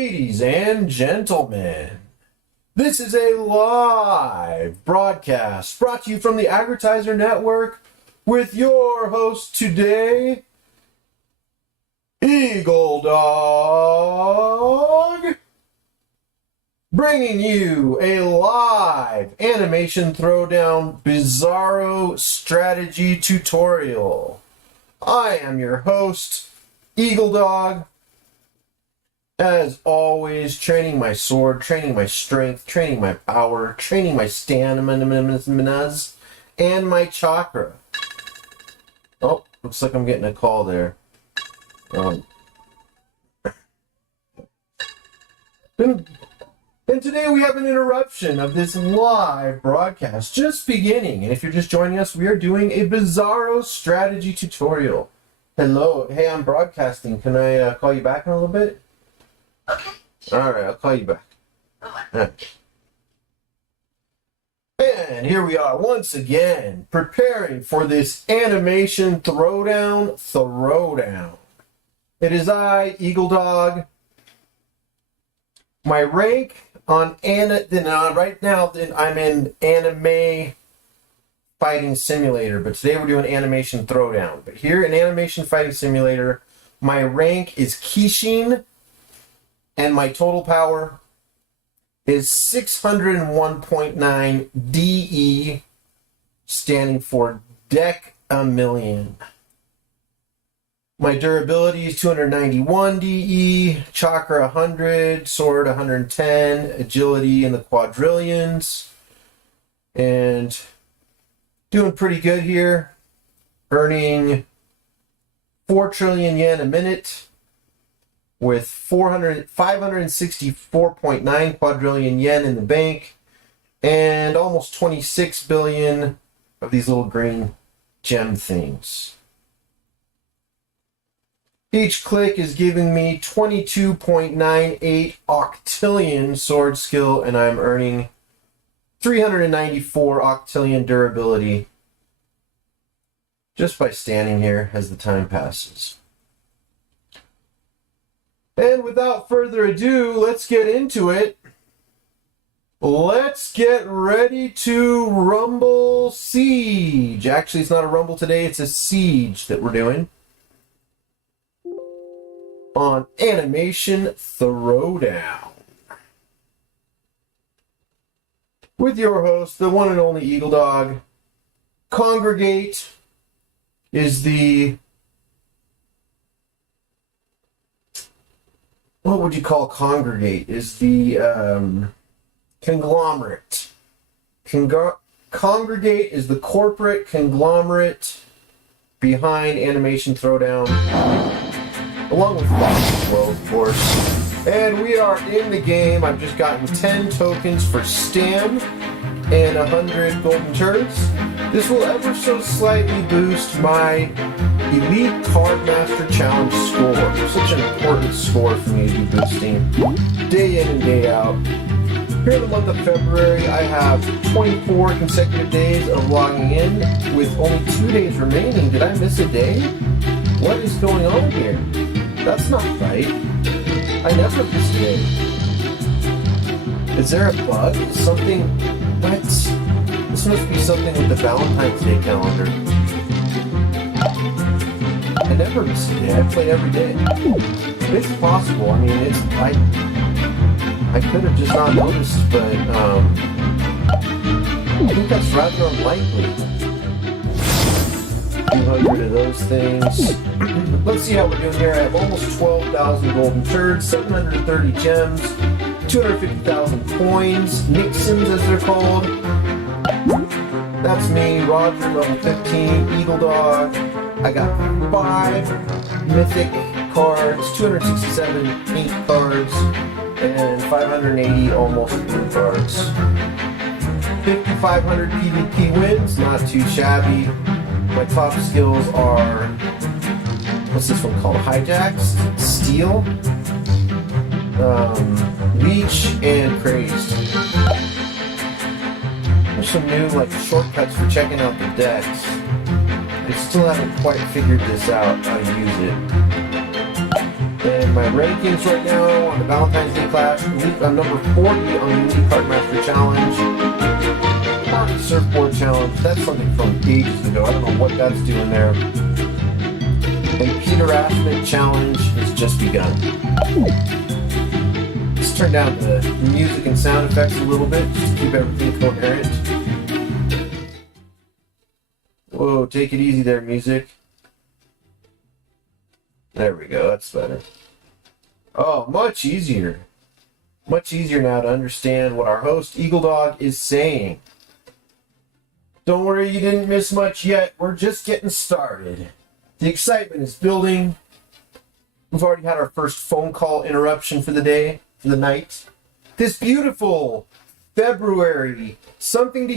Ladies and gentlemen, this is a live broadcast brought to you from the Agrotizer Network with your host today, eagleDog, bringing you a live animation throwdown Bizarro strategy tutorial. I am your host, eagleDog. As always, training my sword, training my strength, training my power, training my stamina, and my chakra. Oh, looks like I'm getting a call there. And today we have an interruption of this live broadcast just beginning. And if you're just joining us, we are doing a Bizarro strategy tutorial. Hello, hey, I'm broadcasting. Can I call you back in a little bit? Okay. Alright, I'll call you back. Bye-bye. And here we are once again, preparing for this animation throwdown. It is I, eagleDog. My rank on right now I'm in anime fighting simulator, but today we're doing animation throwdown. But here in animation fighting simulator, my rank is Kishin. And my total power is 601.9 DE, standing for Deck a Million. My durability is 291 DE, Chakra 100, Sword 110, Agility in the quadrillions. And doing pretty good here, earning 4 trillion yen a minute, with 564.9 quadrillion yen in the bank, and almost 26 billion of these little green gem things. Each click is giving me 22.98 octillion sword skill, and I'm earning 394 octillion durability just by standing here as the time passes. And without further ado, let's get into it. Let's get ready to rumble siege. Actually, it's not a rumble today, it's a siege that we're doing on animation throwdown. With your host, the one and only eagleDog. Congregate is the... what would you call congregate? Is the conglomerate. Congregate is the corporate conglomerate behind Animation Throwdown, along with Fox as well, of course. And we are in the game. I've just gotten 10 tokens for Stam and 100 golden turds. This will ever so slightly boost my Elite Card Master Challenge score. Such an important score for me to be boosting day in and day out. Here in the month of February, I have 24 consecutive days of logging in with only 2 days remaining. Did I miss a day? What is going on here? That's not right. I never miss a day. Is there a bug? Something... what? This must be something with the Valentine's Day calendar. I never miss a day. I play every day. It's possible. I mean, I could have just not noticed, but I think that's rather unlikely. 200 of those things. Let's see how we're doing here. I have almost 12,000 golden turds, 730 gems, 250,000 coins, Nixons as they're called. That's me, Roger, level 15, eagleDog. I got 5 mythic cards, 267 pink cards, and 580 almost blue cards. 5,500 PvP wins, not too shabby. My top skills are, what's this one called? Hijacks, Steal, Leech, and Crazed. There's some new shortcuts for checking out the decks. I still haven't quite figured this out, how to use it. And my rankings right now on the Valentine's Day Clash, I'm number 40 on the Elite Card Master Challenge. Party Surfboard Challenge, that's something from ages ago. I don't know what that's doing there. And Peter Asmith Challenge has just begun. Let's turn down the music and sound effects a little bit, just to keep everything coherent. Whoa, take it easy there, music. There we go, that's better. Oh, much easier. Much easier now to understand what our host, eagleDog, is saying. Don't worry, you didn't miss much yet. We're just getting started. The excitement is building. We've already had our first phone call interruption for the day, for the night. This beautiful February something,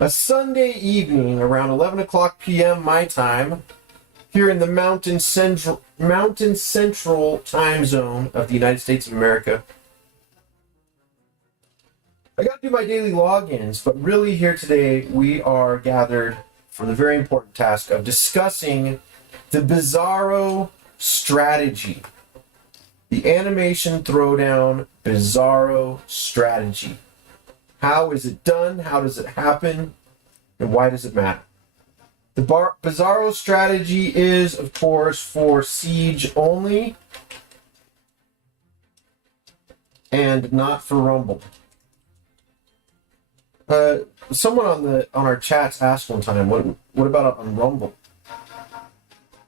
a Sunday evening around 11 o'clock p.m. my time, here in the Mountain Central time zone of the United States of America. I got to do my daily logins, but really here today we are gathered for the very important task of discussing the Bizarro strategy. The animation throwdown Bizarro strategy. How is it done? How does it happen? And why does it matter? The Bizarro strategy is, of course, for Siege only and not for Rumble. Someone on our chats asked one time, what about on Rumble?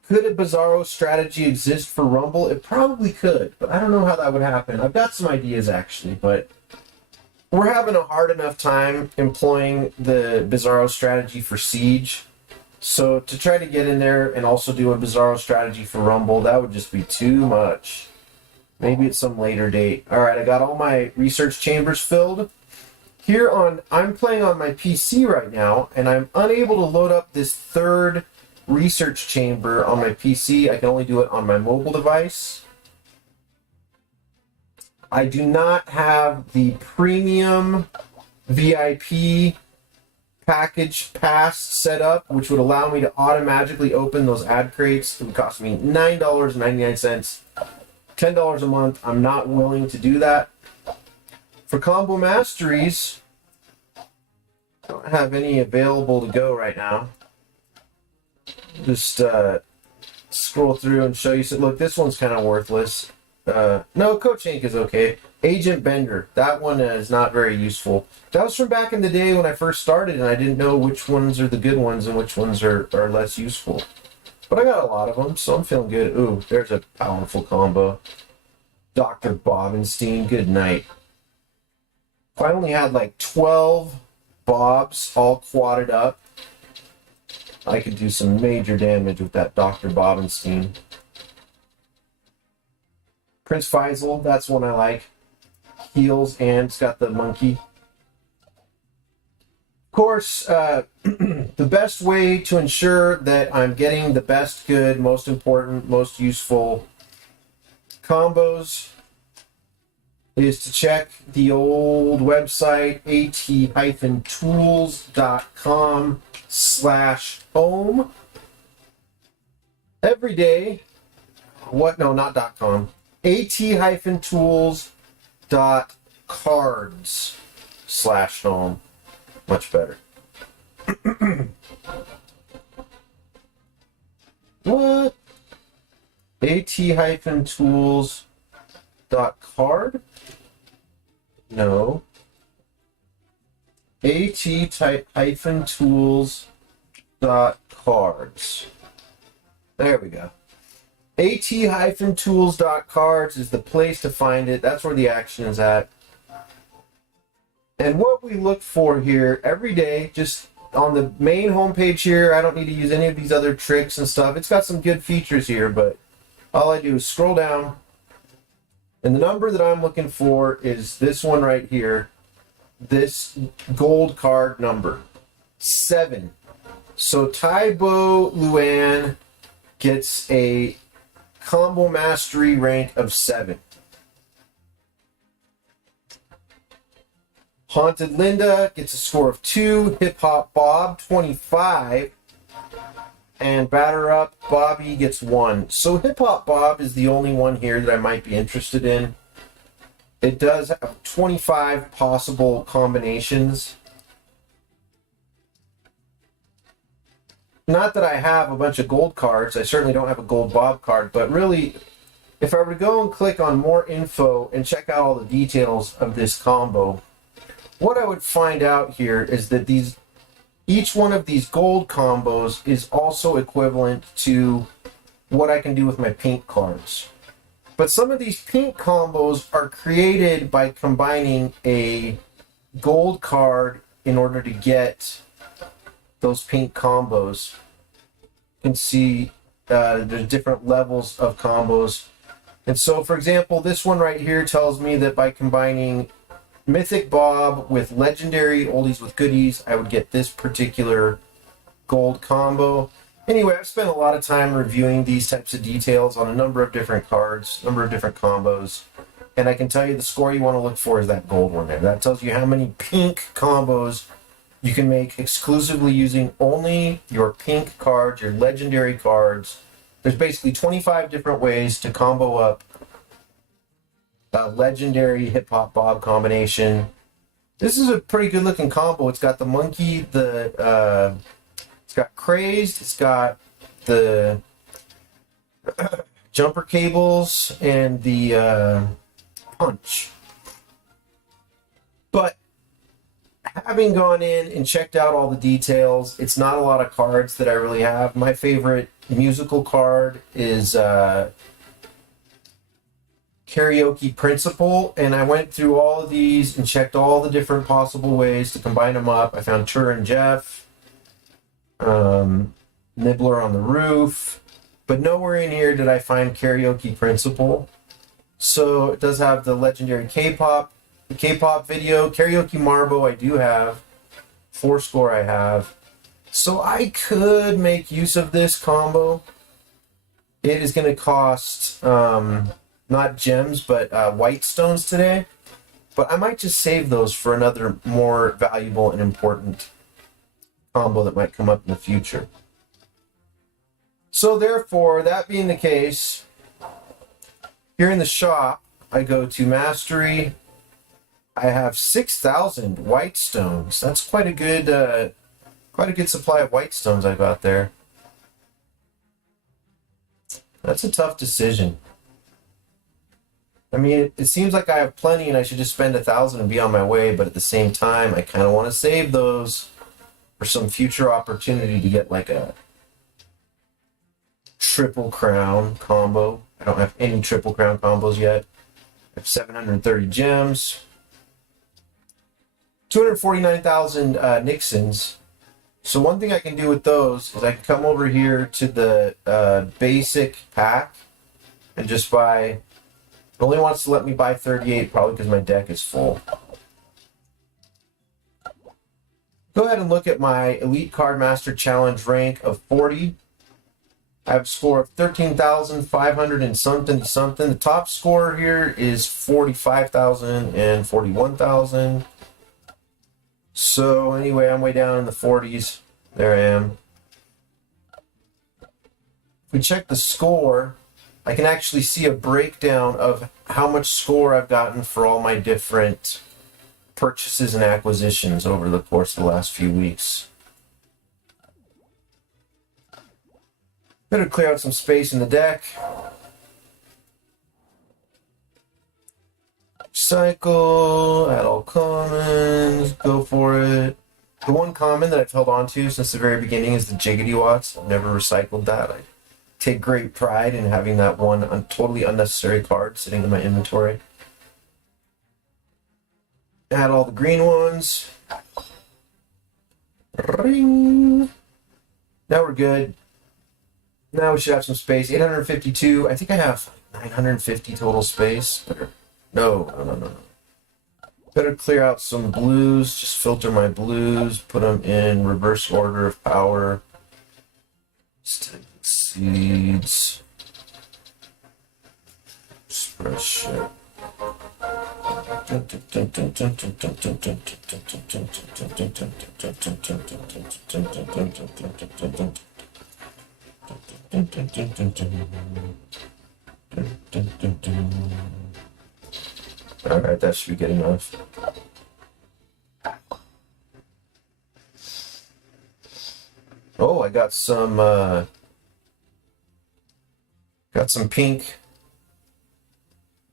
Could a Bizarro strategy exist for Rumble? It probably could, but I don't know how that would happen. I've got some ideas actually, but we're having a hard enough time employing the Bizarro strategy for Siege. So to try to get in there and also do a Bizarro strategy for Rumble, that would just be too much. Maybe at some later date. Alright, I got all my research chambers filled. I'm playing on my PC right now, and I'm unable to load up this third research chamber on my PC. I can only do it on my mobile device. I do not have the premium VIP package pass set up, which would allow me to automatically open those ad crates. It would cost me $9.99, $10 a month. I'm not willing to do that. For combo masteries, I don't have any available to go right now. Just scroll through and show you. So, look, this one's kind of worthless. No, Coach Hank is okay. Agent Bender, that one is not very useful. That was from back in the day when I first started, and I didn't know which ones are the good ones and which ones are less useful. But I got a lot of them, so I'm feeling good. Ooh, there's a powerful combo. Dr. Bobenstein, good night. If I only had like 12 Bobs all quadded up, I could do some major damage with that Dr. Bobenstein. Prince Faisal, that's one I like. Heals and it's got the monkey. Of course, the best way to ensure that I'm getting the best good, most important, most useful combos is to check the old website at-tools.com/home. Every day, not .com. at-tools.cards/home. Much better. What? at-tools.card? No. at-tools.cards. There we go. at-tools.cards is the place to find it. That's where the action is at. And what we look for here every day, just on the main homepage here, I don't need to use any of these other tricks and stuff. It's got some good features here, but all I do is scroll down. And the number that I'm looking for is this one right here. This gold card number. 7. So Taibo Luan gets a combo mastery rank of 7. Haunted Linda gets a score of 2. Hip Hop Bob, 25. and batter up Bobby gets 1. So Hip Hop Bob is the only one here that I might be interested in. It does have 25 possible combinations. Not that I have a bunch of gold cards. I certainly don't have a gold Bob card, but really, if I were to go and click on more info and check out all the details of this combo, what I would find out here is that each one of these gold combos is also equivalent to what I can do with my pink cards. But some of these pink combos are created by combining a gold card in order to get those pink combos. You can see there's different levels of combos. And so, for example, this one right here tells me that by combining Mythic Bob with Legendary Oldies with Goodies, I would get this particular gold combo. Anyway, I've spent a lot of time reviewing these types of details on a number of different cards, number of different combos. And I can tell you the score you want to look for is that gold one there. That tells you how many pink combos you can make exclusively using only your pink cards, your legendary cards. There's basically 25 different ways to combo up a legendary Hip Hop Bob combination. This is a pretty good looking combo. It's got the monkey, it's got Krazed, it's got the jumper cables, and the punch. But having gone in and checked out all the details, it's not a lot of cards that I really have. My favorite musical card is Karaoke Principle, and I went through all of these and checked all the different possible ways to combine them up. I found Tur and Jeff, Nibbler on the Roof, but nowhere in here did I find Karaoke Principle. So it does have the legendary K-pop, the K-pop video, Karaoke Marbo I do have, Fourscore I have. So I could make use of this combo. It is going to cost not gems, but white stones today. But I might just save those for another more valuable and important combo that might come up in the future. So therefore, that being the case, here in the shop, I go to Mastery. I have 6,000 white stones. That's quite a good supply of white stones I've got there. That's a tough decision. I mean, it seems like I have plenty and I should just spend 1,000 and be on my way, but at the same time, I kind of want to save those for some future opportunity to get like a triple crown combo. I don't have any triple crown combos yet. I have 730 gems. 249,000 Nixons. So one thing I can do with those is I can come over here to the basic pack and just buy. It only wants to let me buy 38, probably because my deck is full. Go ahead and look at my Elite Card Master Challenge rank of 40. I have a score of 13,500 and something. The top score here is 45,000 and 41,000. So anyway, I'm way down in the 40s. There I am. If we check the score, I can actually see a breakdown of how much score I've gotten for all my different purchases and acquisitions over the course of the last few weeks. Better clear out some space in the deck. Cycle, add all commons, go for it. The one common that I've held on to since the very beginning is the Jiggity Watts. I've never recycled that. I take great pride in having that one totally unnecessary card sitting in my inventory. Add all the green ones. Ring. Now we're good. Now we should have some space. 852. I think I have 950 total space. No. Better clear out some blues. Just filter my blues. Put them in reverse order of power. Seeds. Express ship. Alright, that should be good enough. Oh, I got some pink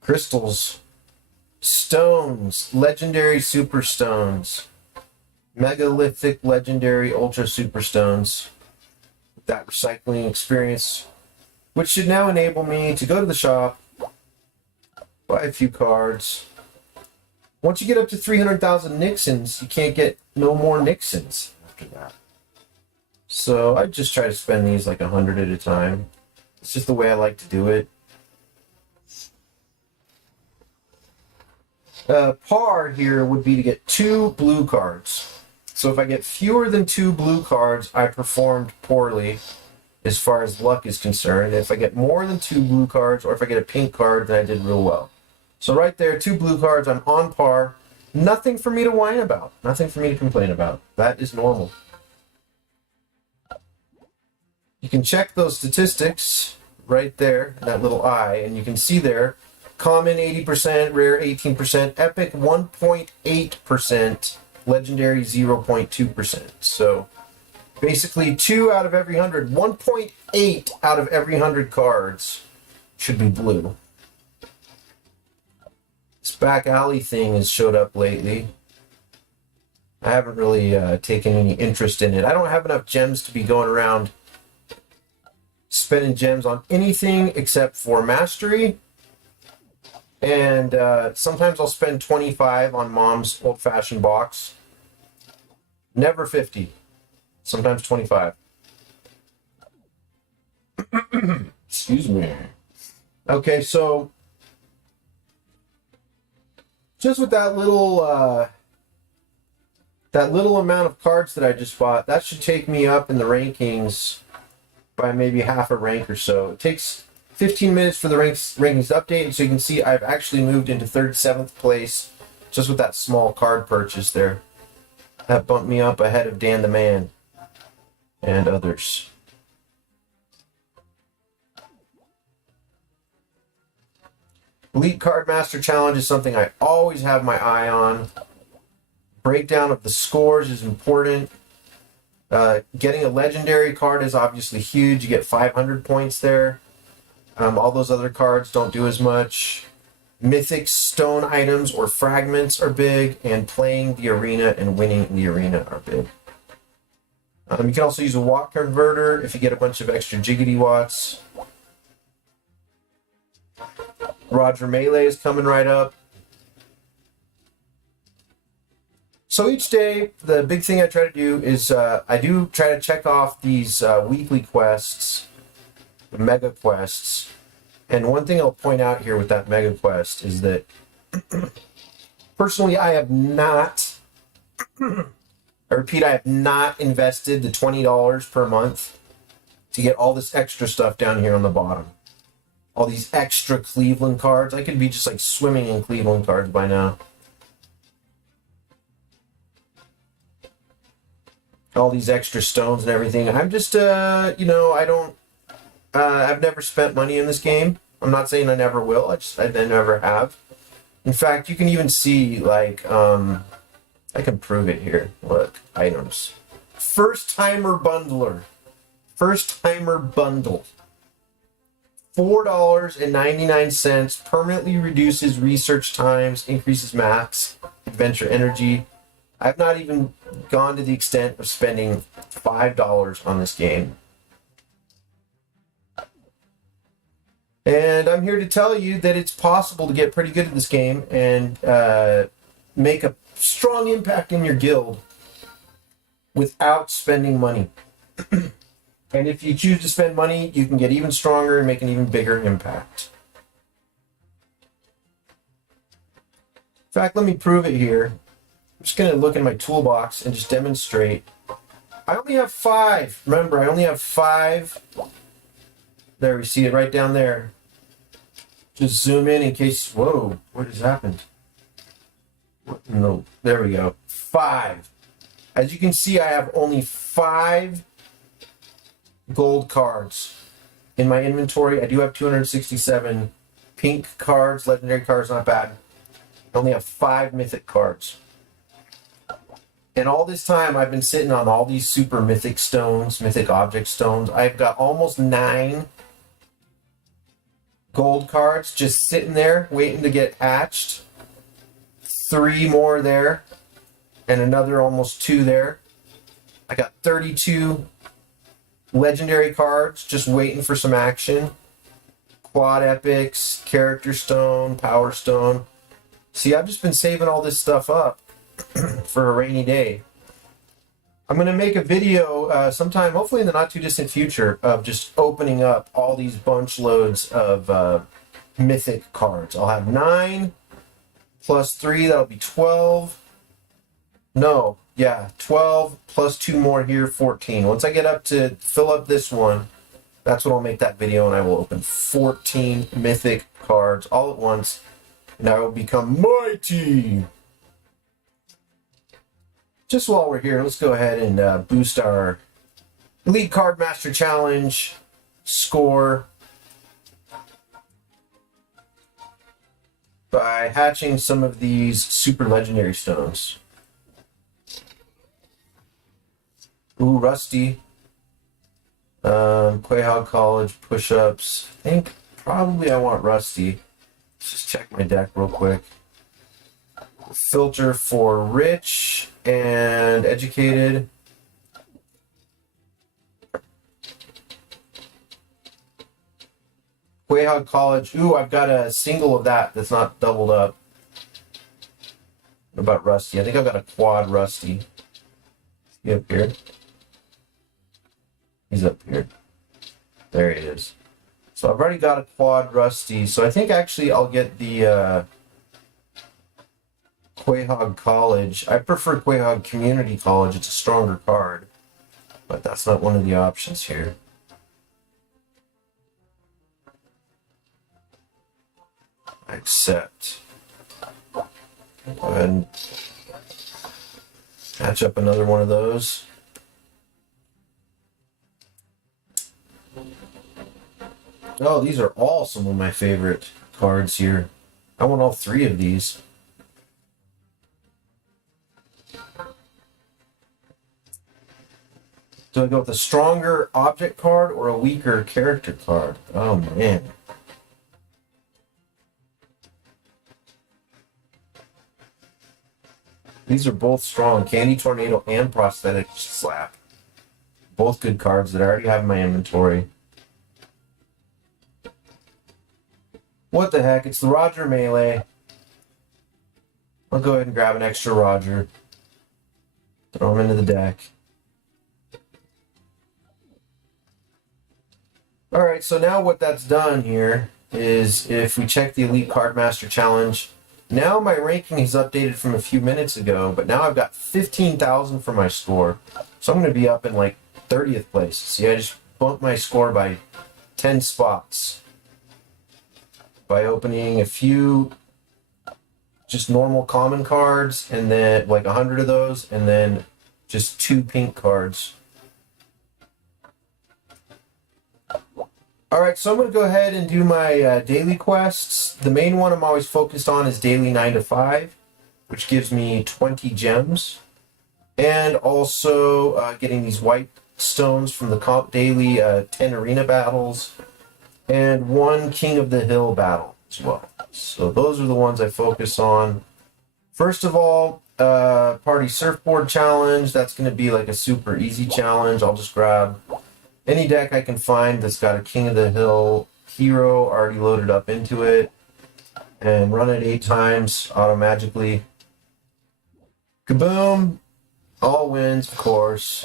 crystals. Stones, legendary super stones. Megalithic legendary ultra super stones. That recycling experience, which should now enable me to go to the shop, buy a few cards. Once you get up to 300,000 Nixons, you can't get no more Nixons after that. So I just try to spend these like 100 at a time. It's just the way I like to do it. Par here would be to get 2 blue cards. So if I get fewer than 2 blue cards, I performed poorly as far as luck is concerned. If I get more than 2 blue cards, or if I get a pink card, then I did real well. So right there, 2 blue cards, I'm on par. Nothing for me to whine about. Nothing for me to complain about. That is normal. You can check those statistics right there, that little eye, and you can see there, common 80%, rare 18%, epic 1.8%, legendary 0.2%. So basically 2 out of every 100, 1.8 out of every 100 cards should be blue. This back alley thing has showed up lately. I haven't really taken any interest in it. I don't have enough gems to be going around spending gems on anything except for mastery. And sometimes I'll spend 25 on mom's old-fashioned box. Never 50. Sometimes 25. Excuse me. Okay, so just with that little amount of cards that I just bought, that should take me up in the rankings by maybe half a rank or so. It takes 15 minutes for the rankings to update, and so you can see I've actually moved into 3rd, 7th place just with that small card purchase there. That bumped me up ahead of Dan the Man and others. Elite Card Master Challenge is something I always have my eye on. Breakdown of the scores is important. Getting a legendary card is obviously huge. You get 500 points there. All those other cards don't do as much. Mythic stone items or fragments are big, and playing the arena and winning in the arena are big. You can also use a watt converter if you get a bunch of extra jiggity watts. Roger Melee is coming right up. So each day, the big thing I try to do is I do try to check off these weekly quests, the mega quests. And one thing I'll point out here with that mega quest is that personally I have not, I repeat, I have not invested the $20 per month to get all this extra stuff down here on the bottom. All these extra Cleveland cards. I could be just like swimming in Cleveland cards by now. All these extra stones and everything. I'm just, you know, I've never spent money in this game. I'm not saying I never will. I never have. In fact, you can even see, like, I can prove it here. Look, items. First timer bundler. First timer bundle. $4.99. Permanently reduces research times, increases max adventure energy. I've not even gone to the extent of spending $5 on this game. And I'm here to tell you that it's possible to get pretty good at this game and make a strong impact in your guild without spending money. And if you choose to spend money, you can get even stronger and make an even bigger impact. In fact, let me prove it here. I'm just going to look in my toolbox and just demonstrate. I only have 5. Remember, I only have 5. There, we see it right down there. Just zoom in case... Whoa, what has happened? No, there we go. 5. As you can see, I have only 5 gold cards in my inventory. I do have 267 pink cards, legendary cards, not bad. I only have 5 mythic cards. And all this time, I've been sitting on all these super mythic stones, mythic object stones. I've got almost 9 gold cards just sitting there, waiting to get hatched. 3 more there, and another almost 2 there. I got 32 legendary cards just waiting for some action. Quad epics, character stone, power stone. See, I've just been saving all this stuff up for a rainy day. I'm going to make a video sometime, hopefully in the not too distant future, of just opening up all these bunch loads of mythic cards. I'll have 9 plus 3, that'll be 12. No, yeah, 12 plus 2 more here, 14. Once I get up to fill up this one, that's when I'll make that video, and I will open 14 mythic cards all at once, and I will become mighty. Just while we're here, let's go ahead and boost our Elite Card Master Challenge score by hatching some of these super legendary stones. Ooh, Rusty. Quahog College, push-ups. I think probably I want Rusty. Let's just check my deck real quick. Filter for rich and educated. Quahog College. Ooh, I've got a single of that that's not doubled up. What about Rusty? I think I've got a quad Rusty. Is he up here? He's up here. There he is. So I've already got a quad Rusty. So I think actually I'll get the Quahog College. I prefer Quahog Community College. It's a stronger card. But that's not one of the options here. I accept. Go ahead and hatch up another one of those. Oh, these are all some of my favorite cards here. I want all 3 of these. Do I go with a stronger object card or a weaker character card? Oh, man. These are both strong. Candy Tornado and Prosthetic Slap. Both good cards that I already have in my inventory. What the heck? It's the Roger Melee. I'll go ahead and grab an extra Roger. Throw him into the deck. Alright, so now what that's done here is if we check the Elite Card Master Challenge, now my ranking is updated from a few minutes ago, but now I've got 15,000 for my score. So I'm going to be up in like 30th place. See, I just bumped my score by 10 spots by opening a few just normal common cards, and then like 100 of those, and then just 2 pink cards. Alright, so I'm going to go ahead and do my daily quests. The main one I'm always focused on is daily 9 to 5, which gives me 20 gems. And also getting these white stones from the daily 10 arena battles. And 1 King of the Hill battle as well. So those are the ones I focus on. First of all, Party Surfboard Challenge. That's going to be like a super easy challenge. I'll just grab any deck I can find that's got a King of the Hill hero already loaded up into it, and run it 8 times auto-magically. Kaboom! All wins, of course.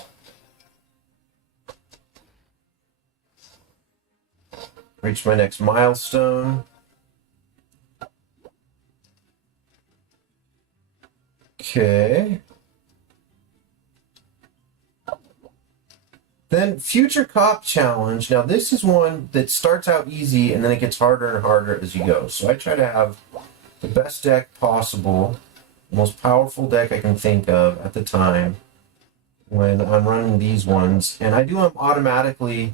Reach my next milestone. Okay. Then Future Cop Challenge. Now this is one that starts out easy and then it gets harder and harder as you go. So I try to have the best deck possible, the most powerful deck I can think of at the time. when I'm running these ones. And I do them automatically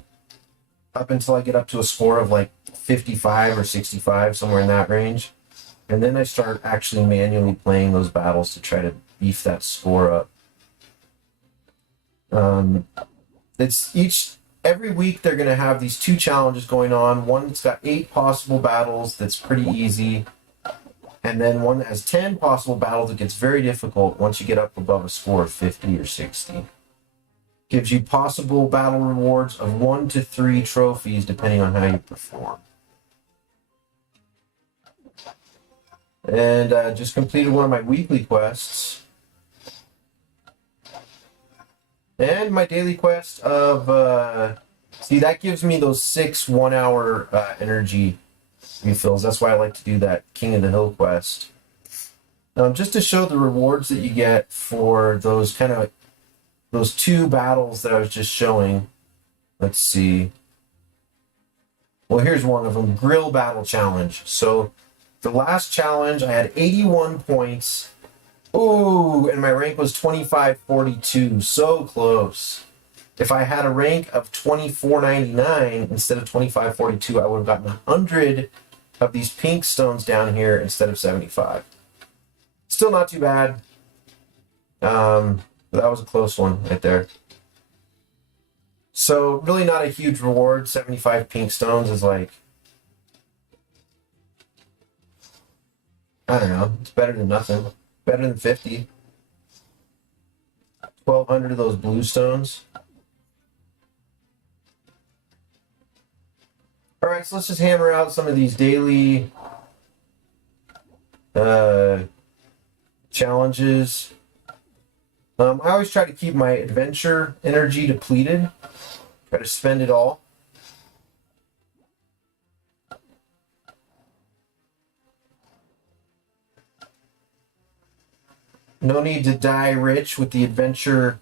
up until I get up to a score of like 55 or 65, somewhere in that range. And then I start actually manually playing those battles to try to beef that score up. Every week they're going to have these 2 challenges going on. One that's got 8 possible battles that's pretty easy. And then one that has 10 possible battles that gets very difficult once you get up above a score of 50 or 60. Gives you possible battle rewards of 1 to 3 trophies depending on how you perform. And just completed one of my weekly quests. And my daily quest of, see, that gives me those 6 1-hour energy refills. That's why I like to do that King of the Hill quest. Just to show the rewards that you get for those those 2 battles that I was just showing. Let's see. Well, here's one of them, Grill Battle Challenge. So the last challenge, I had 81 points. Ooh, and my rank was 2542. So close. If I had a rank of 2499 instead of 2542, I would have gotten 100 of these pink stones down here instead of 75. Still not too bad. But that was a close one right there. So really not a huge reward. 75 pink stones is like, I don't know. It's better than nothing. Better than 50. 1,200 of those blue stones. All right, so let's just hammer out some of these daily challenges. I always try to keep my adventure energy depleted. Try to spend it all. No need to die rich with the adventure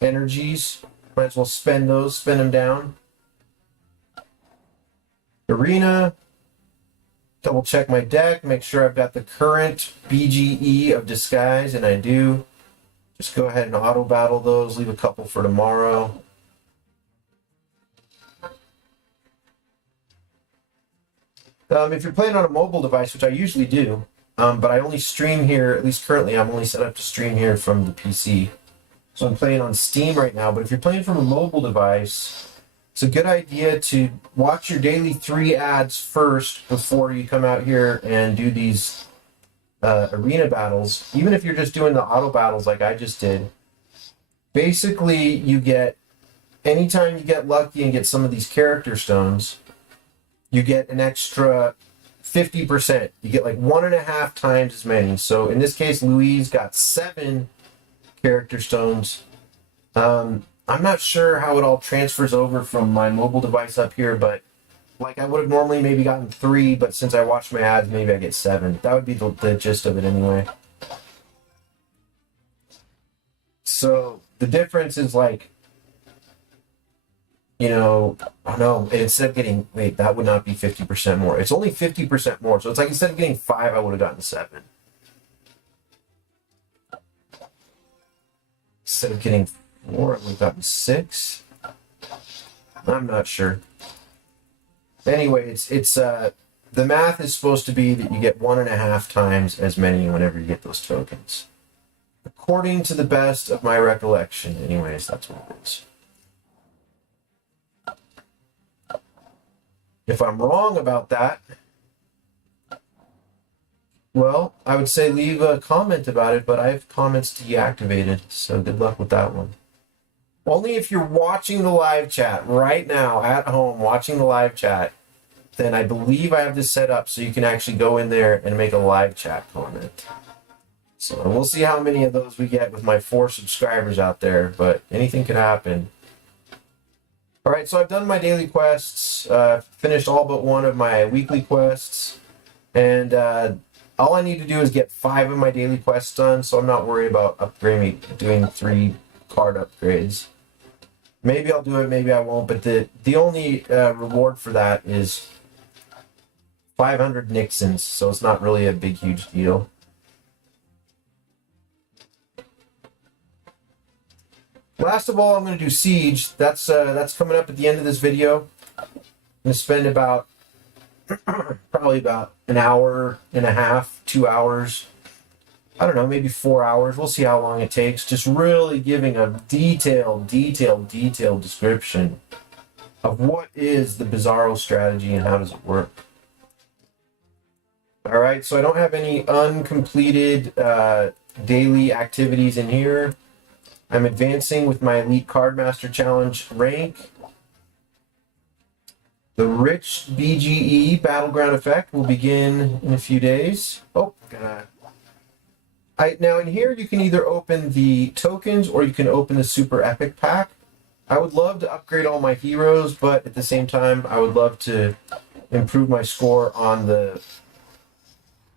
energies. Might as well spend them down. Arena. Double check my deck, make sure I've got the current BGE of Disguise, and I do. Just go ahead and auto battle those, leave a couple for tomorrow. If you're playing on a mobile device, which I usually do, but I only stream here, at least currently, I'm only set up to stream here from the PC. So I'm playing on Steam right now, but if you're playing from a mobile device, it's a good idea to watch your daily 3 ads first before you come out here and do these arena battles. Even if you're just doing the auto battles like I just did, basically you get, anytime you get lucky and get some of these character stones, you get an extra 50%. You get like 1.5 times as many. So in this case, Louise got 7 character stones. I'm not sure how it all transfers over from my mobile device up here, but like I would have normally maybe gotten 3, but since I watched my ads, maybe I get 7. That would be the gist of it anyway. So the difference is like, you know, oh no, instead of getting, wait, that would not be 50% more. It's only 50% more. So it's like instead of getting 5, I would have gotten 7. Instead of getting 4, I would have gotten 6. I'm not sure. Anyway, it's the math is supposed to be that you get 1.5 times as many whenever you get those tokens. According to the best of my recollection, anyways, that's what it is. If I'm wrong about that, well, I would say leave a comment about it, but I have comments deactivated, so good luck with that one. Only if you're watching the live chat right now at home, watching the live chat, then I believe I have this set up so you can actually go in there and make a live chat comment. So we'll see how many of those we get with my 4 subscribers out there, but anything could happen. All right, so I've done my daily quests, finished all but one of my weekly quests, and all I need to do is get 5 of my daily quests done, so I'm not worried about doing 3 card upgrades. Maybe I'll do it, maybe I won't, but the only reward for that is 500 Nixons, so it's not really a big, huge deal. Last of all, I'm going to do Siege. That's coming up at the end of this video. I'm going to spend about probably about an hour and a half, 2 hours. I don't know, maybe 4 hours. We'll see how long it takes. Just really giving a detailed description of what is the Bizarro strategy and how does it work. All right, so I don't have any uncompleted daily activities in here. I'm advancing with my Elite Cardmaster Challenge rank. The Rich BGE Battleground Effect will begin in a few days. Oh, now in here you can either open the tokens or you can open the Super Epic Pack. I would love to upgrade all my heroes, but at the same time I would love to improve my score on the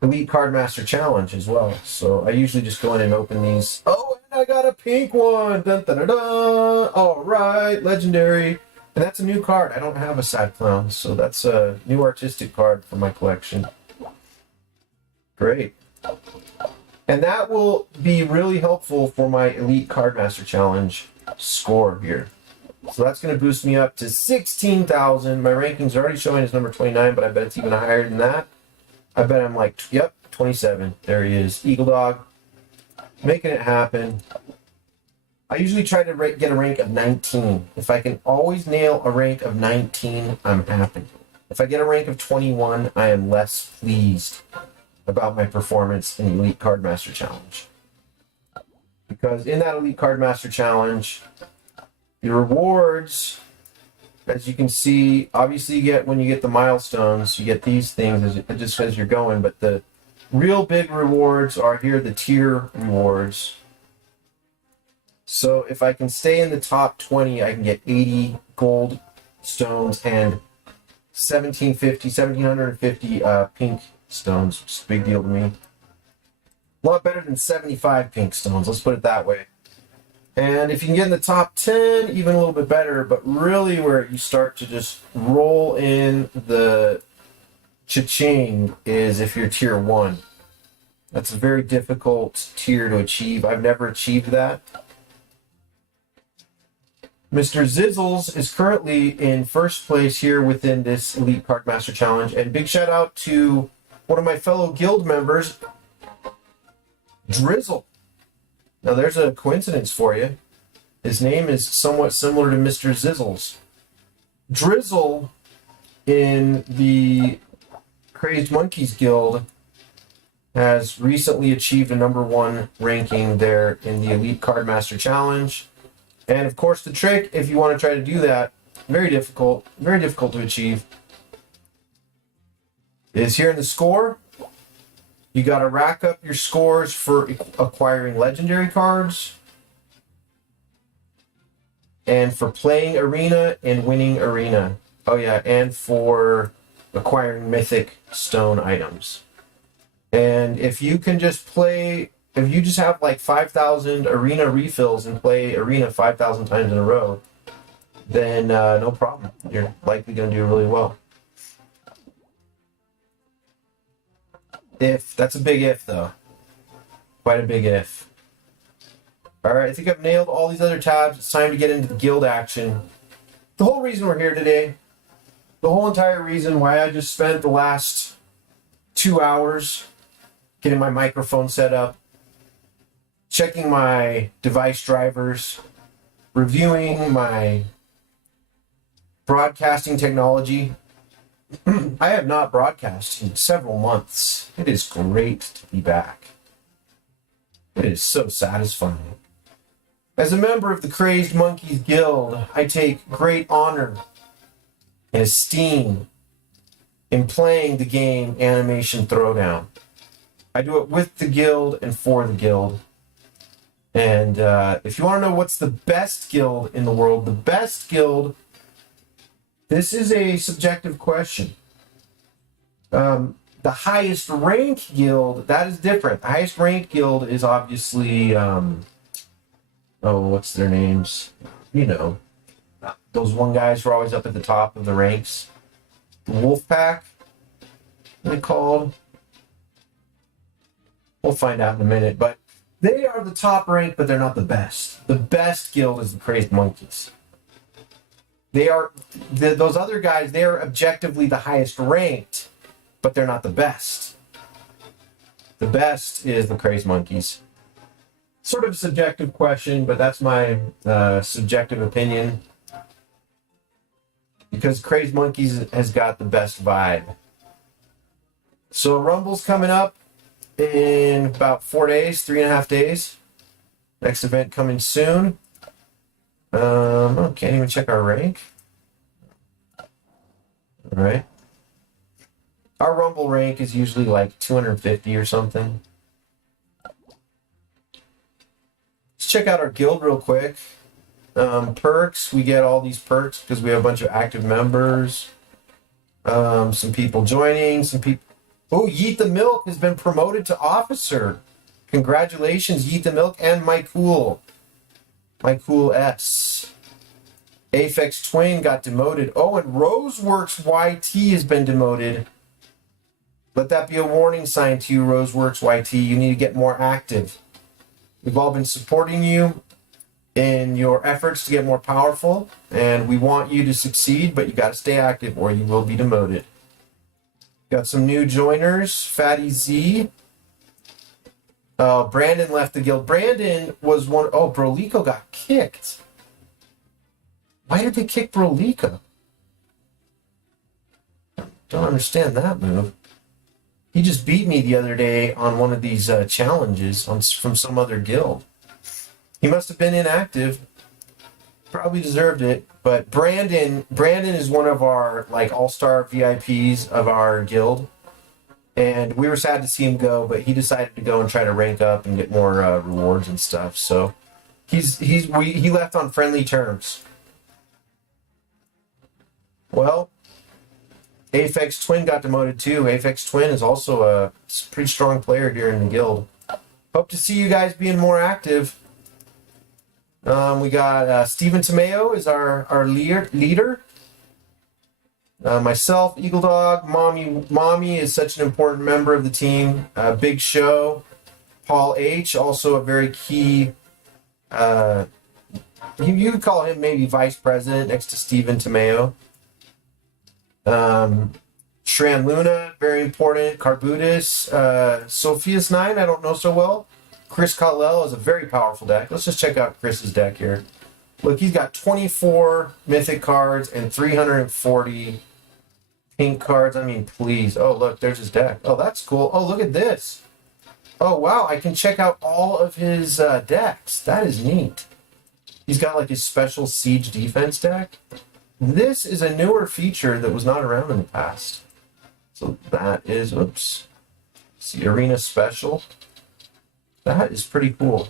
Elite Cardmaster Challenge as well. So I usually just go in and open these. Oh, and I got a pink one! Dun, dun, dun, dun. All right, legendary. And that's a new card. I don't have a Sad Clown, so that's a new artistic card for my collection. Great. And that will be really helpful for my Elite Cardmaster Challenge score here. So that's going to boost me up to 16,000. My ranking's already showing as number 29, but I bet it's even higher than that. I bet I'm like, yep, 27. There he is. eagleDog. Making it happen. I usually try to get a rank of 19. If I can always nail a rank of 19, I'm happy. If I get a rank of 21, I am less pleased about my performance in the Elite Cardmaster Challenge. Because in that Elite Cardmaster Challenge, the rewards, as you can see, obviously you get, when you get the milestones, you get these things just as you're going, but the real big rewards are here, the tier rewards. So if I can stay in the top 20, I can get 80 gold stones and 1,750 pink stones, which is a big deal to me. A lot better than 75 pink stones, let's put it that way. And if you can get in the top 10, even a little bit better, but really where you start to just roll in the cha-ching is if you're tier 1. That's a very difficult tier to achieve. I've never achieved that. Mr. Zizzles is currently in first place here within this Elite Cardmaster Challenge. And big shout out to one of my fellow guild members, Drizzle. Now there's a coincidence for you. His name is somewhat similar to Mr. Zizzles. Drizzle in the Crazed Monkeys Guild has recently achieved a #1 ranking there in the Elite Cardmaster Challenge. And of course the trick, if you want to try to do that, very difficult to achieve, is here in the score. You got to rack up your scores for acquiring legendary cards, and for playing arena and winning arena. Oh yeah, and for acquiring mythic stone items. And if you can just play, if you just have like 5,000 arena refills and play arena 5,000 times in a row, then no problem. You're likely going to do really well. If. That's a big if, though. Quite a big if. Alright, I think I've nailed all these other tabs. It's time to get into the guild action. The whole reason we're here today, the whole entire reason why I just spent the last 2 hours getting my microphone set up, checking my device drivers, reviewing my broadcasting technology. I have not broadcast in several months. It is great to be back. It is so satisfying. As a member of the Crazed Monkeys Guild, I take great honor and esteem in playing the game Animation Throwdown. I do it with the guild and for the guild. And if you want to know what's the best guild in the world, the best guild, this is a subjective question. The highest ranked guild, that is different. The highest ranked guild is obviously, what's their names? You know, those one guys who are always up at the top of the ranks. The Wolfpack, what are they called? We'll find out in a minute. But They are the top rank, but they're not the best. The best guild is the Crazed Monkeys. They are those other guys. They are objectively the highest ranked, but they're not the best. The best is the Crazed Monkeys. Sort of a subjective question, but that's my subjective opinion. Because Crazed Monkeys has got the best vibe. So Rumble's coming up in about 4 days, 3.5 days. Next event coming soon. Can't even check our rank. All right. Our Rumble rank is usually like 250 or something. Let's check out our guild real quick. Perks, we get all these perks because we have a bunch of active members. Some people joining, some people. Oh, Yeet the Milk has been promoted to officer. Congratulations, Yeet the Milk and My Cool S. Aphex Twin got demoted. Oh, and Roseworks YT has been demoted. Let that be a warning sign to you, Roseworks YT. You need to get more active. We've all been supporting you in your efforts to get more powerful, and we want you to succeed, but you got to stay active or you will be demoted. Got some new joiners. Fatty Z. Brandon left the guild. Brandon was one. Oh, Brolico got kicked. Why did they kick Brolico? Don't understand that move. He just beat me the other day on one of these challenges from some other guild. He must have been inactive. Probably deserved it. But Brandon is one of our like all-star VIPs of our guild. And we were sad to see him go, but he decided to go and try to rank up and get more rewards and stuff. So he left on friendly terms. Well, Aphex Twin got demoted too. Aphex Twin is also a pretty strong player here in the guild. Hope to see you guys being more active. We got Steven Tomeo is our leader. Myself, eagleDog, Mommy is such an important member of the team. Big Show, Paul H, also a very key. You could call him maybe vice president next to Steven Tomeo. Shran Luna, very important. Carbutus, Sophia's 9, I don't know so well. Chris Caldwell is a very powerful deck. Let's just check out Chris's deck here. Look, he's got 24 mythic cards and 340 pink cards. I mean, please. Oh, look, there's his deck. Oh, that's cool. Oh, look at this. Oh, wow, I can check out all of his decks. That is neat. He's got like his special siege defense deck. This is a newer feature that was not around in the past. So that is, oops, it's the Arena Special. That is pretty cool.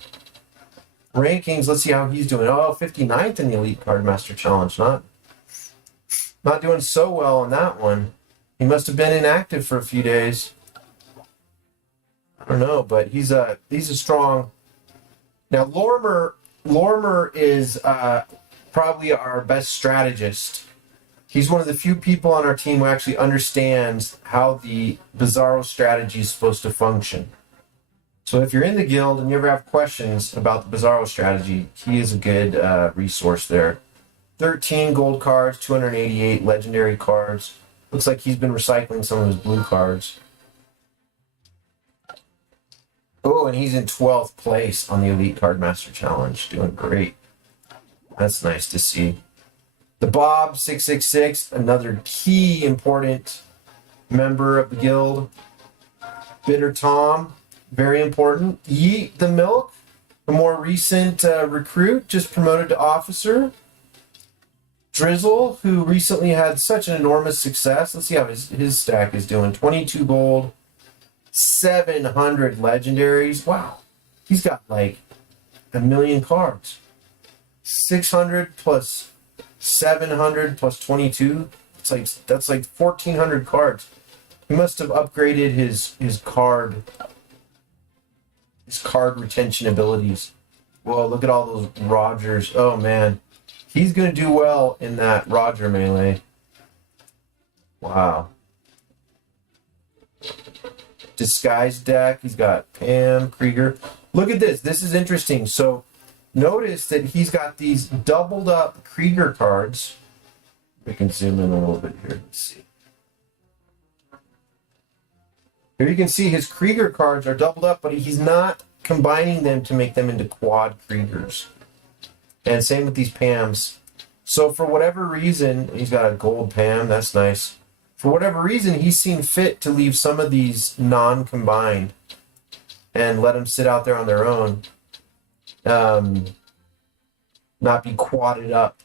Rankings, let's see how he's doing. Oh, 59th in the Elite Card Master Challenge. Not doing so well on that one. He must have been inactive for a few days. I don't know, but he's a strong. Now Lormer is probably our best strategist. He's one of the few people on our team who actually understands how the Bizarro strategy is supposed to function. So if you're in the guild and you ever have questions about the Bizarro strategy, he is a good resource there. 13 gold cards, 288 legendary cards. Looks like he's been recycling some of his blue cards. Oh, and he's in 12th place on the Elite Card Master Challenge. Doing great. That's nice to see. The Bob 666, another key important member of the guild. Bitter Tom, very important. Yeet the Milk, a more recent recruit, just promoted to officer. Drizzle, who recently had such an enormous success. Let's see how his stack is doing. 22 gold, 700 legendaries. Wow. He's got like 1 million cards. 600 plus 700 plus 22. That's like 1,400 cards. He must have upgraded his card retention abilities. Whoa, look at all those Rogers. Oh man. He's going to do well in that Roger melee. Wow. Disguise deck. He's got Pam, Krieger. Look at this. This is interesting. So notice that he's got these doubled up Krieger cards. We can zoom in a little bit here. Let's see. Here you can see his Krieger cards are doubled up, but he's not combining them to make them into quad Kriegers. And same with these Pams. So for whatever reason, he's got a gold Pam. That's nice. For whatever reason, he's seen fit to leave some of these non-combined and let them sit out there on their own. Not be quadded up.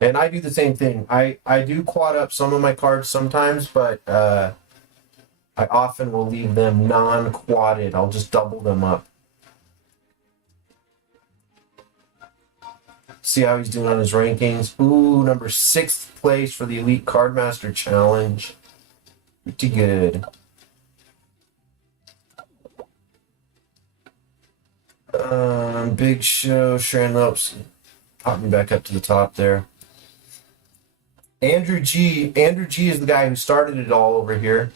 And I do the same thing. I do quad up some of my cards sometimes, but I often will leave them non-quadded. I'll just double them up. See how he's doing on his rankings. Ooh, number 6th place for the Elite Cardmaster Challenge. Pretty good. Big Show, Sharon Lopes, popping back up to the top there. Andrew G. Andrew G is the guy who started it all over here.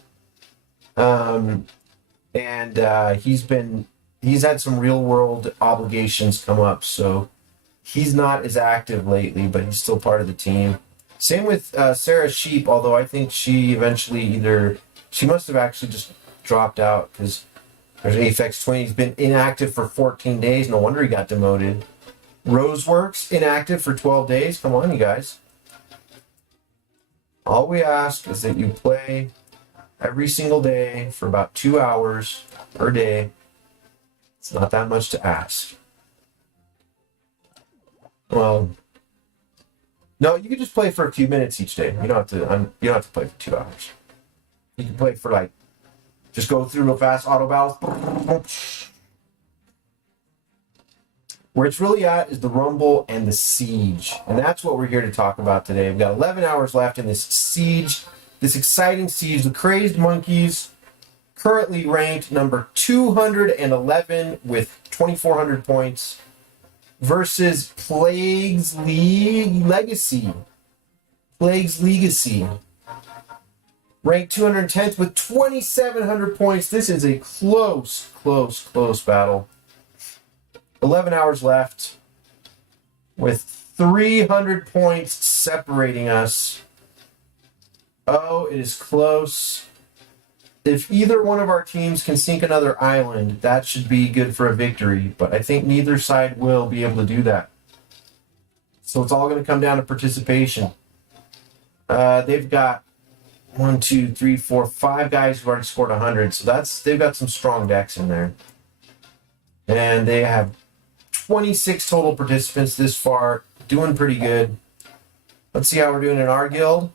He's had some real world obligations come up, so he's not as active lately, but he's still part of the team. Same with Sarah Sheep, although I think she eventually she must have actually just dropped out because there's Aphex 20. He's been inactive for 14 days. No wonder he got demoted. Roseworks, inactive for 12 days. Come on, you guys. All we ask is that you play every single day for about 2 hours per day. It's not that much to ask. Well, no, you can just play for a few minutes each day. You don't have to play for 2 hours. You can play for just go through real fast, auto battles. Where it's really at is the Rumble and the Siege. And that's what we're here to talk about today. We've got 11 hours left in this Siege, this exciting Siege. The Krazed Monkeys, currently ranked number 211 with 2,400 points, versus Plague's Legacy. Plague's Legacy, ranked 210th with 2,700 points. This is a close battle. 11 hours left with 300 points separating us. Oh, it is close. If either one of our teams can sink another island, that should be good for a victory. But I think neither side will be able to do that. So it's all going to come down to participation. They've got 1, 2, 3, 4, 5 guys who've already scored 100. So they've got some strong decks in there. And they have 26 total participants this far. Doing pretty good. Let's see how we're doing in our guild.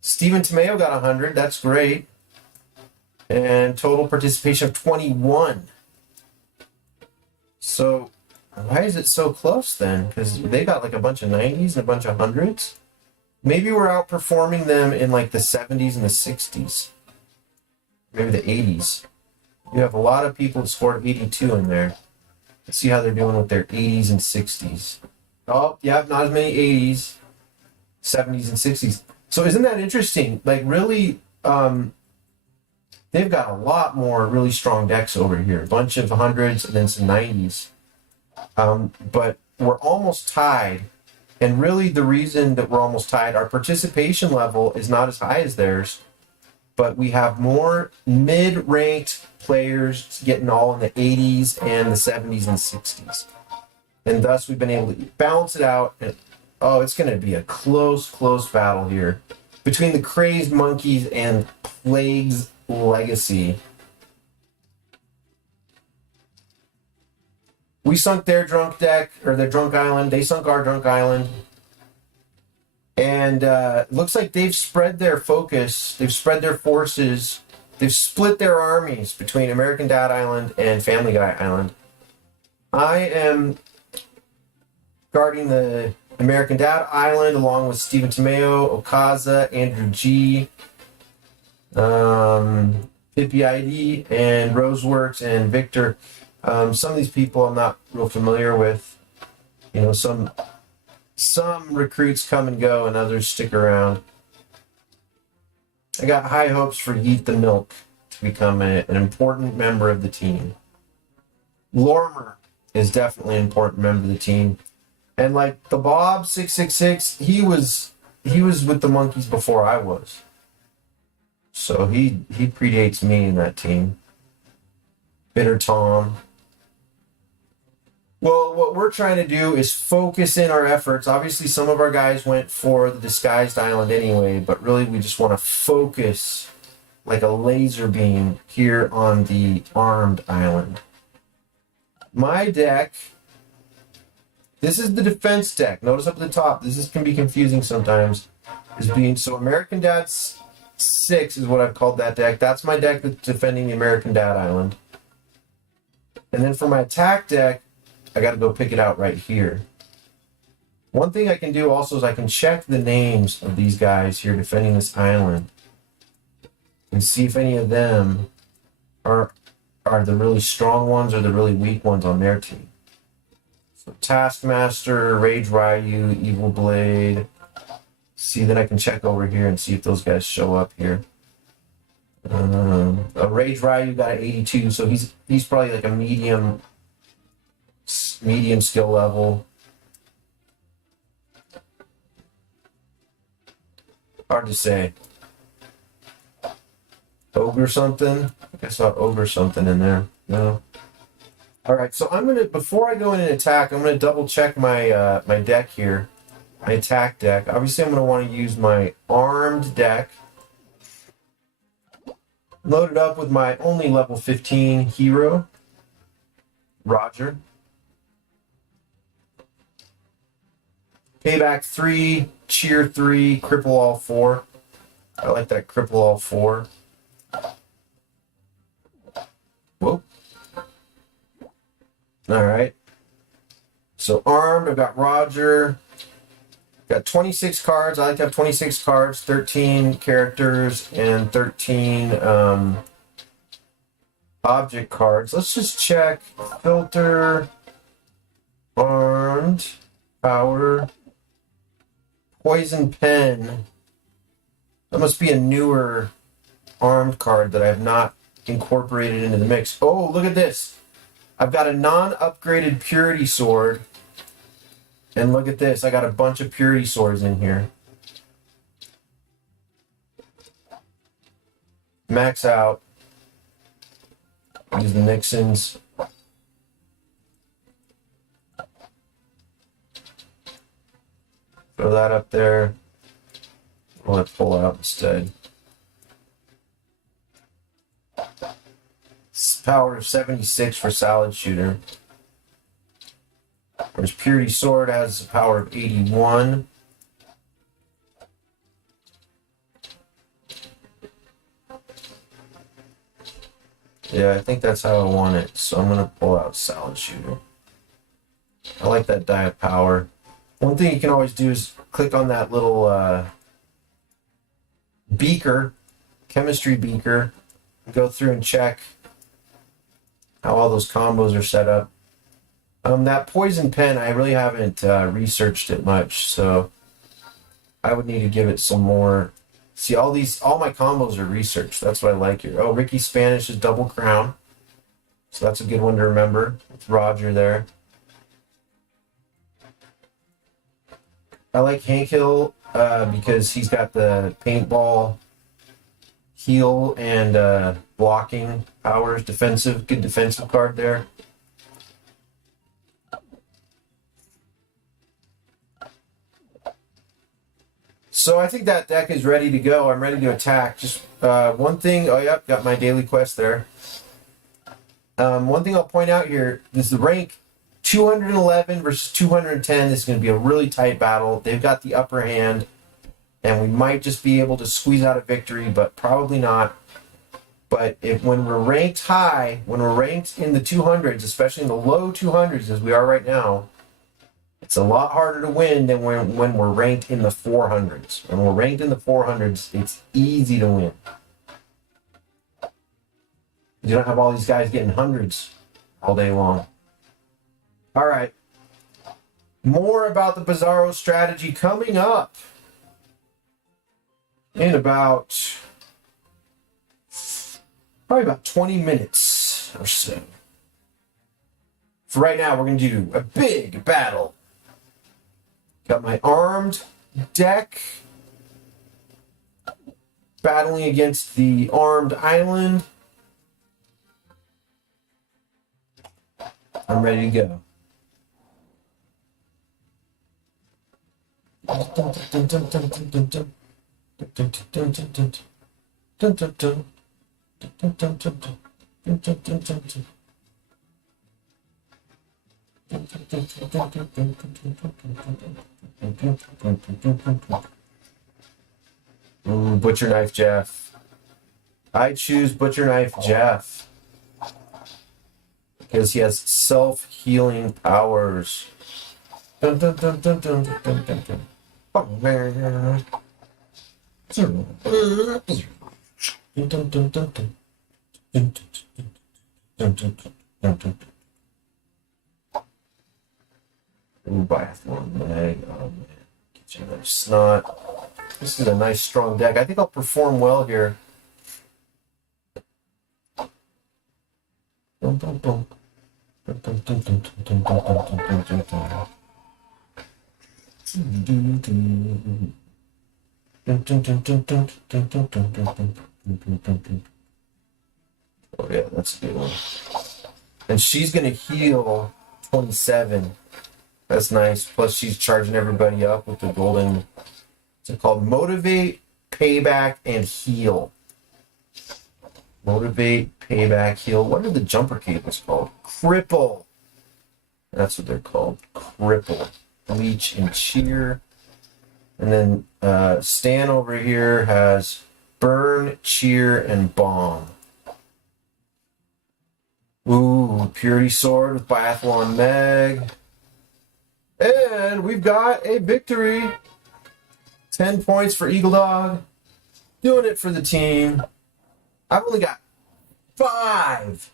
Steven Tomeo got 100. That's great. And total participation of 21. So why is it so close then? Because they got a bunch of 90s and a bunch of 100s. Maybe we're outperforming them in the 70s and the 60s. Maybe the 80s. You have a lot of people who scored 82 in there. Let's see how they're doing with their 80s and 60s. Oh, yeah, not as many 80s, 70s, and 60s. So isn't that interesting? Really, they've got a lot more really strong decks over here. A bunch of 100s and then some 90s. But we're almost tied. And really the reason that we're almost tied, our participation level is not as high as theirs. But we have more mid-ranked players getting all in the 80s and the 70s and 60s. And thus we've been able to balance it out. And, it's going to be a close battle here between the Krazed Monkeys and Plague's Legacy. We sunk their drunk deck, or their drunk island. They sunk our drunk island. And it looks like they've spread their focus. They've spread their forces. They've split their armies between American Dad Island and Family Guy Island. I am guarding the American Dad Island along with Steven Tomeo, Okaza, Andrew G, Pippi ID, and Roseworks, and Victor. Some of these people I'm not real familiar with. Some recruits come and go and others stick around. I got high hopes for Yeet the Milk to become an important member of the team. Lormer is definitely an important member of the team. And like the Bob 666, he was with the monkeys before I was. So he predates me in that team. Bitter Tom. Well, what we're trying to do is focus in our efforts. Obviously, some of our guys went for the disguised island anyway, but really we just want to focus like a laser beam here on the armed island. My deck, this is the defense deck. Notice up at the top, this can be confusing sometimes. So American Dad's 6 is what I've called that deck. That's my deck that's defending the American Dad Island. And then for my attack deck, I got to go pick it out right here. One thing I can do also is I can check the names of these guys here defending this island and see if any of them are the really strong ones or the really weak ones on their team. So Taskmaster, Rage Ryu, Evil Blade. See, then I can check over here and see if those guys show up here. Rage Ryu got an 82, so he's probably like a medium skill level. Hard to say. Ogre something? I think I saw Ogre something in there. No. Alright, so before I go in and attack, I'm gonna double check my my deck here. My attack deck. Obviously I'm gonna want to use my armed deck. Load it up with my only level 15 hero, Roger. Payback 3, cheer 3, cripple all 4. I like that cripple all 4. Whoa. Alright. So armed, I've got Roger. Got 26 cards. I like to have 26 cards, 13 characters, and 13 object cards. Let's just check. Filter, armed, power, poison pen. That must be a newer armed card that I have not incorporated into the mix. Oh, look at this. I've got a non-upgraded purity sword. And look at this, I got a bunch of purity swords in here. Max out. Use the Nixons. Throw that up there. Let's pull out instead. Power of 76 for Salad Shooter. Whereas Purity Sword has a power of 81. Yeah, I think that's how I want it. So I'm going to pull out Salad Shooter. I like that die of power. One thing you can always do is click on that little beaker, chemistry beaker, and go through and check how all those combos are set up. That poison pen, I really haven't researched it much, so I would need to give it some more. See, all my combos are researched. That's what I like here. Oh, Ricky Spanish is double crown, so that's a good one to remember. With Roger there. I like Hank Hill because he's got the paintball heal and blocking powers, good defensive card there. So I think that deck is ready to go. I'm ready to attack. Just one thing. Oh, yep, got my daily quest there. One thing I'll point out here is the rank 211 versus 210. This is going to be a really tight battle. They've got the upper hand, and we might just be able to squeeze out a victory, but probably not. But when we're ranked high, when we're ranked in the 200s, especially in the low 200s as we are right now, it's a lot harder to win than when we're ranked in the 400s. When we're ranked in the 400s, it's easy to win. You don't have all these guys getting hundreds all day long. All right. More about the Bizarro strategy coming up in about probably about 20 minutes or so. For right now, we're going to do a big battle. Got my armed deck battling against the armed island. I'm ready to go. Butcher Knife Jeff. I choose Butcher Knife Jeff because he has self-healing powers. Dun, dun, dun, dun, dun, dun, dun, dun, dun. Ooh, biathlon leg. Oh man, get you another snot. This is a nice strong deck. I think I'll perform well here. Boom, boom, boom. Dun, dun, dun, dun, dun, dun, dun, dun, dun, dun. Oh yeah, that's a good one. And she's gonna heal 27. That's nice. Plus she's charging everybody up with the golden. What's it called? Motivate, payback, and heal. Motivate, payback, heal. What are the jumper cables called? Cripple. That's what they're called. Cripple. Bleach and cheer. And then Stan over here has burn, cheer, and bomb. Ooh, purity sword with biathlon meg. And we've got a victory. 10 points for eagleDog. Doing it for the team. I've only got 5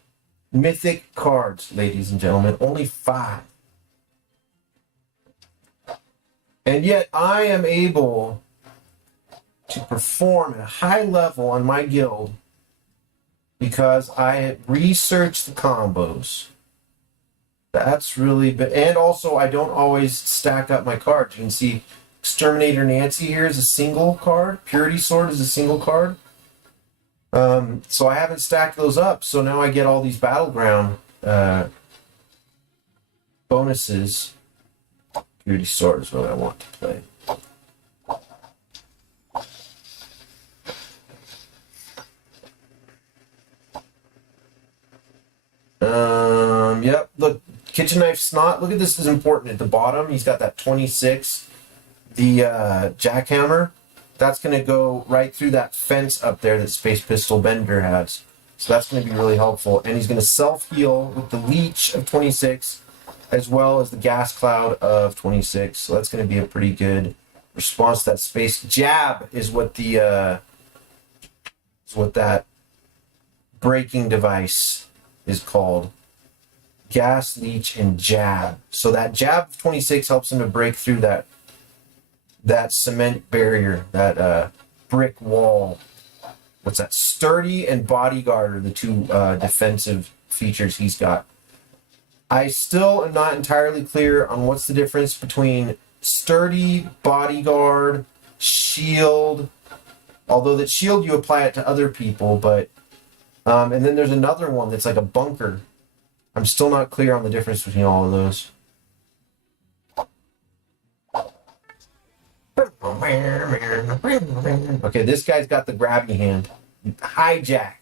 mythic cards, ladies and gentlemen. Only 5. And yet I am able to perform at a high level on my guild because I researched the combos. That's really big. And also I don't always stack up my cards. You can see Exterminator Nancy here is a single card. Purity Sword is a single card. So I haven't stacked those up. So now I get all these battleground bonuses. Purity Sword is what I want to play. Yep. Look, kitchen knife snot. Look at this is important at the bottom. He's got that 26. The jackhammer. That's going to go right through that fence up there that Space Pistol Bender has. So that's going to be really helpful. And he's going to self-heal with the leech of 26, as well as the gas cloud of 26. So that's going to be a pretty good response to that space. Jab is what the that breaking device is called. Gas, leech, and jab. So that jab of 26 helps him to break through that cement barrier, that brick wall. What's that? Sturdy and bodyguard are the 2 defensive features he's got. I still am not entirely clear on what's the difference between sturdy, bodyguard, shield. Although that shield you apply it to other people, but and then there's another one that's like a bunker. I'm still not clear on the difference between all of those. Okay, this guy's got the grabby hand. Hijack.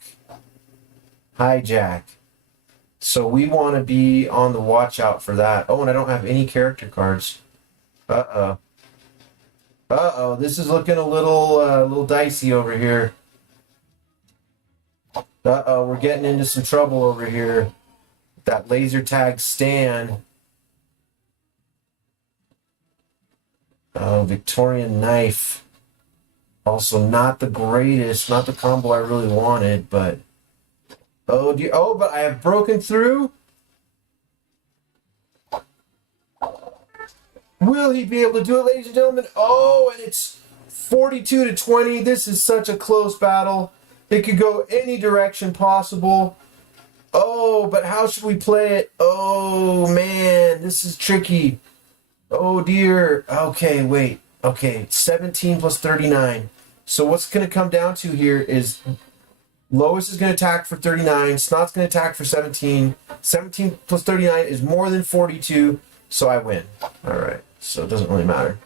So we want to be on the watch out for that. Oh, and I don't have any character cards. Uh-oh. This is looking a little dicey over here. We're getting into some trouble over here. That laser tag Stan. Victorian knife. Also not the greatest, not the combo I really wanted, but but I have broken through. Will he be able to do it, ladies and gentlemen? Oh, and it's 42-20. This is such a close battle. It could go any direction possible. Oh, but how should we play it? Oh, man, this is tricky. Oh, dear. Okay, wait. Okay, 17 plus 39. So what's going to come down to here is Lois is going to attack for 39. Snot's going to attack for 17. 17 plus 39 is more than 42, so I win. All right, so it doesn't really matter.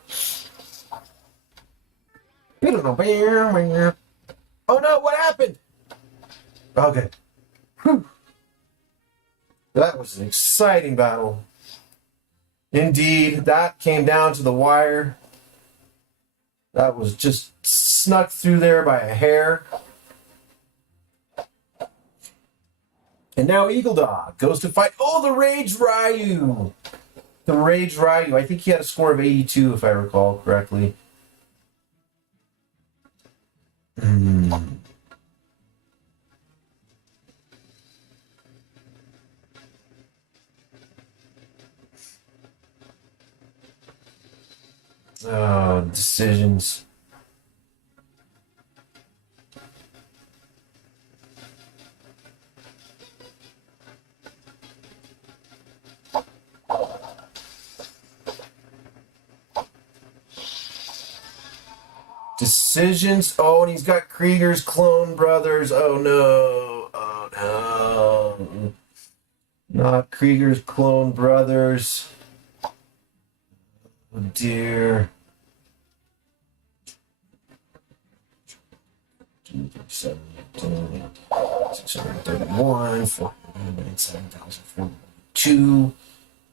Oh, no, what happened? Okay. Whew. That was an exciting battle. Indeed, that came down to the wire. That was just snuck through there by a hair. And now eagleDog goes to fight. Oh, the Rage Ryu! The Rage Ryu. I think he had a score of 82, if I recall correctly. Oh, decisions. Decisions. Oh, and he's got Krieger's clone brothers. Oh, no. Oh, no. Not Krieger's clone brothers. Oh, dear. 631, 497,042,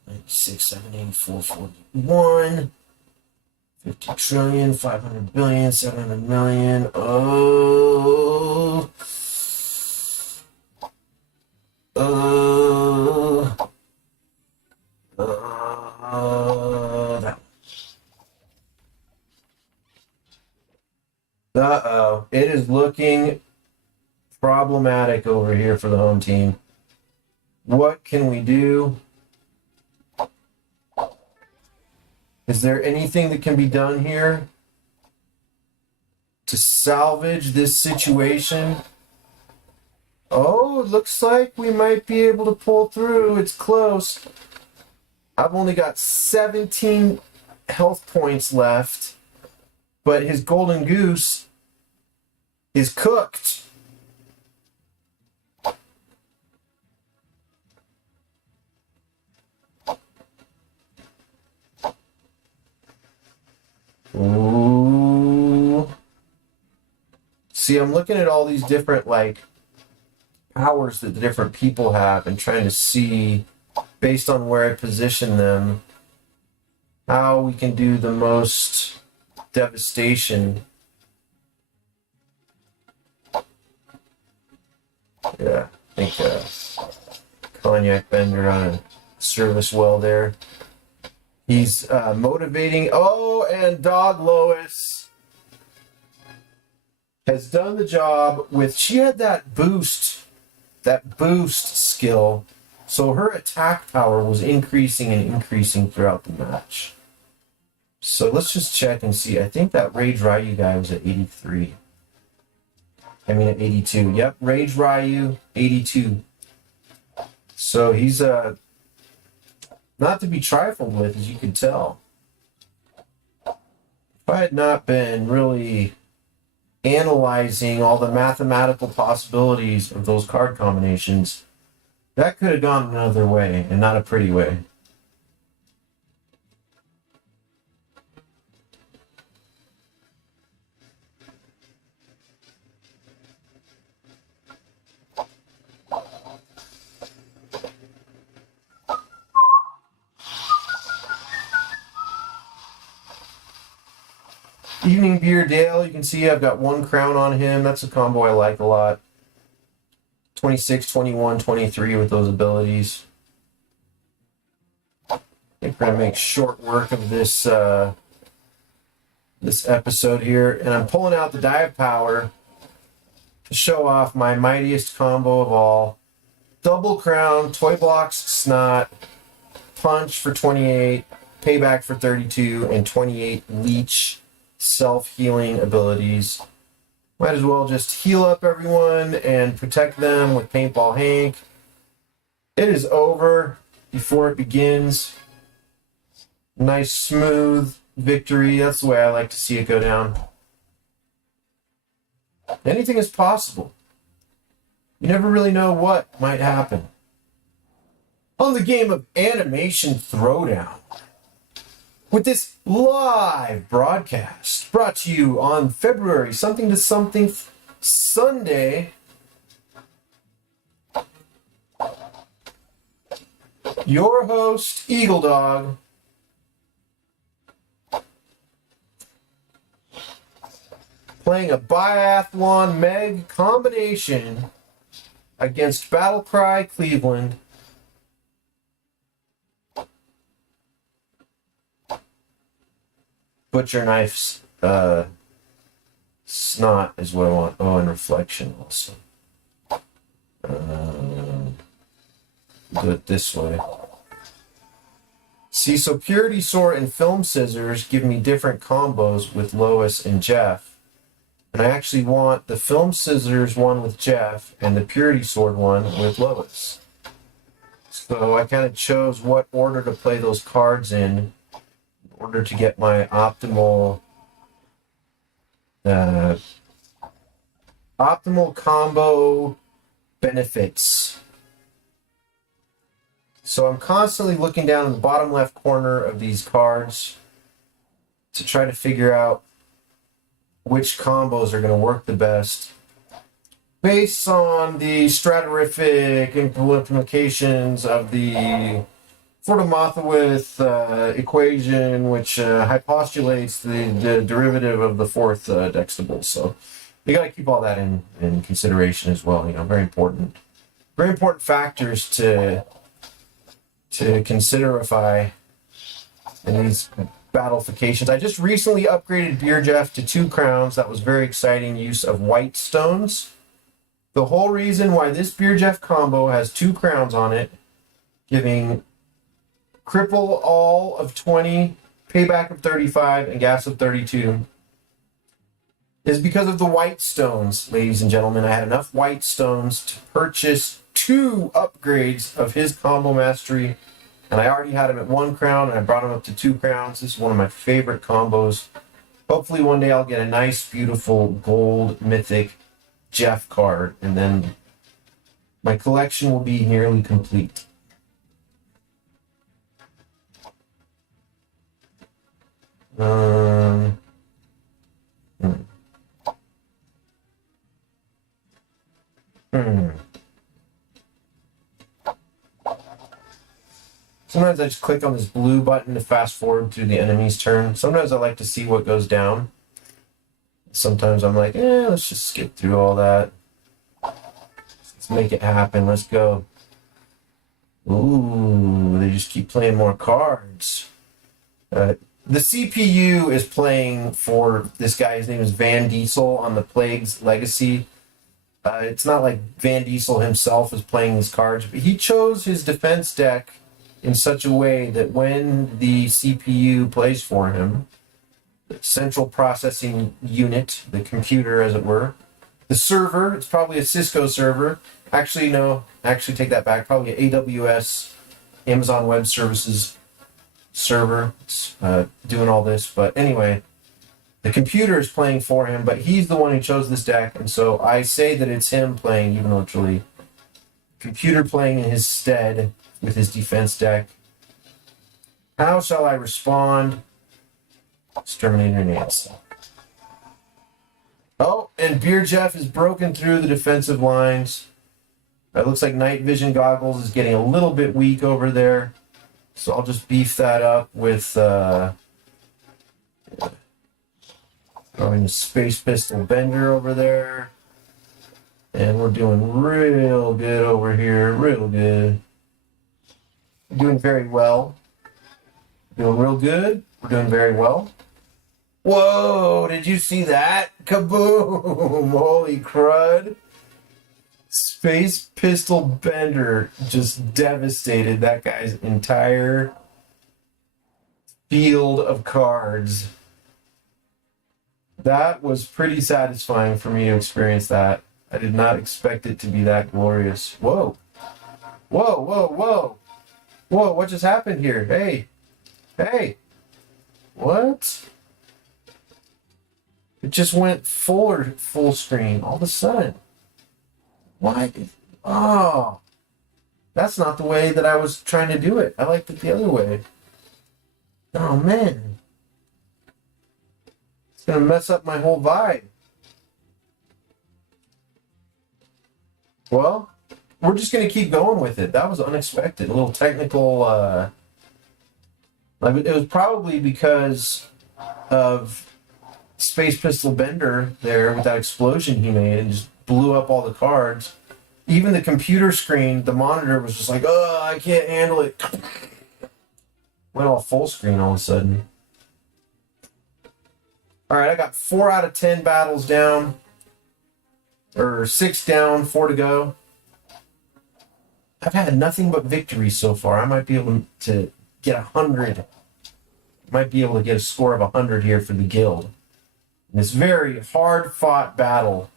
96, 784, 41, 50 trillion, 500 billion, 700 million. Oh. Uh-oh. It is looking problematic over here for the home team. What can we do? Is there anything that can be done here to salvage this situation? Oh, it looks like we might be able to pull through. It's close. I've only got 17 health points left, but his golden goose is cooked. Ooh. See, I'm looking at all these different, powers that the different people have and trying to see, based on where I position them, how we can do the most devastation. Yeah, I think Cognac Bender on a service well there. He's motivating. Oh, and Dog Lois has done the job with. She had that boost skill. So her attack power was increasing and increasing throughout the match. So let's just check and see. I think that Rage Ryu guy was at 83. I mean at 82. Yep, Rage Ryu, 82. So he's not to be trifled with, as you can tell. If I had not been really analyzing all the mathematical possibilities of those card combinations, that could have gone another way, and not a pretty way. Evening Beer Dale, you can see I've got one crown on him. That's a combo I like a lot. 26, 21, 23 with those abilities. I think we're going to make short work of this this episode here. And I'm pulling out the Die of Power to show off my mightiest combo of all. Double Crown, Toy Blocks Snot, Punch for 28, Payback for 32, and 28 Leech self-healing abilities. Might as well just heal up everyone and protect them with Paintball Hank. It is over before it begins. Nice, smooth victory. That's the way I like to see it go down. Anything is possible. You never really know what might happen. On the game of Animation Throwdown, with this live broadcast brought to you on February something to something Sunday. Your host, eagleDog, playing a biathlon meg combination against Battlecry Cleveland. Butcher Knife's snot is what I want. Oh, and reflection also. Do it this way. See, so Purity Sword and Film Scissors give me different combos with Lois and Jeff. And I actually want the Film Scissors one with Jeff and the Purity Sword one with Lois. So I kind of chose what order to play those cards in order to get my optimal combo benefits. So I'm constantly looking down in the bottom left corner of these cards to try to figure out which combos are going to work the best based on the stratarific implications of the Fortumathawith equation, which hypostulates the derivative of the fourth dextable. So you got to keep all that in consideration as well. You know, very important factors to considerify in these battleifications. I just recently upgraded Beer Jeff to 2 crowns. That was very exciting use of white stones. The whole reason why this Beer Jeff combo has 2 crowns on it, giving cripple all of 20, payback of 35, and gas of 32, is because of the white stones, ladies and gentlemen. I had enough white stones to purchase 2 upgrades of his combo mastery, and I already had him at 1 crown, and I brought him up to 2 crowns. This is one of my favorite combos. Hopefully one day I'll get a nice, beautiful gold mythic Jeff card, and then my collection will be nearly complete. Sometimes I just click on this blue button to fast forward through the enemy's turn. Sometimes I like to see what goes down. Sometimes I'm like, let's just skip through all that. Let's make it happen. Let's go. Ooh, they just keep playing more cards. The CPU is playing for this guy. His name is Van Diesel on the Plague's Legacy. It's not like Van Diesel himself is playing these cards, but he chose his defense deck in such a way that when the CPU plays for him, the central processing unit, the computer as it were, the server, it's probably a Cisco server. Actually, no, take that back. Probably an AWS, Amazon Web Services server doing all this. But anyway, the computer is playing for him, but he's the one who chose this deck, and so I say that it's him playing, even though it's really computer playing in his stead with his defense deck. How shall I respond? Exterminator Nance. Oh, and Beer Jeff is broken through the defensive lines. It looks like night vision goggles is getting a little bit weak over there. So I'll just beef that up with throwing the Space Pistol Bender over there. And we're doing real good over here. Real good. We're doing very well. Doing real good. We're doing very well. Whoa, did you see that? Kaboom! Holy crud. Space Pistol Bender just devastated that guy's entire field of cards. That was pretty satisfying for me to experience that. I did not expect it to be that glorious. Whoa. Whoa, whoa, whoa. Whoa, what just happened here? Hey. Hey. What? It just went full screen all of a sudden. Why? Oh. That's not the way that I was trying to do it. I liked it the other way. Oh, man. It's going to mess up my whole vibe. Well, we're just going to keep going with it. That was unexpected. A little technical. It was probably because of Space Pistol Bender there with that explosion he made and just blew up all the cards. Even the computer screen, the monitor was just like, oh, I can't handle it. Went all full screen all of a sudden. All right, I got 4 out of 10 battles down. Or 6 down, 4 to go. I've had nothing but victories so far. I might be able to get 100. Might be able to get a score of 100 here for the guild. In this very hard-fought battle.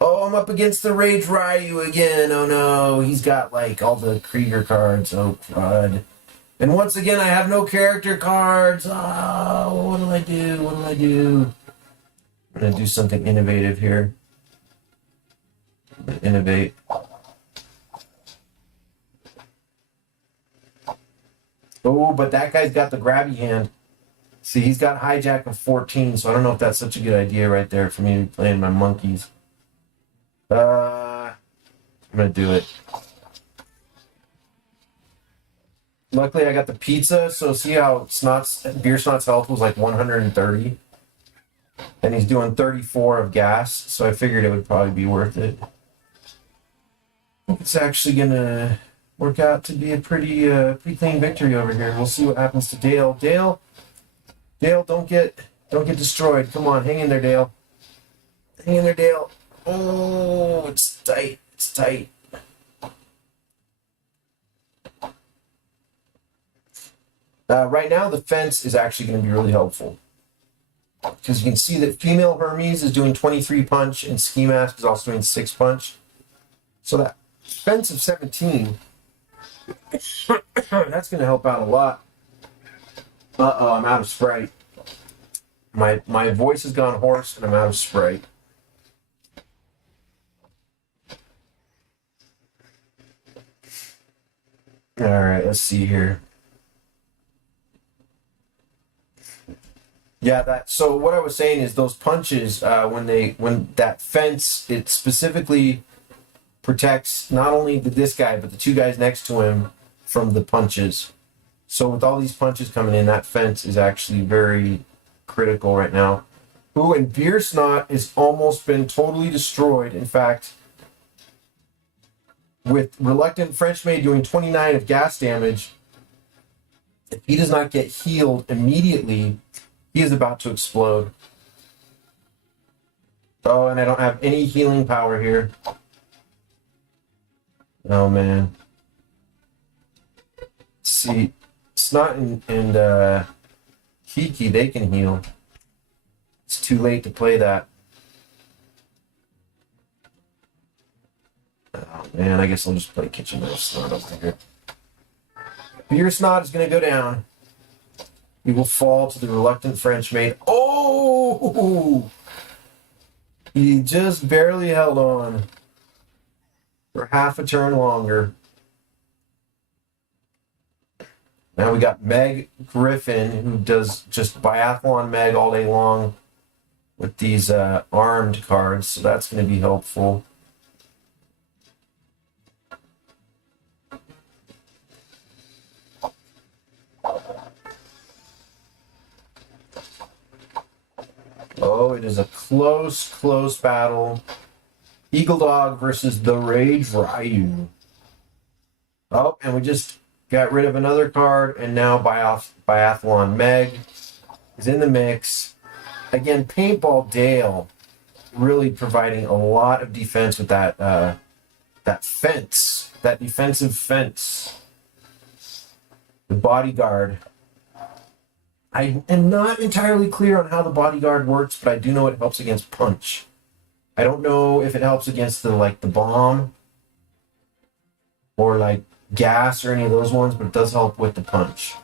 Oh, I'm up against the Rage Ryu again. Oh no, he's got like all the Krieger cards. Oh crud. And once again, I have no character cards. Oh, what do I do? What do I do? I'm going to do something innovative here. Innovate. Oh, but that guy's got the grabby hand. See, he's got hijack of 14, so I don't know if that's such a good idea right there for me to be playing my monkeys. I'm going to do it. Luckily, I got the pizza, so see how Beer Snot's health was like 130? And he's doing 34 of gas, so I figured it would probably be worth it. I think it's actually going to work out to be a pretty clean victory over here. We'll see what happens to Dale. Dale, don't get destroyed. Come on, hang in there, Dale. Hang in there, Dale. Oh, it's tight. It's tight. Right now, the fence is actually going to be really helpful. Because you can see that female Hermes is doing 23 punch and Ski Mask is also doing 6 punch. So that fence of 17, that's going to help out a lot. Uh-oh, I'm out of Sprite. My voice has gone hoarse and I'm out of Sprite. All right, let's see here. Yeah, so what I was saying is those punches, when that fence, it specifically protects not only this guy, but the 2 guys next to him from the punches. So with all these punches coming in, that fence is actually very critical right now. Ooh, and Beer Snot has almost been totally destroyed. In fact, with Reluctant French Maid doing 29 of gas damage, if he does not get healed immediately, he is about to explode. Oh, and I don't have any healing power here. Oh, man. See, Snot and Kiki, they can heal. It's too late to play that. Oh, man, I guess I'll just play Kitchen Mouse Snot over here. Beer Snot is going to go down. He will fall to the Reluctant French Maid. Oh! He just barely held on for half a turn longer. Now we got Meg Griffin, who does just biathlon Meg all day long with these armed cards, so that's going to be helpful. Oh, it is a close battle. eagleDog versus the Rage Ryu. Oh, and we just got rid of another card, and now Biathlon Meg is in the mix. Again, Paintball Dale really providing a lot of defense with that fence, that defensive fence. The bodyguard. I am not entirely clear on how the bodyguard works, but I do know it helps against punch. I don't know if it helps against the bomb or like gas or any of those ones, but it does help with the punch.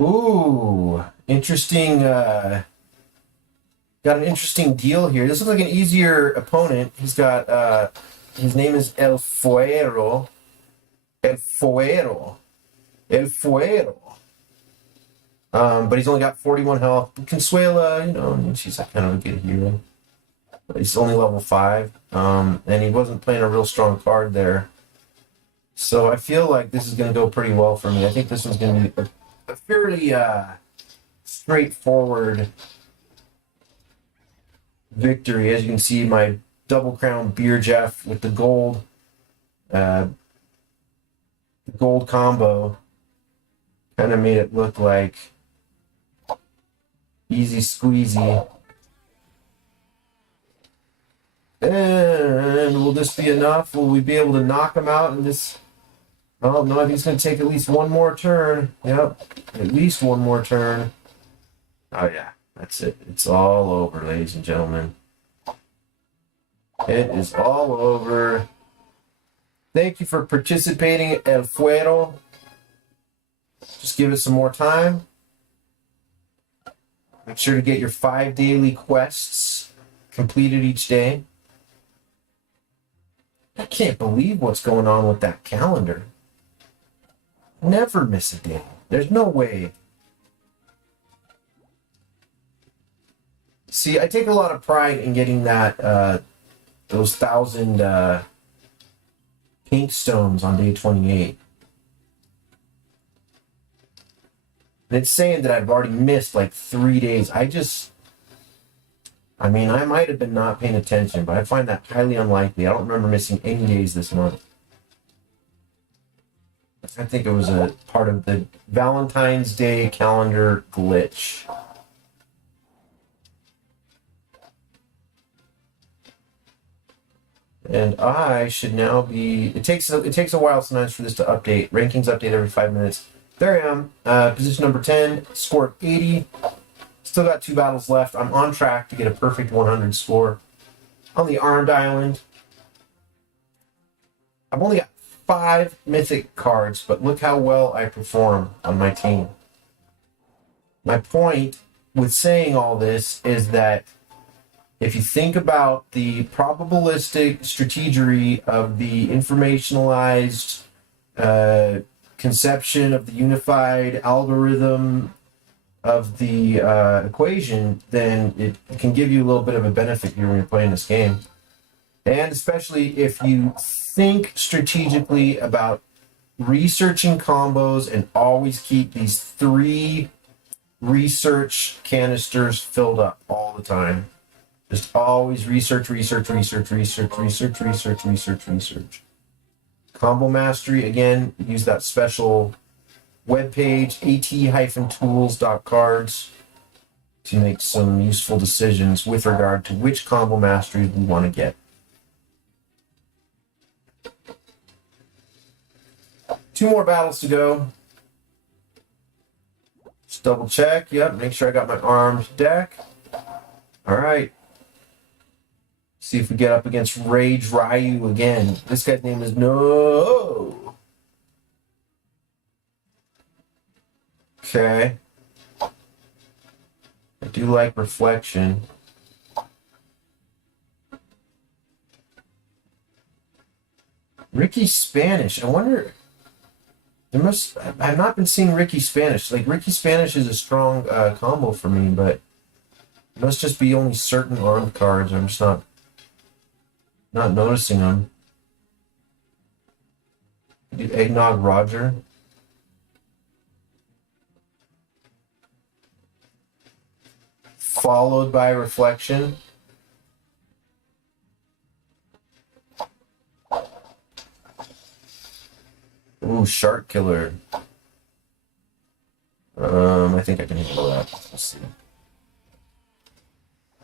Ooh, interesting. Got an interesting deal here. This looks like an easier opponent. He's got, his name is El Fuero. El Fuero. El Fuero. But he's only got 41 health. Consuela, you know, she's kind of a good hero. But he's only level 5. And he wasn't playing a real strong card there. So I feel like this is going to go pretty well for me. I think this one's going to be a fairly straightforward victory. As you can see, my double crown Beer Jeff with the gold combo kind of made it look like easy squeezy. And will this be enough? Will we be able to knock him out in this? Oh, no, I think it's going to take at least one more turn. Yep, at least one more turn. Oh, yeah, that's it. It's all over, ladies and gentlemen. It is all over. Thank you for participating, El Fuero. Just give it some more time. Make sure to get your 5 daily quests completed each day. I can't believe what's going on with that calendar. Never miss a day. There's no way. See, I take a lot of pride in getting that those 1,000 pink stones on day 28. And it's saying that I've already missed like 3 days. I mean, I might have been not paying attention, but I find that highly unlikely. I don't remember missing any days this month. I think it was a part of the Valentine's Day calendar glitch. And I should now be... It takes a while sometimes for this to update. Rankings update every 5 minutes. There I am. Position number 10. Score of 80. Still got 2 battles left. I'm on track to get a perfect 100 score on the Armed Island. I've only got 5 mythic cards, but look how well I perform on my team. My point with saying all this is that if you think about the probabilistic strategery of the informationalized conception of the unified algorithm of the equation, then it can give you a little bit of a benefit here when you're playing this game. And especially if you think strategically about researching combos and always keep these 3 research canisters filled up all the time. Just always research. Combo mastery, again, use that special webpage, at-tools.cards, to make some useful decisions with regard to which combo masteries we want to get. Two more battles to go. Just double check. Yep, make sure I got my armed deck. All right. See if we get up against Rage Ryu again. This guy's name is No. Okay. I do like Reflection. Ricky Spanish. I wonder... I've not been seeing Ricky Spanish. Like, Ricky Spanish is a strong combo for me, but it must just be only certain armed cards. I'm just not noticing them. Do Eggnog Roger. Followed by Reflection. Ooh, Shark Killer. I think I can handle that. Let's see.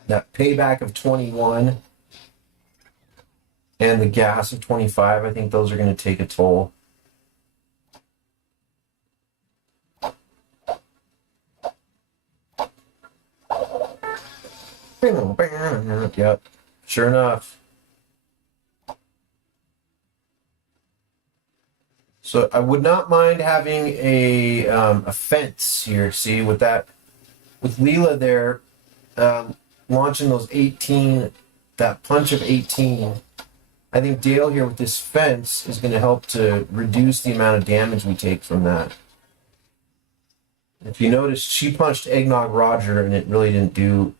that payback of 21 and the gas of 25, I think those are going to take a toll. Yep, sure enough. So I would not mind having a fence here. See, with that, with Leela there, launching those 18, that punch of 18. I think Dale here with this fence is going to help to reduce the amount of damage we take from that. If you notice, she punched Eggnog Roger and it really didn't do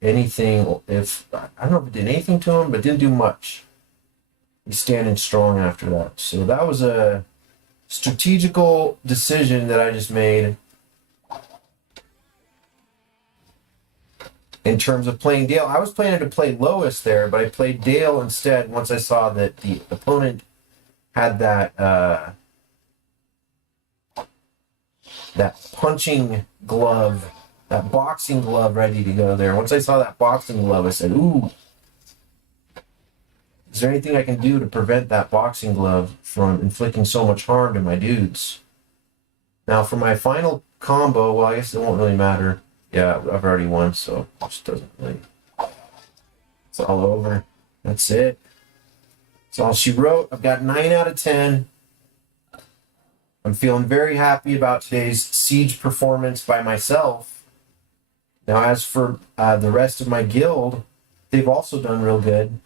anything. I don't know if it did anything to him, but it didn't do much. He's standing strong after that. So that was a strategical decision that I just made in terms of playing Dale. I was planning to play Lois there, but I played Dale instead once I saw that the opponent had that that punching glove, that boxing glove ready to go there. Once I saw that boxing glove, I said, ooh, is there anything I can do to prevent that boxing glove from inflicting so much harm to my dudes? Now, for my final combo, well, I guess it won't really matter. Yeah, I've already won, so it just doesn't really... It's all over. That's it. That's all she wrote. I've got 9 out of 10. I'm feeling very happy about today's siege performance by myself. Now, as for the rest of my guild, they've also done real good.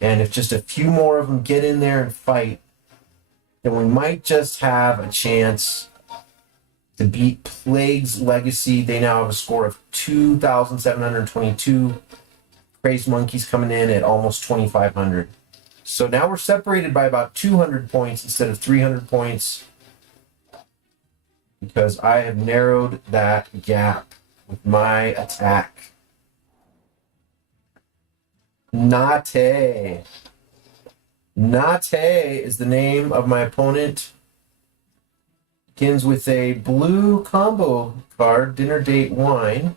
And if just a few more of them get in there and fight, then we might just have a chance to beat Plague's Legacy. They now have a score of 2,722. Crazed Monkey's coming in at almost 2,500. So now we're separated by about 200 points instead of 300 points, because I have narrowed that gap with my attack. Nate. Nate is the name of my opponent. Begins with a blue combo card, Dinner Date Wine.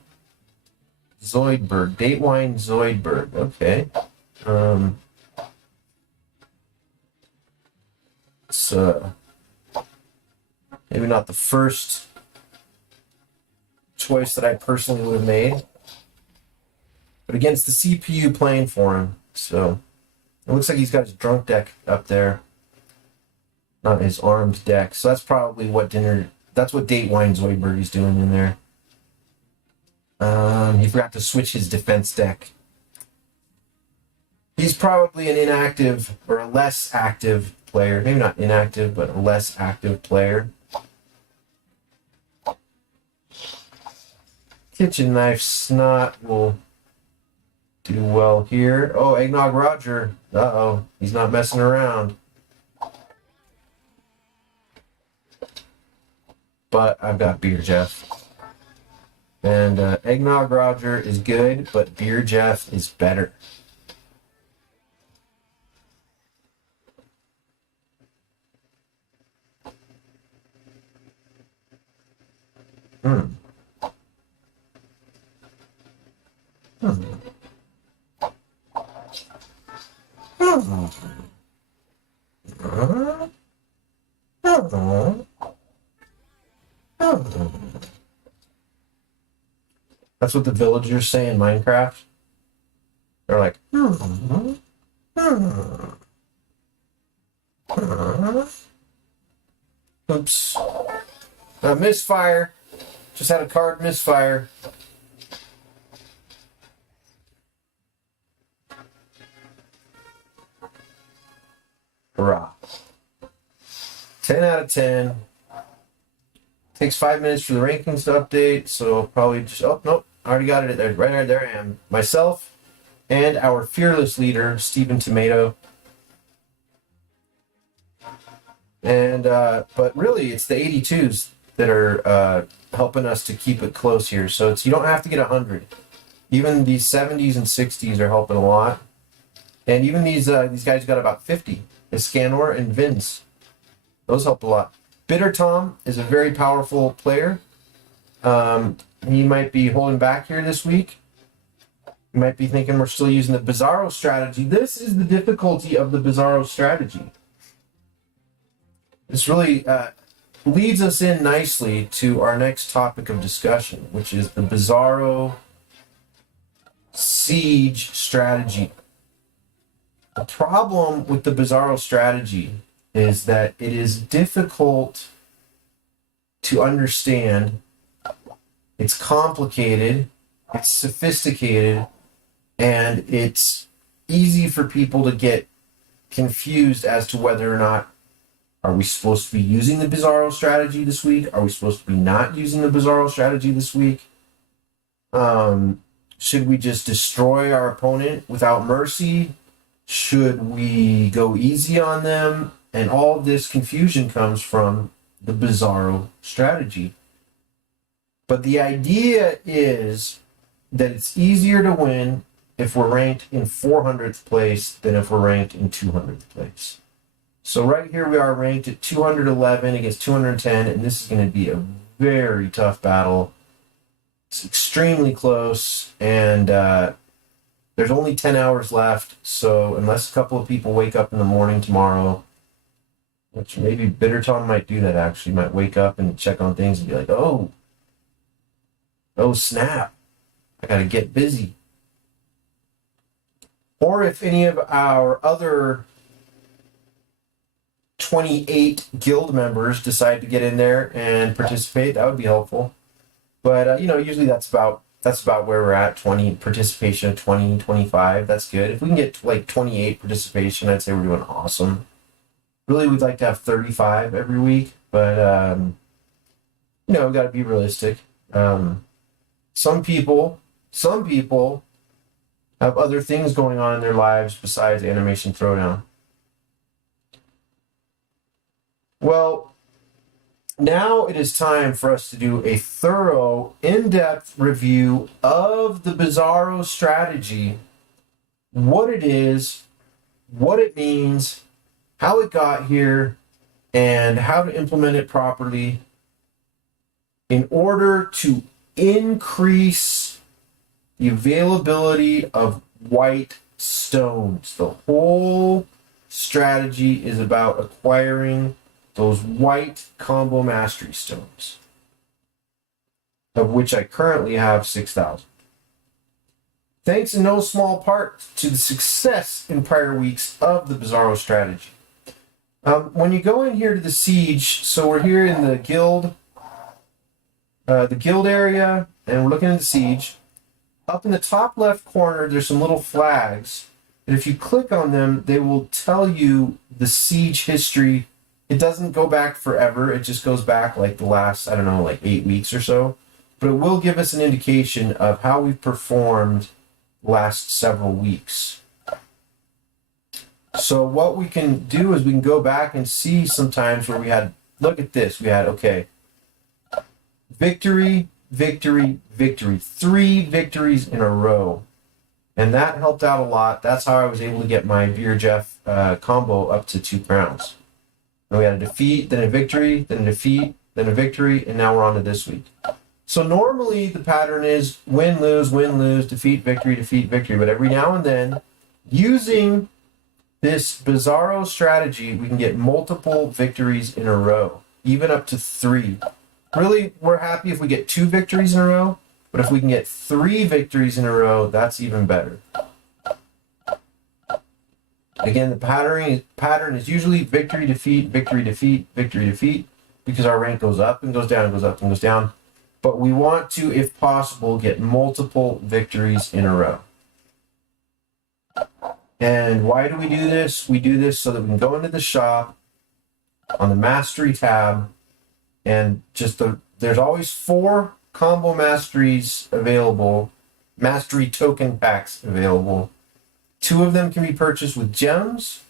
Zoidberg. Date Wine Zoidberg. Okay. It's maybe not the first choice that I personally would have made, but against the CPU playing for him. So it looks like he's got his drunk deck up there, not his armed deck. So that's probably what that's what Date Wine Zoidberg is doing in there. He forgot to switch his defense deck. He's probably an inactive or a less active player. Maybe not inactive, but a less active player. Kitchen Knife Snot will do well here. Oh, Eggnog Roger. Uh-oh. He's not messing around. But I've got Beer Jeff. And Eggnog Roger is good, but Beer Jeff is better. That's what the villagers say in Minecraft. They're like, oops. Misfire. Just had a card misfire. Hurrah. 10 out of 10. Takes 5 minutes for the rankings to update, so probably just... Oh, nope. I already got it there. Right there I am. Myself and our fearless leader, Stephen Tomato. And, but really, it's the 82s that are helping us to keep it close here. So you don't have to get 100. Even these 70s and 60s are helping a lot. And even these guys got about 50. Iscanor and Vince. Those help a lot. Bitter Tom is a very powerful player. He might be holding back here this week. You might be thinking we're still using the Bizarro strategy. This is the difficulty of the Bizarro strategy. This really leads us in nicely to our next topic of discussion, which is the Bizarro siege strategy. The problem with the Bizarro strategy is that it is difficult to understand. It's complicated, it's sophisticated, and it's easy for people to get confused as to whether or not are we supposed to be using the Bizarro strategy this week? Are we supposed to be not using the Bizarro strategy this week? Should we just destroy our opponent without mercy? Should we go easy on them? And all of this confusion comes from the Bizarro strategy. But the idea is that it's easier to win if we're ranked in 400th place than if we're ranked in 200th place. So right here we are ranked at 211 against 210, and this is going to be a very tough battle. It's extremely close, and there's only 10 hours left, so unless a couple of people wake up in the morning tomorrow, which maybe Bitter Tom might do that actually, might wake up and check on things and be like, oh snap, I gotta get busy. Or if any of our other 28 guild members decide to get in there and participate, that would be helpful. But usually that's about where we're at. 20 participation of 20, 25. That's good. If we can get like 28 participation, I'd say we're doing awesome. Really, we'd like to have 35 every week, but we've got to be realistic. Some people have other things going on in their lives besides Animation Throwdown. Well, now it is time for us to do a thorough, in-depth review of the Bizarro strategy, what it is, what it means, how it got here, and how to implement it properly in order to increase the availability of white stones. The whole strategy is about acquiring those white combo mastery stones, of which I currently have 6,000. Thanks in no small part to the success in prior weeks of the Bizarro strategy. When you go in here to the siege, so we're here in the guild area, and we're looking at the siege. Up in the top left corner, there's some little flags, and if you click on them, they will tell you the siege history. It doesn't go back forever. It just goes back like the last, 8 weeks or so. But it will give us an indication of how we've performed the last several weeks. So what we can do is we can go back and see sometimes where we had, look at this, we had, victory, victory, victory. 3 victories in a row. And that helped out a lot. That's how I was able to get my Beer Jeff combo up to 2 crowns. And we had a defeat, then a victory, then a defeat, then a victory, and now we're on to this week. So normally the pattern is win, lose, defeat, victory. But every now and then, using this Bizarro strategy, we can get multiple victories in a row, even up to 3. Really, we're happy if we get 2 victories in a row, but if we can get 3 victories in a row, that's even better. Again, the pattern is usually victory, defeat, victory, defeat, victory, defeat, because our rank goes up and goes down, goes up and goes down. But we want to, if possible, get multiple victories in a row. And why do we do this? We do this so that we can go into the shop on the Mastery tab, and there's always 4 combo masteries available, mastery token packs available. 2 of them can be purchased with gems,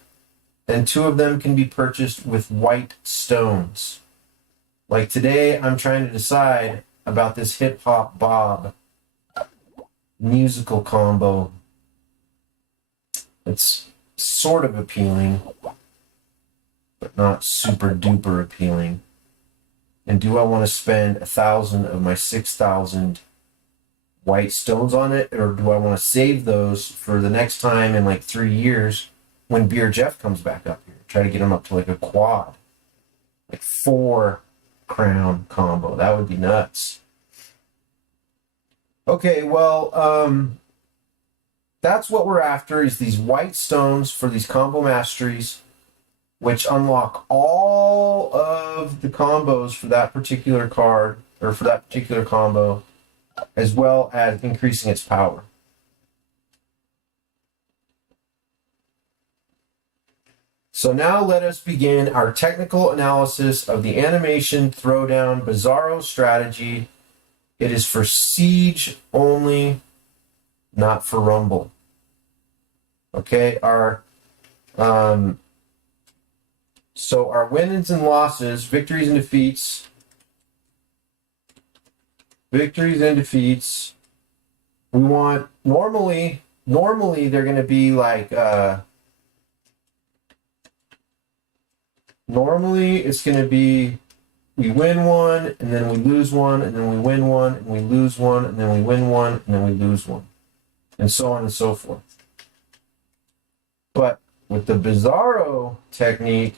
and 2 of them can be purchased with white stones. Like today, I'm trying to decide about this Hip Hop Bob musical combo. It's sort of appealing, but not super duper appealing. And do I want to spend 1,000 of my 6,000 white stones on it, or do I want to save those for the next time in like 3 years when Beer Jeff comes back up here? Try to get him up to like a quad, like 4 crown combo. That would be nuts. Okay, well, that's what we're after, is these white stones for these combo masteries, which unlock all of the combos for that particular card, or for that particular combo, as well as increasing its power. So now let us begin our technical analysis of the animation Throwdown Bizarro strategy. It is for Siege only, not for Rumble. Okay, so our wins and losses, victories and defeats. Victories and defeats. We want, normally they're going to be like, normally it's going to be, we win one, and then we lose one, and then we win one, and we lose one, and then we win one, and then we lose one. And so on and so forth. But with the Bizarro technique,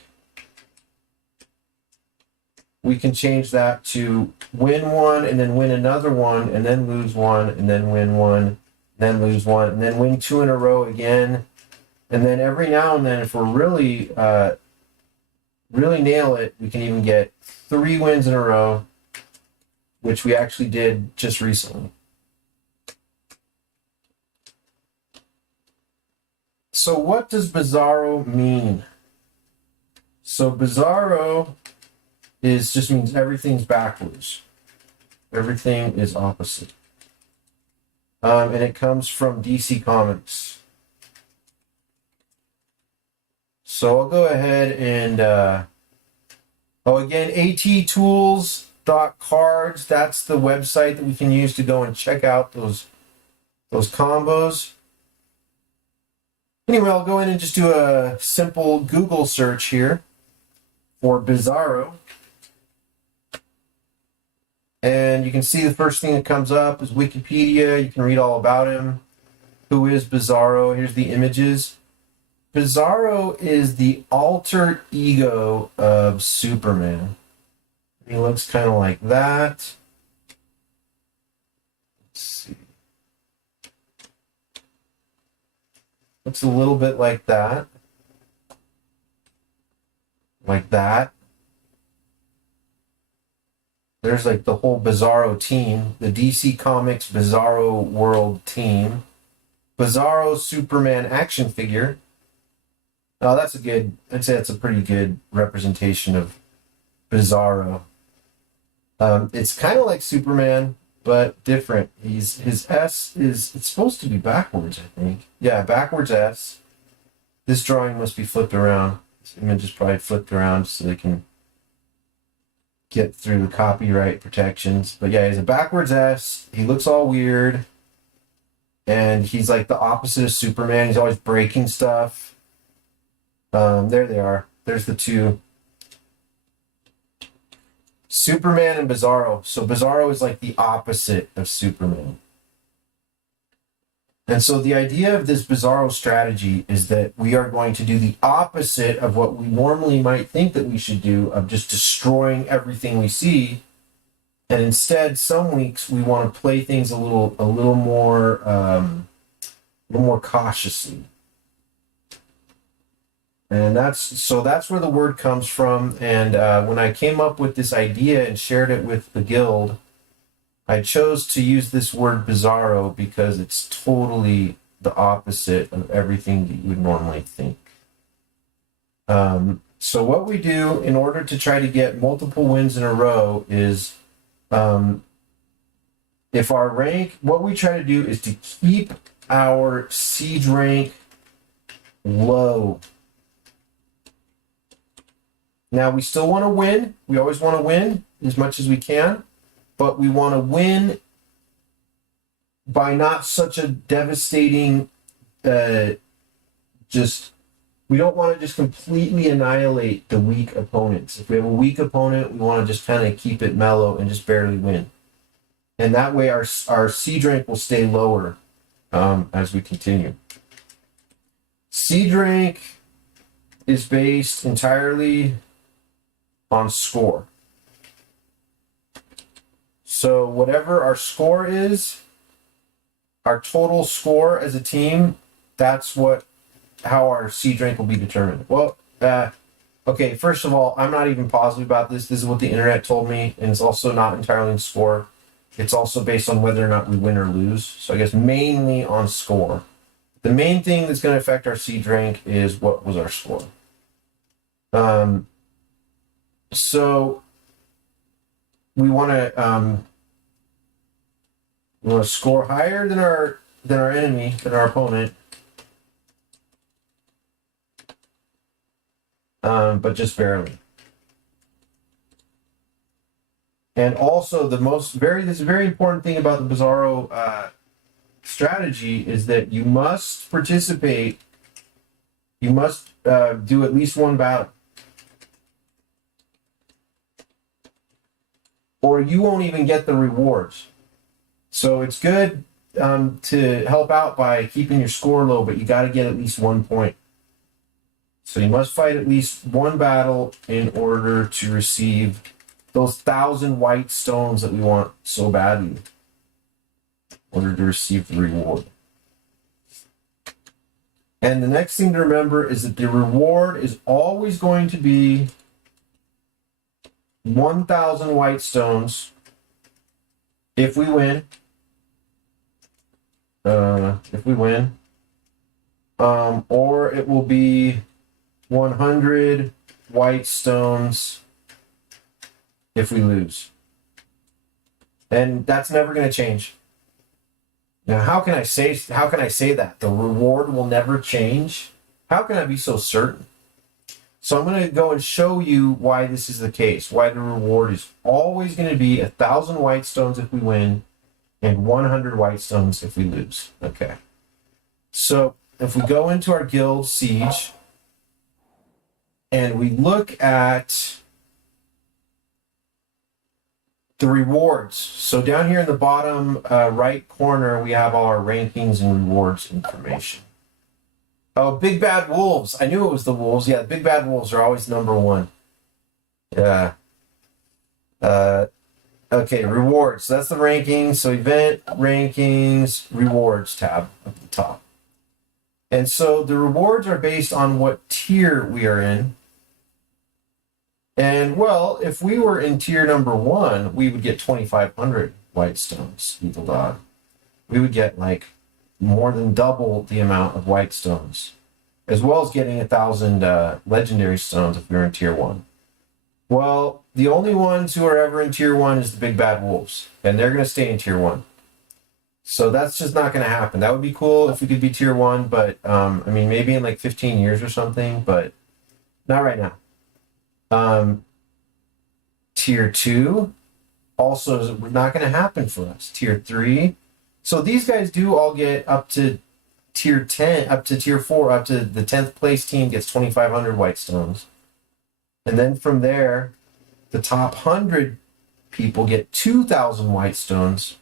we can change that to win one, and then win another one, and then lose one, and then win one, and then lose one, and then win 2 in a row again. And then every now and then, if we're really nail it, we can even get 3 wins in a row, which we actually did just recently. So what does Bizarro mean? So Bizarro just means everything's backwards. Everything is opposite. And it comes from DC Comics. So I'll go ahead and, again, attools.cards. That's the website that we can use to go and check out those combos. Anyway, I'll go in and just do a simple Google search here for Bizarro. And you can see the first thing that comes up is Wikipedia. You can read all about him. Who is Bizarro? Here's the images. Bizarro is the alter ego of Superman. He looks kind of like that. Let's see. Looks a little bit like that. Like that. There's like the whole Bizarro team, the DC Comics Bizarro World team. Bizarro Superman action figure. Oh, I'd say that's a pretty good representation of Bizarro. It's kind of like Superman, but different. His S it's supposed to be backwards, I think. Yeah, backwards S. This drawing must be flipped around. This image is probably flipped around so they can get through the copyright protections. But yeah, he's a backwards S. He looks all weird. And he's like the opposite of Superman. He's always breaking stuff. There they are. There's the two. Superman and Bizarro. So Bizarro is like the opposite of Superman. And so the idea of this Bizarro strategy is that we are going to do the opposite of what we normally might think that we should do, of just destroying everything we see. And instead, some weeks we want to play things a little more cautiously. And that's where the word comes from. And when I came up with this idea and shared it with the guild, I chose to use this word Bizarro because it's totally the opposite of everything that you would normally think. So what we do in order to try to get multiple wins in a row is, if our rank, what we try to do is to keep our siege rank low. Now, we still want to win. We always want to win as much as we can. But we want to win by not such a devastating, we don't want to just completely annihilate the weak opponents. If we have a weak opponent, we want to just kind of keep it mellow and just barely win. And that way our seed rank will stay lower as we continue. Seed rank is based entirely on score. So whatever our score is, our total score as a team, that's how our seed rank will be determined. Well, okay, first of all, I'm not even positive about this. This is what the internet told me, and it's also not entirely in score. It's also based on whether or not we win or lose. So I guess mainly on score. The main thing that's going to affect our seed rank is what was our score. So we want to score higher than our enemy, than our opponent, but just barely. And also this very important thing about the Bizarro strategy is that you must participate. You must do at least one battle, or you won't even get the rewards. So it's good to help out by keeping your score low, but you got to get at least 1 point. So you must fight at least one battle in order to receive those 1,000 white stones that we want so badly, in order to receive the reward. And the next thing to remember is that the reward is always going to be 1,000 white stones if we win. Or it will be 100 white stones if we lose. And that's never going to change. Now, how can I say that? The reward will never change? How can I be so certain? So I'm going to go and show you why this is the case, why the reward is always going to be 1,000 white stones if we win and 100 white stones if we lose. Okay. So if we go into our guild siege and we look at the rewards. So down here in the bottom right corner, we have all our rankings and rewards information. Oh, Big Bad Wolves. I knew it was the Wolves. Yeah, the Big Bad Wolves are always number one. Yeah. Okay, rewards. So that's the rankings. So event, rankings, rewards tab at the top. And so the rewards are based on what tier we are in. And, well, if we were in tier number 1, we would get 2,500 white stones, eagleDog. We would get, like, more than double the amount of white stones, as well as getting 1,000 legendary stones if we were in tier 1. Well, the only ones who are ever in tier 1 is the Big Bad Wolves, and they're going to stay in tier 1. So that's just not going to happen. That would be cool if we could be tier 1, but, I mean, maybe in, like, 15 years or something, but not right now. Tier 2 also is not going to happen for us. Tier 3. So these guys do all get up to tier 10, up to tier 4, up to the 10th place team gets 2,500 white stones. And then from there, the top 100 people get 2,000 white stones.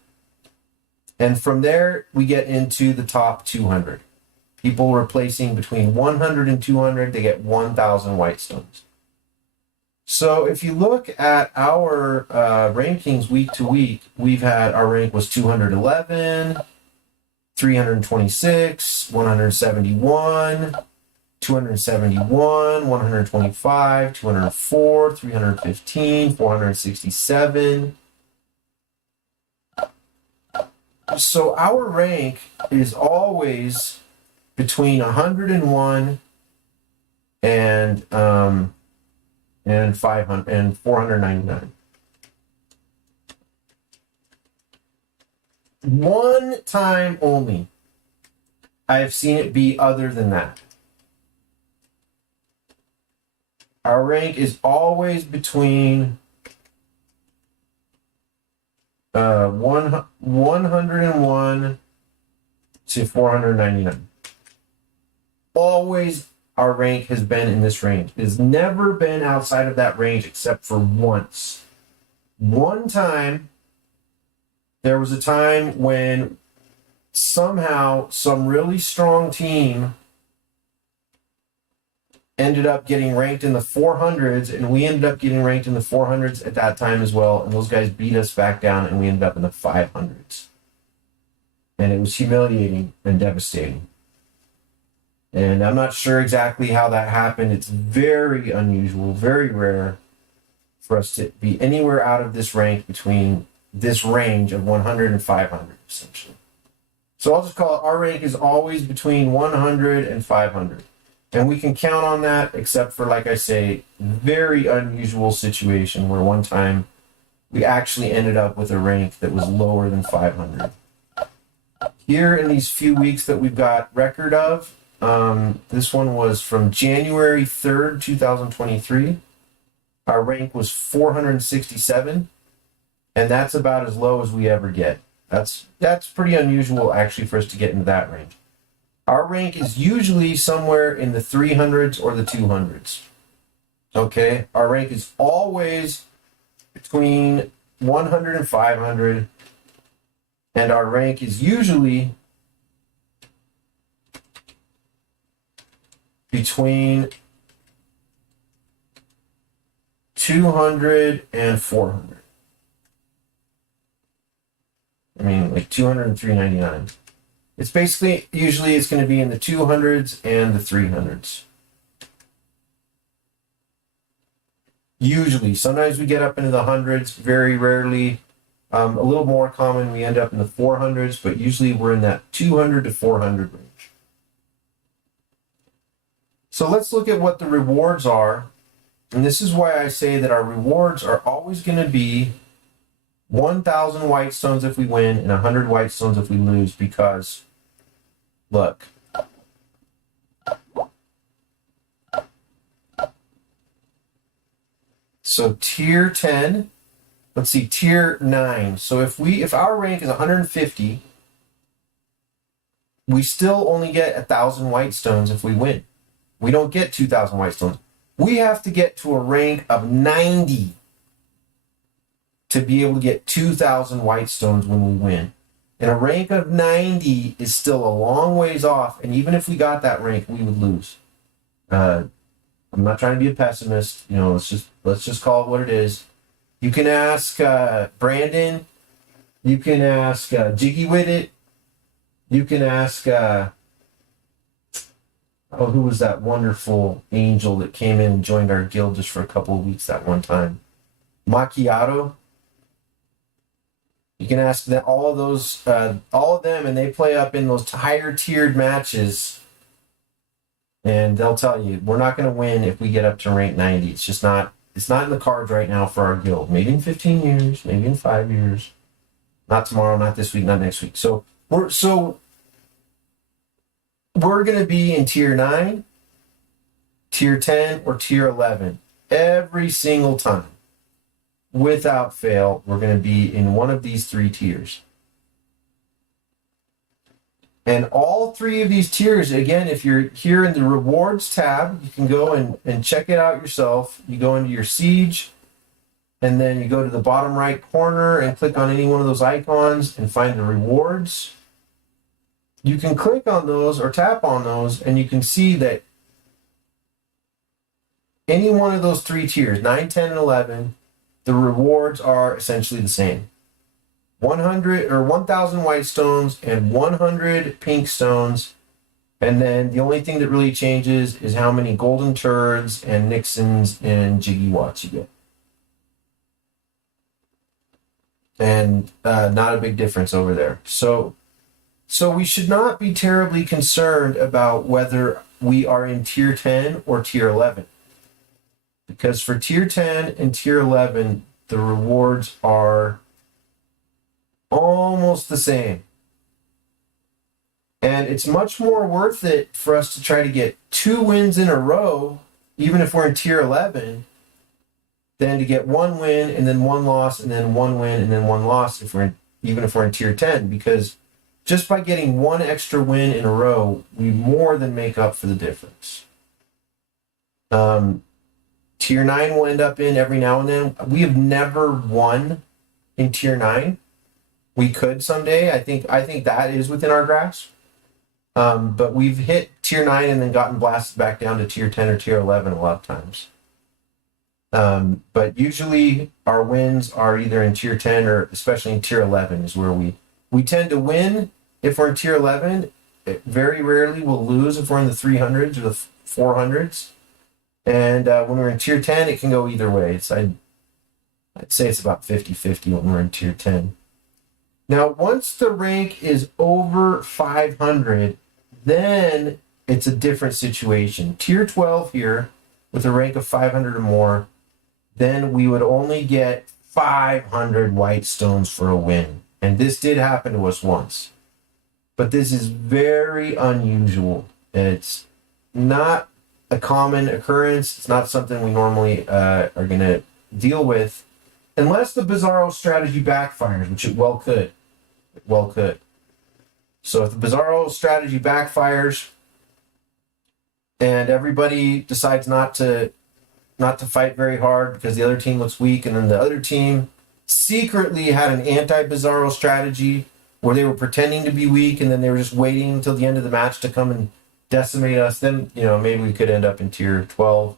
And from there, we get into the top 200. People replacing between 100 and 200, they get 1,000 white stones. So if you look at our rankings week to week, we've had our rank was 211, 326, 171, 271, 125, 204, 315, 467. So our rank is always between 101 and 500 and 499. One time only I have seen it be other than that. Our rank is always between 101 to 499. Always our rank has been in this range. It has never been outside of that range except for once. One time, there was a time when somehow some really strong team ended up getting ranked in the 400s, and we ended up getting ranked in the 400s at that time as well, and those guys beat us back down, and we ended up in the 500s. And it was humiliating and devastating. And I'm not sure exactly how that happened. It's very unusual, very rare for us to be anywhere out of this rank between this range of 100 and 500, essentially. So I'll just call it, our rank is always between 100 and 500. And we can count on that, except for, like I say, very unusual situation where one time we actually ended up with a rank that was lower than 500. Here in these few weeks that we've got record of, this one was from January 3rd, 2023. Our rank was 467, and that's about as low as we ever get. That's pretty unusual, actually, for us to get into that range. Our rank is usually somewhere in the 300s or the 200s. Okay? Our rank is always between 100 and 500, and our rank is usually between 200 and 400. I mean, like 200 and 399. It's basically, usually it's going to be in the 200s and the 300s. Usually. Sometimes we get up into the hundreds, very rarely. A little more common, we end up in the 400s, but usually we're in that 200 to 400 range. So let's look at what the rewards are. And this is why I say that our rewards are always going to be 1,000 white stones if we win and 100 white stones if we lose, because, look. So tier 10, let's see, tier 9. So if our rank is 150, we still only get 1,000 white stones if we win. We don't get 2,000 white stones. We have to get to a rank of 90 to be able to get 2,000 white stones when we win. And a rank of 90 is still a long ways off, and even if we got that rank, we would lose. I'm not trying to be a pessimist. You know, let's just call it what it is. You can ask Brandon. You can ask Jiggy Widget. You can ask who was that wonderful angel that came in and joined our guild just for a couple of weeks that one time? Macchiato. You can ask that all of them, and they play up in those higher tiered matches, and they'll tell you we're not going to win if we get up to rank 90. It's just not. It's not in the cards right now for our guild. Maybe in 15 years, maybe in 5 years. Not tomorrow, not this week, not next week. So we're going to be in tier 9, tier 10, or tier 11 every single time. Without fail, we're going to be in one of these 3 tiers. And all 3 of these tiers, again, if you're here in the rewards tab, you can go and check it out yourself. You go into your siege, and then you go to the bottom right corner and click on any one of those icons and find the rewards. You can click on those or tap on those, and you can see that any one of those 3 tiers, 9, 10, and 11, the rewards are essentially the same. 100 or 1,000 white stones and 100 pink stones. And then the only thing that really changes is how many golden turds and Nixons and Jiggy Watts you get. And not a big difference over there. So we should not be terribly concerned about whether we are in tier 10 or tier 11. Because for tier 10 and tier 11, the rewards are almost the same. And it's much more worth it for us to try to get 2 wins in a row, even if we're in tier 11, than to get 1 win and then 1 loss and then 1 win and then 1 loss even if we're in tier 10. Because just by getting 1 extra win in a row, we more than make up for the difference. Tier 9 will end up in every now and then. We have never won in tier 9. we could someday. I think that is within our grasp. But we've hit tier 9 and then gotten blasted back down to tier 10 or tier 11 a lot of times. But usually our wins are either in tier 10 or especially in tier 11 is where we tend to win if we're in tier 11. Very rarely we'll lose if we're in the 300s or the 400s. And when we're in tier 10, it can go either way. I'd say it's about 50-50 when we're in tier 10. Now, once the rank is over 500, then it's a different situation. Tier 12 here, with a rank of 500 or more, then we would only get 500 white stones for a win. And this did happen to us once. But this is very unusual. It's not a common occurrence. It's not something we normally are going to deal with. Unless the Bizarro strategy backfires, which it well could. It well could. So if the Bizarro strategy backfires and everybody decides not to fight very hard because the other team looks weak, and then the other team secretly had an anti-Bizarro strategy where they were pretending to be weak and then they were just waiting until the end of the match to come and decimate us, then maybe we could end up in tier 12,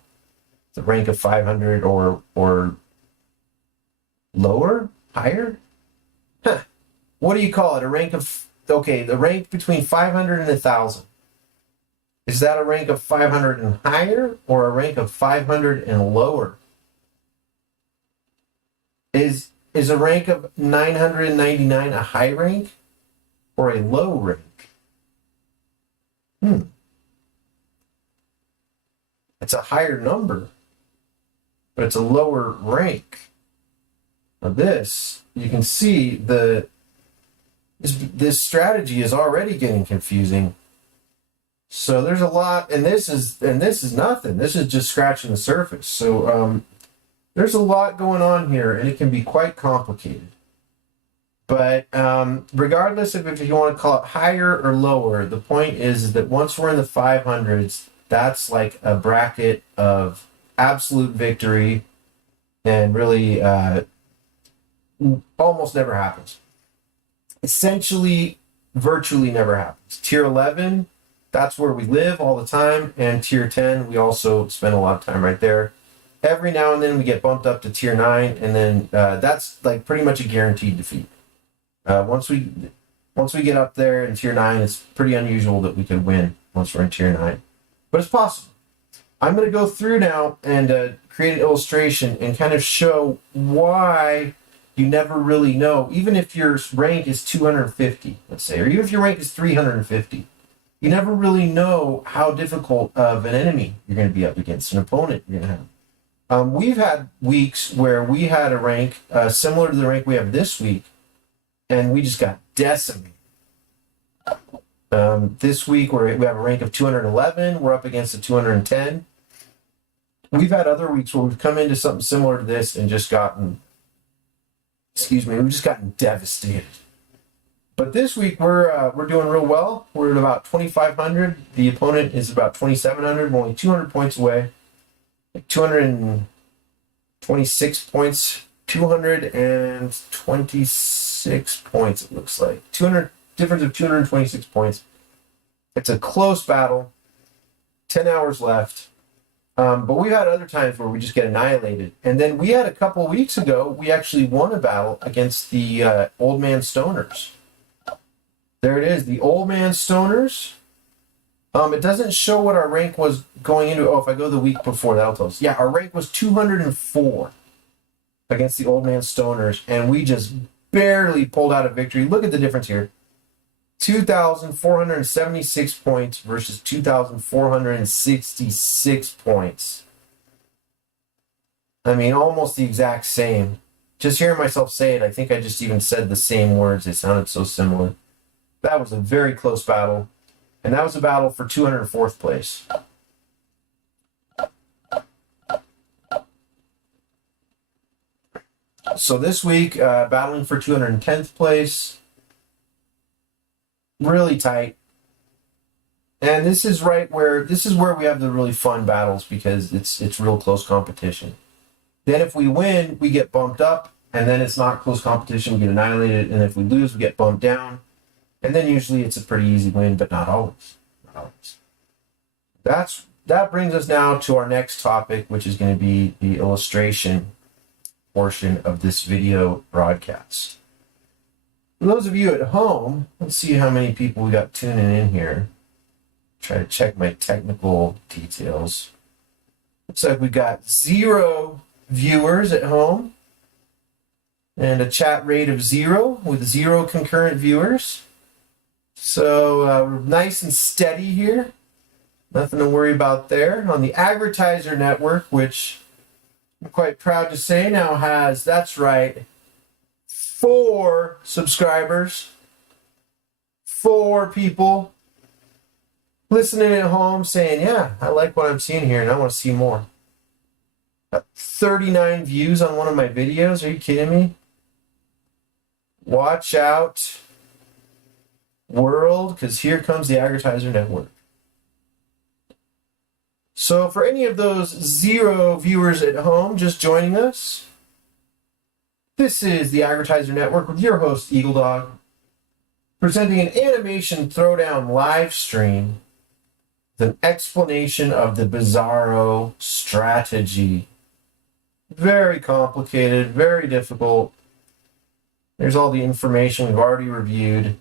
the rank of 500 or lower, higher. What do you call it? A rank of the rank between 500 and 1,000. Is that a rank of 500 and higher or a rank of 500 and lower? Is a rank of 999 a high rank or a low rank? It's a higher number, but it's a lower rank. Now this, you can see this strategy is already getting confusing. So there's a lot, and this is nothing. This is just scratching the surface. So there's a lot going on here, and it can be quite complicated. But regardless of if you want to call it higher or lower, the point is that once we're in the 500s, that's like a bracket of absolute victory, and really almost never happens. Essentially, virtually never happens. Tier 11, that's where we live all the time, and tier 10, we also spend a lot of time right there. Every now and then we get bumped up to tier 9, and then that's like pretty much a guaranteed defeat. Once we get up there in tier 9, it's pretty unusual that we could win once we're in tier 9. But it's possible. I'm going to go through now and create an illustration and kind of show why you never really know, even if your rank is 250, let's say, or even if your rank is 350, you never really know how difficult of an enemy you're going to be up against, an opponent you're going to have. We've had weeks where we had a rank similar to the rank we have this week, and we just got decimated. This week we have a rank of 211. We're up against a 210. We've had other weeks where we've come into something similar to this and just gotten, we've just gotten devastated. But this week we're doing real well. We're at about 2,500. The opponent is about 2,700. We're only 200 points away. 226 points. 226 points, it looks like. Difference of 226 points. It's a close battle. 10 hours left. But we've had other times where we just get annihilated. And then we had a couple of weeks ago, we actually won a battle against the Old Man Stoners. There it is, the Old Man Stoners. It doesn't show what our rank was going into. Oh, if I go the week before, that'll tell us. Yeah, our rank was 204 against the Old Man Stoners, and we just barely pulled out a victory. Look at the difference here. 2,476 points versus 2,466 points. I mean, almost the exact same. Just hearing myself say it, I think I just even said the same words. They sounded so similar. That was a very close battle. And that was a battle for 204th place. So this week, battling for 210th place. Really tight. And this is where we have the really fun battles because it's real close competition. Then if we win, we get bumped up and then it's not close competition, we get annihilated, and if we lose, we get bumped down. And then usually it's a pretty easy win, but not always. Not always. That brings us now to our next topic, which is going to be the illustration portion of this video broadcast. For those of you at home, let's see how many people we got tuning in here. Try to check my technical details. Looks like we got 0 viewers at home and a chat rate of 0 with 0 concurrent viewers. So we're nice and steady here. Nothing to worry about there. On the agrotizer network, which I'm quite proud to say now has, that's right, 4 subscribers. 4 people listening at home saying, yeah, I like what I'm seeing here and I want to see more. Got 39 views on one of my videos. Are you kidding me? Watch out, world, because here comes the agrotizer network. So for any of those 0 viewers at home just joining us, this is the agrotizer network with your host, eagleDog, presenting an animation throwdown live stream with an explanation of the Bizarro strategy. Very complicated, very difficult. There's all the information we've already reviewed.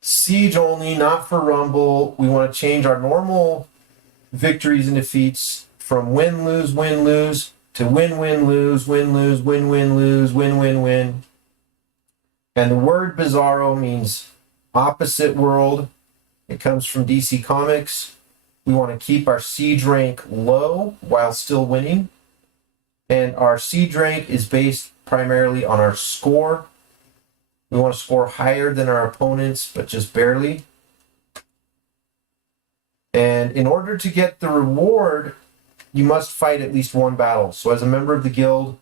Siege only, not for Rumble. We want to change our normal victories and defeats from win-lose to win-win-lose, win-lose, win-win-lose, win-win-win. And the word Bizarro means opposite world. It comes from DC Comics. We want to keep our siege rank low while still winning. And our siege rank is based primarily on our score. We want to score higher than our opponents, but just barely. And in order to get the reward, you must fight at least 1 battle. So as a member of the guild,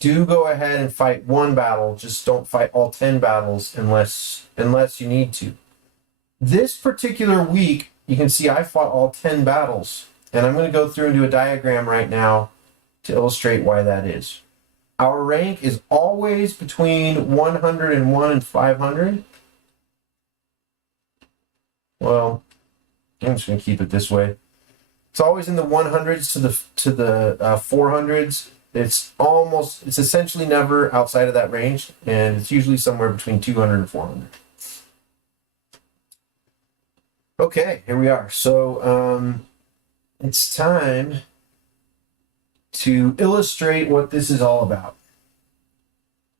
do go ahead and fight 1 battle. Just don't fight all 10 battles unless you need to. This particular week, you can see I fought all 10 battles. And I'm going to go through and do a diagram right now to illustrate why that is. Our rank is always between 101 and 500. Well, I'm just going to keep it this way. It's always in the 100s to the 400s. It's essentially never outside of that range, and it's usually somewhere between 200 and 400. Okay, here we are. So it's time to illustrate what this is all about.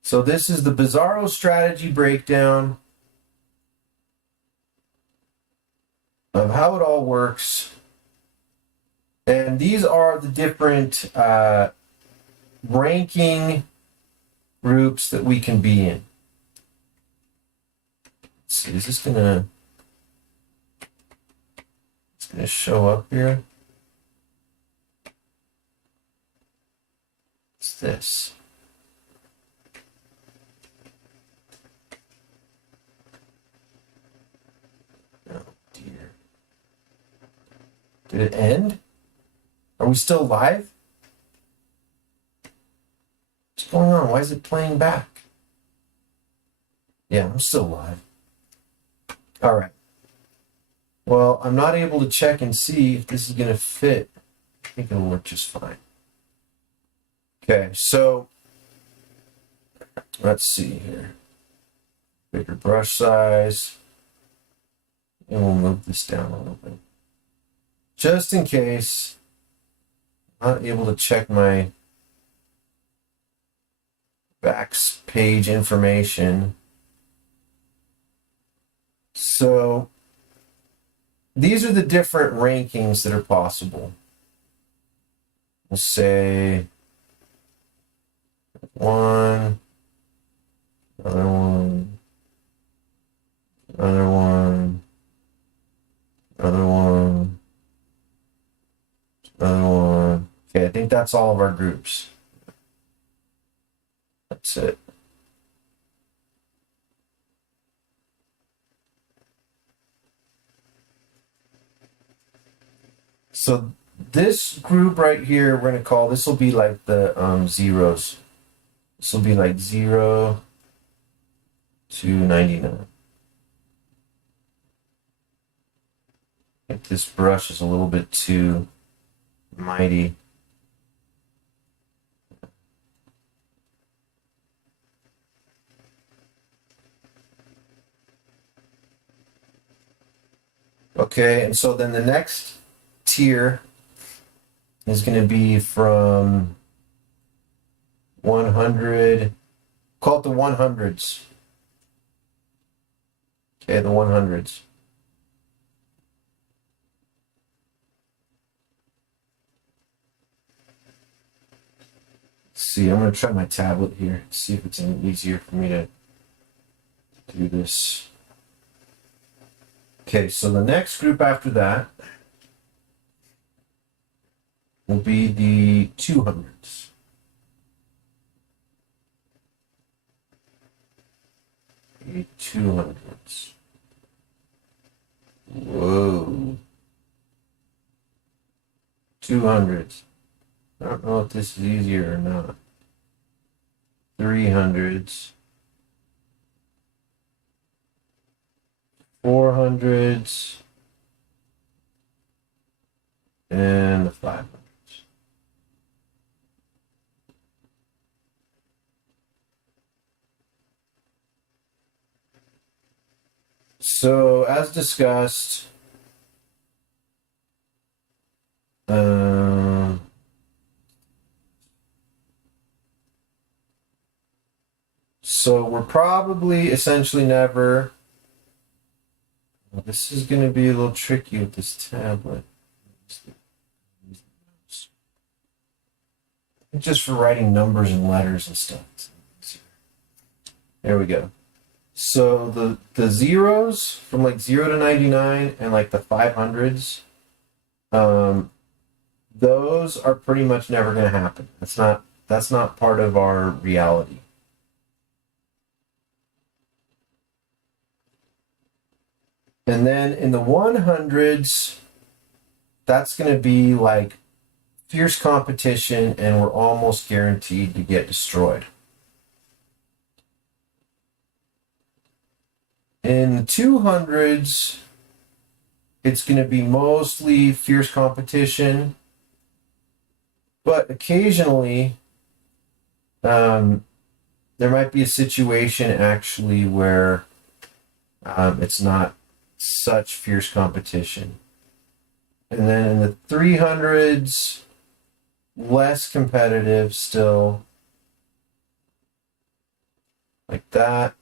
So this is the Bizarro strategy breakdown of how it all works. And these are the different ranking groups that we can be in. Let's see, is this gonna show up here? What's this? Oh dear. Did it end? Are we still live? What's going on? Why is it playing back? Yeah, I'm still live. All right. Well, I'm not able to check and see if this is going to fit. I think it'll work just fine. Okay, so let's see here. Bigger brush size. And we'll move this down a little bit. Just in case I'm not able to check my backpage information. So these are the different rankings that are possible. We'll say 1, another one, another one, another one, another one. Okay, I think that's all of our groups. That's it. So this group right here, we're going to call, this will be like the zeros. This will be like 0 to 99. I think this brush is a little bit too mighty. Okay, and so then the next tier is going to be from 100, call it the 100s. Okay, the 100s. Let's see, I'm going to try my tablet here, see if it's any easier for me to do this. Okay, so the next group after that will be the 200s. The 200s. Whoa. 200s. I don't know if this is easier or not. 300s. 400s. And the 500s. So, as discussed, so we're probably essentially never. Well, this is going to be a little tricky with this tablet. Just for writing numbers and letters and stuff. There we go. So the zeros from like 0 to 99 and like the 500s, those are pretty much never going to happen. That's not part of our reality. And then in the 100s, that's going to be like fierce competition, and we're almost guaranteed to get destroyed. In the 200s, it's going to be mostly fierce competition, but occasionally there might be a situation actually where it's not such fierce competition. And then in the 300s, less competitive still, like that.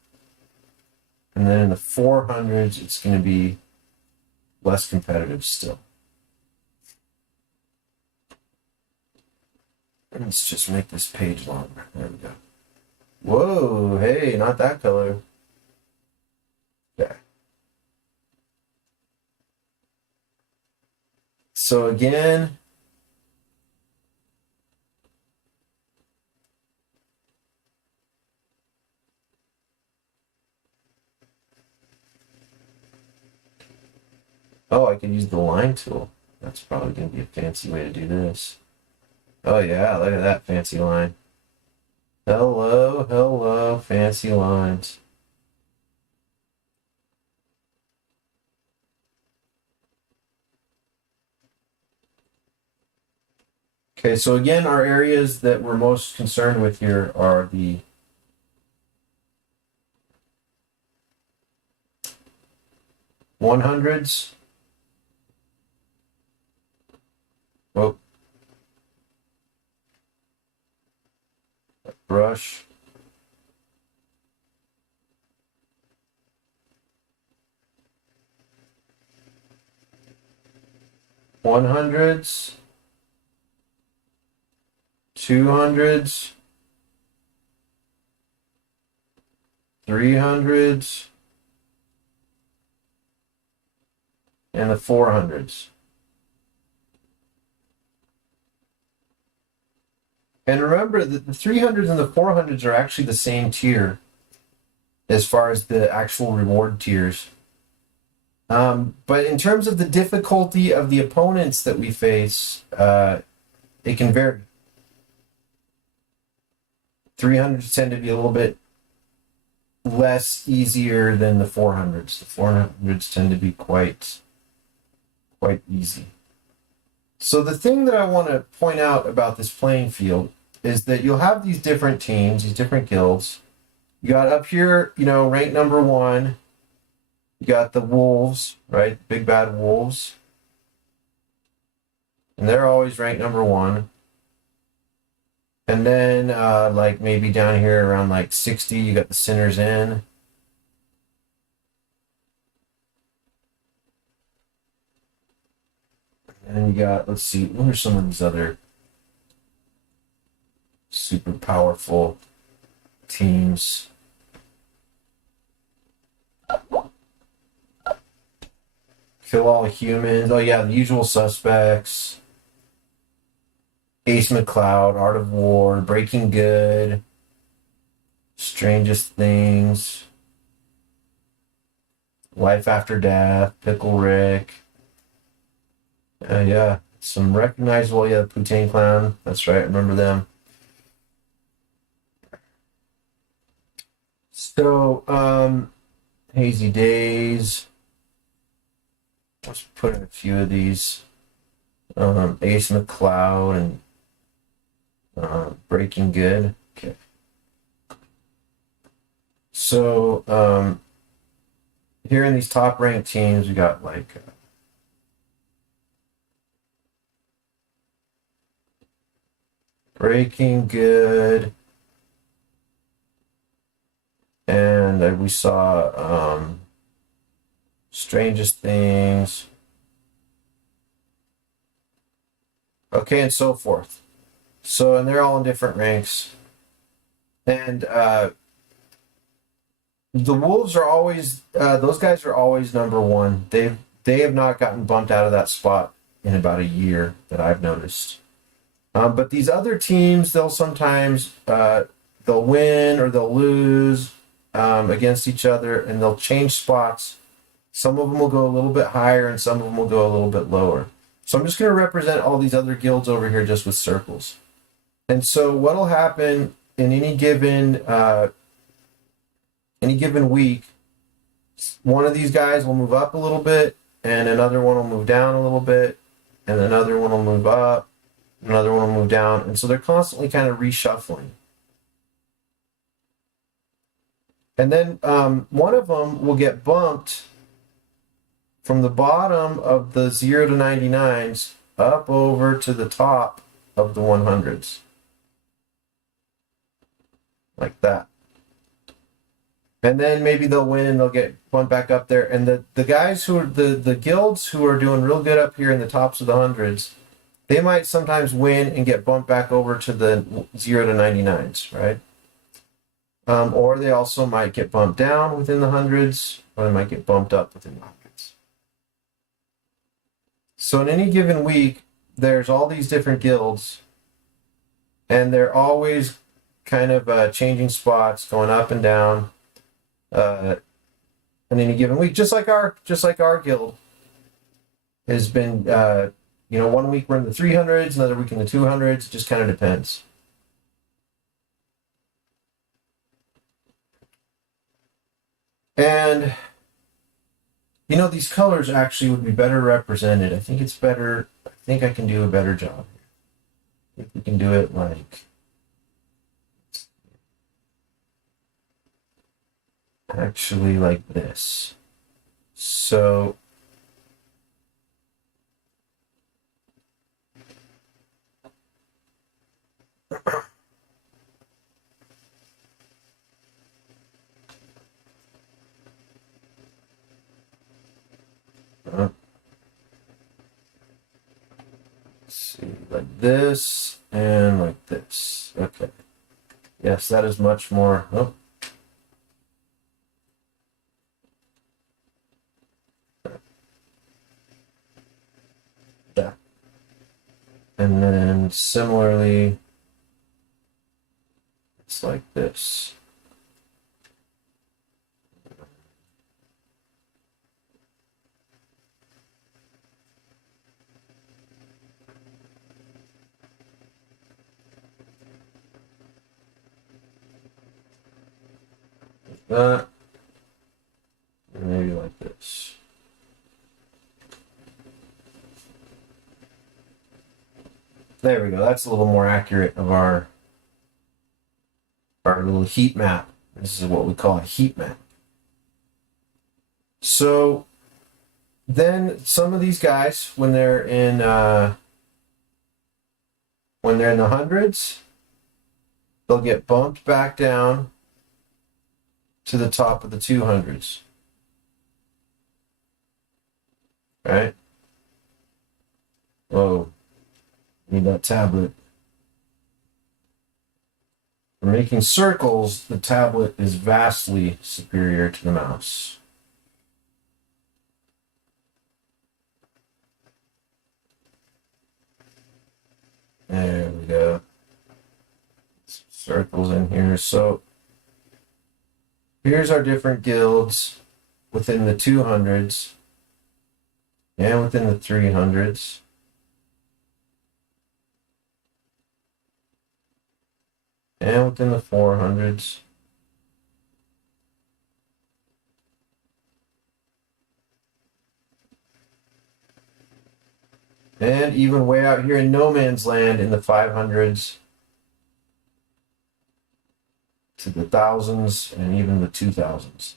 And then in the 400s, it's going to be less competitive still. Let's just make this page longer. There we go. Whoa, hey, not that color. Okay. So again, oh, I can use the line tool. That's probably going to be a fancy way to do this. Oh yeah, look at that fancy line. Hello, hello, fancy lines. Okay, so again, our areas that we're most concerned with here are the $100s. Oh. Brush. $100s. $200s. $300s. And the $400s. And remember that the 300s and the 400s are actually the same tier as far as the actual reward tiers. But in terms of the difficulty of the opponents that we face, it can vary. 300s tend to be a little bit less easier than the 400s. The 400s tend to be quite easy. So the thing that I want to point out about this playing field is that you'll have these different teams, these different guilds. You got up here, rank number 1. You got the wolves, right? Big bad wolves. And they're always ranked number 1. And then, like maybe down here around like 60, you got the Sinners Inn. And you got, let's see, what are some of these other super powerful teams? Kill All Humans. Oh yeah, the Usual Suspects. Ace McCloud, Art of War, Breaking Good, Strangest Things, Life After Death, Pickle Rick. Yeah, some recognizable, yeah, Poutine Clown. That's right, I remember them. So, Hazy Days. Let's put in a few of these. Ace McCloud and Breaking Good. Okay. So, here in these top ranked teams, we got like Breaking Good, and we saw Strangest Things. Okay, and so forth. So, and they're all in different ranks. And the Wolves are always, those guys are always number 1. They have not gotten bumped out of that spot in about a year that I've noticed. But these other teams, they'll sometimes, they'll win or they'll lose against each other, and they'll change spots. Some of them will go a little bit higher, and some of them will go a little bit lower. So I'm just going to represent all these other guilds over here just with circles. And so what'll happen in any given week, one of these guys will move up a little bit, and another one will move down a little bit, and another one will move up, another one will move down, and so they're constantly kind of reshuffling. And then one of them will get bumped from the bottom of the 0 to 99s up over to the top of the 100s. Like that. And then maybe they'll win and they'll get bumped back up there. And the guys who are the guilds who are doing real good up here in the tops of the hundreds, they might sometimes win and get bumped back over to the 0 to 99s, right? Or they also might get bumped down within the hundreds, or they might get bumped up within the hundreds. So in any given week, there's all these different guilds, and they're always kind of changing spots, going up and down. In any given week, just like our guild has been, 1 week we're in the 300s, another week in the 200s. It just kind of depends. And these colors actually would be better represented. I think it's better. I think I can do a better job here. I think we can do it like actually like this. So let's see, like this and like this. Okay. Yes, that is much more. Oh. Yeah. And then similarly, it's like this. Maybe like this. There we go. That's a little more accurate of our little heat map. This is what we call a heat map. So then some of these guys, when they're in the hundreds, they'll get bumped back down to the top of the 200s. Right? Whoa. Need that tablet. For making circles, the tablet is vastly superior to the mouse. There we go. Some circles in here. So here's our different guilds within the 200s and within the 300s. And within the 400s. And even way out here in no man's land in the 500s to the thousands and even the 2000s.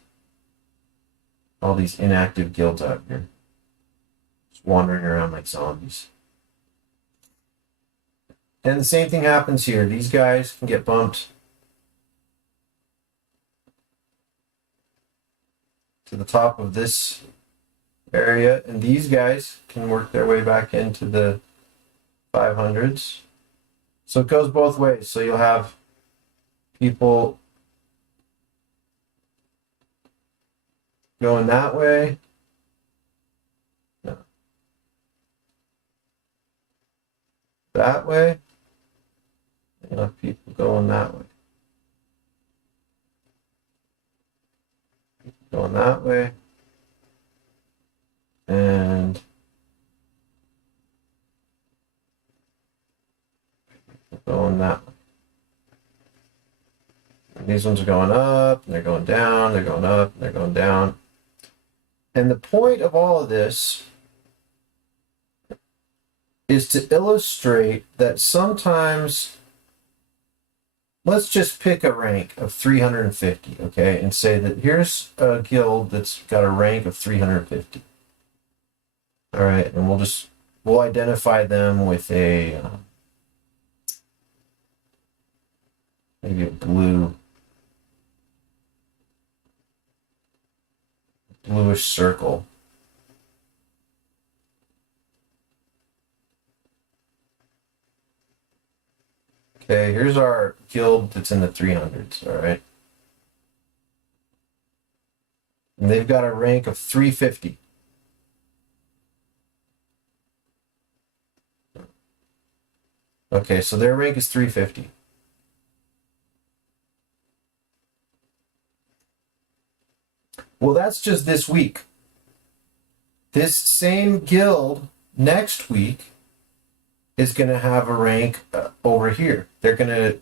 All these inactive guilds out here. Just wandering around like zombies. And the same thing happens here. These guys can get bumped to the top of this area, and these guys can work their way back into the 500s. So it goes both ways. So you'll have people going that way. No. That way. You'll have people going that way. Going that way. And going that way. And these ones are going up, and they're going down, they're going up, and they're going down. And the point of all of this is to illustrate that sometimes, let's just pick a rank of 350, okay, and say that here's a guild that's got a rank of 350. All right, and we'll identify them with a maybe a bluish circle. Okay, here's our guild that's in the 300s, all right? And they've got a rank of 350. Okay, so their rank is 350. Well, that's just this week. This same guild next week is going to have a rank over here. They're going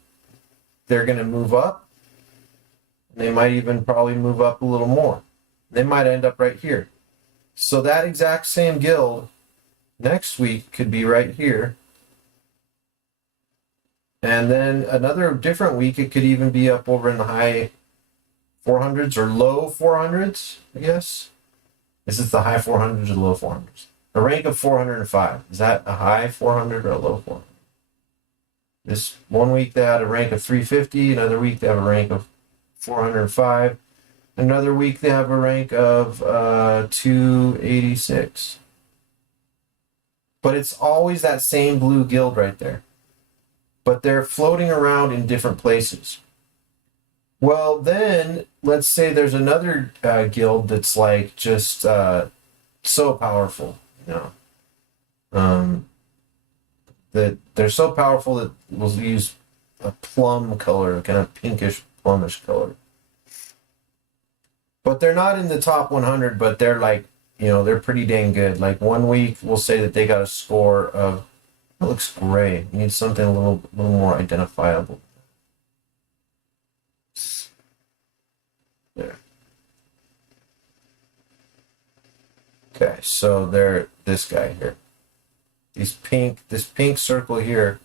to move up. They might even probably move up a little more. They might end up right here. So that exact same guild next week could be right here. And then another different week, it could even be up over in the high 400s or low 400s, I guess. Is it the high 400s or low 400s? A rank of 405. Is that a high 400 or a low 400? This one week they had a rank of 350. Another week they have a rank of 405. Another week they have a rank of 286. But it's always that same blue guild right there. But they're floating around in different places. Well, then, let's say there's another guild that's like just so powerful, you know. That they're so powerful that we'll use a plum color, kind of pinkish plumish color. But they're not in the top 100, but they're like, you know, they're pretty dang good. Like one week, we'll say that they got a score of, it looks gray. You need something a little more identifiable. There. Okay, so there, this guy here. This pink circle here.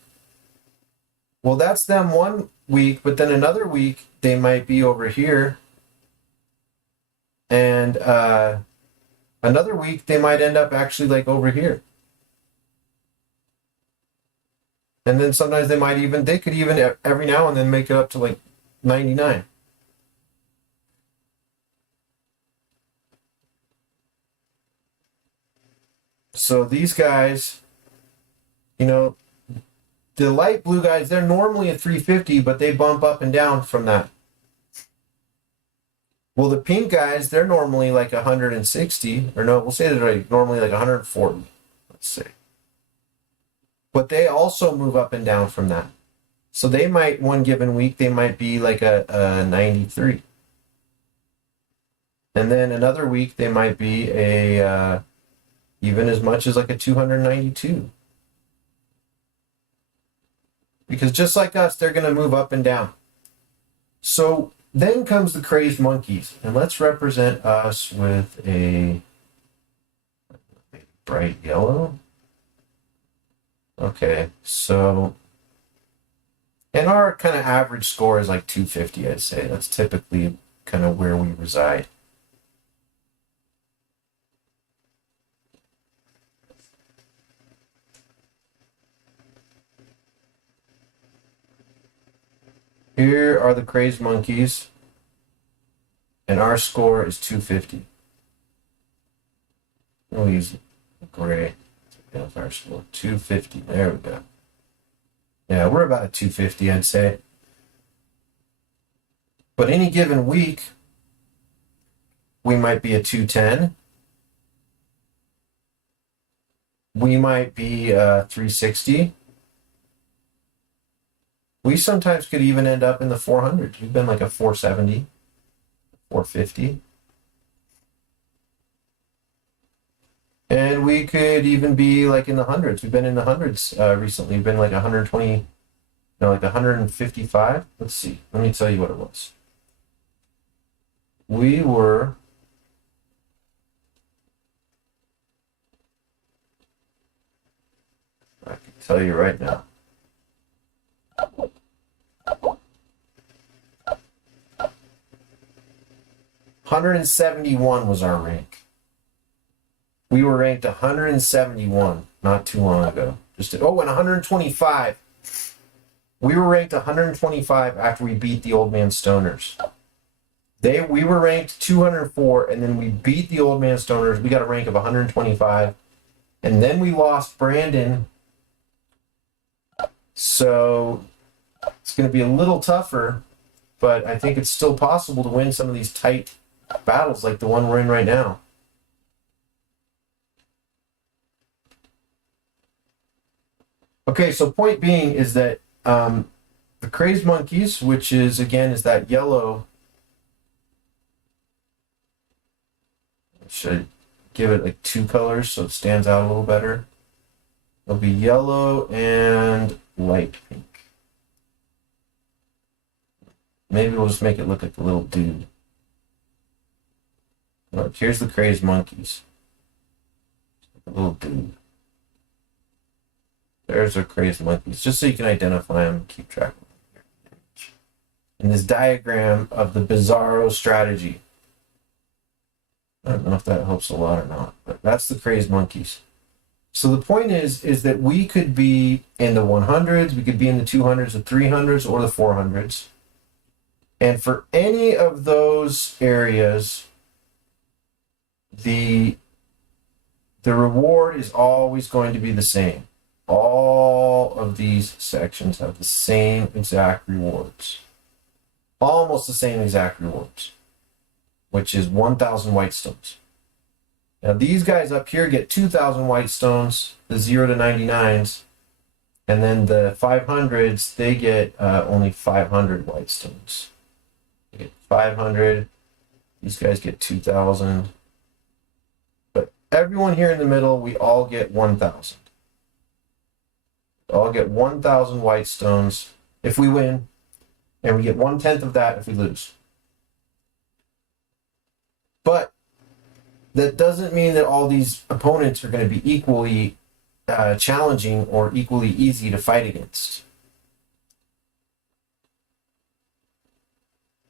Well, that's them one week, but then another week they might be over here. And another week they might end up actually like over here. And then sometimes they could even every now and then make it up to like 99. So these guys, you know, the light blue guys, they're normally at 350, but they bump up and down from that. Well, the pink guys, they're normally like 160, or no, we'll say they're like normally like 140, let's say. But they also move up and down from that. So they might, one given week, they might be like a 93. And then another week, they might be a even as much as like a 292. Because just like us, they're going to move up and down. So then comes the crazed monkeys. And let's represent us with a bright yellow. Okay, so, and our kind of average score is like 250, I'd say. That's typically kind of where we reside. Here are the crazed monkeys, and our score is 250. We'll use gray. That's our score, 250. There we go. Yeah, we're about a 250, I'd say. But any given week, we might be a 210. We might be 360. We sometimes could even end up in the 400s. We've been like a 470, 450. And we could even be like in the hundreds. We've been in the hundreds recently. We've been like 120, like 155. Let's see. Let me tell you what it was. We were I can tell you right now. $171 was our rank. We were ranked 171 not too long ago. And 125. We were ranked 125 after we beat the Old Man Stoners. We were ranked 204, and then we beat the Old Man Stoners. We got a rank of 125, and then we lost Brandon. So it's going to be a little tougher, but I think it's still possible to win some of these tight battles like the one we're in right now. Okay, so point being is that the crazed monkeys, which is, again, is that yellow. Should give it like two colors so it stands out a little better. It'll be yellow and light pink. Maybe we'll just make it look like a little dude. Look, here's the crazed monkeys. A little dude. There's our crazed monkeys, just so you can identify them and keep track of them. In this diagram of the Bizarro strategy. I don't know if that helps a lot or not, but that's the crazed monkeys. So the point is that we could be in the 100s, we could be in the 200s, the 300s, or the 400s. And for any of those areas, the reward is always going to be the same. All of these sections have the same exact rewards. Almost the same exact rewards, which is 1,000 white stones. Now these guys up here get 2,000 white stones, the 0 to 99s, and then the 500s, they get only 500 white stones. They get 500, these guys get 2,000. But everyone here in the middle, we all get 1,000. All get 1,000 white stones if we win, and we get 1/10 of that if we lose. But that doesn't mean that all these opponents are going to be equally challenging or equally easy to fight against.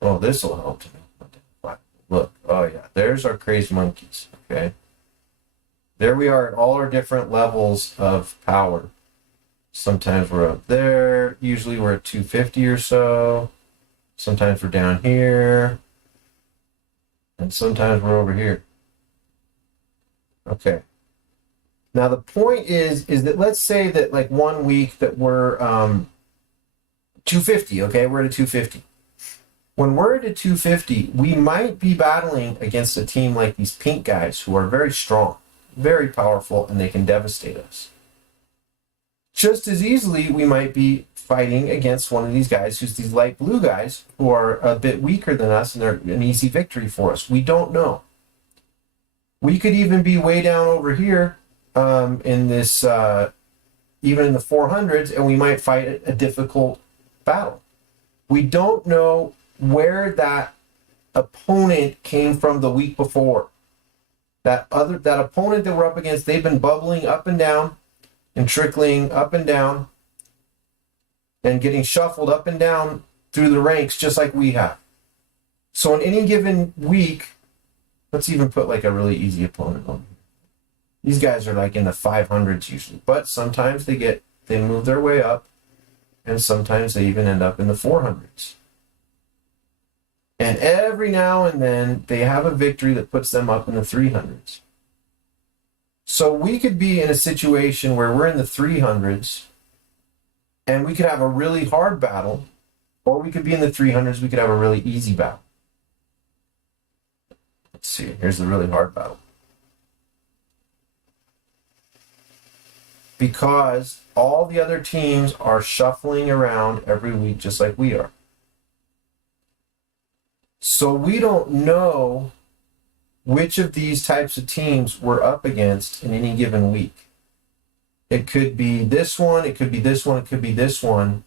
Oh, this will help me. Look, oh yeah, there's our crazed monkeys, okay? There we are at all our different levels of power. Sometimes we're up there, usually we're at 250 or so. Sometimes we're down here. And sometimes we're over here. Okay. Now the point is that let's say that like 1 week that we're 250, okay? We're at a 250. When we're at a 250, we might be battling against a team like these pink guys who are very strong, very powerful, and they can devastate us. Just as easily, we might be fighting against one of these guys who's these light blue guys who are a bit weaker than us, and they're an easy victory for us. We don't know. We could even be way down over here in this, even in the 400s, and we might fight a difficult battle. We don't know where that opponent came from the week before. That opponent that we're up against, they've been bubbling up and down and trickling up and down and getting shuffled up and down through the ranks just like we have. So in any given week, let's even put like a really easy opponent on here. These guys are like in the 500s usually, but sometimes they move their way up, and sometimes they even end up in the 400s. And every now and then, they have a victory that puts them up in the 300s. So we could be in a situation where we're in the 300s, and we could have a really hard battle, or we could be in the 300s, we could have a really easy battle. Let's see, here's the really hard battle. Because all the other teams are shuffling around every week just like we are. So we don't know which of these types of teams we're up against in any given week. It could be this one, it could be this one, it could be this one.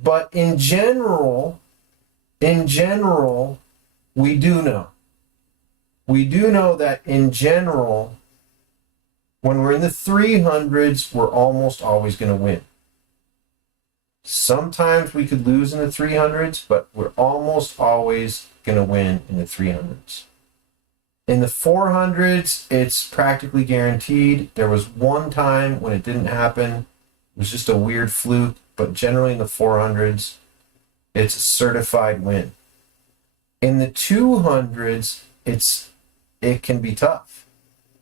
But in general, we do know. We do know that in general, when we're in the 300s, we're almost always going to win. Sometimes we could lose in the 300s, but we're almost always going to win in the 300s. In the 400s, it's practically guaranteed. There was one time when it didn't happen. It was just a weird fluke, but generally in the 400s, it's a certified win. In the 200s, it can be tough.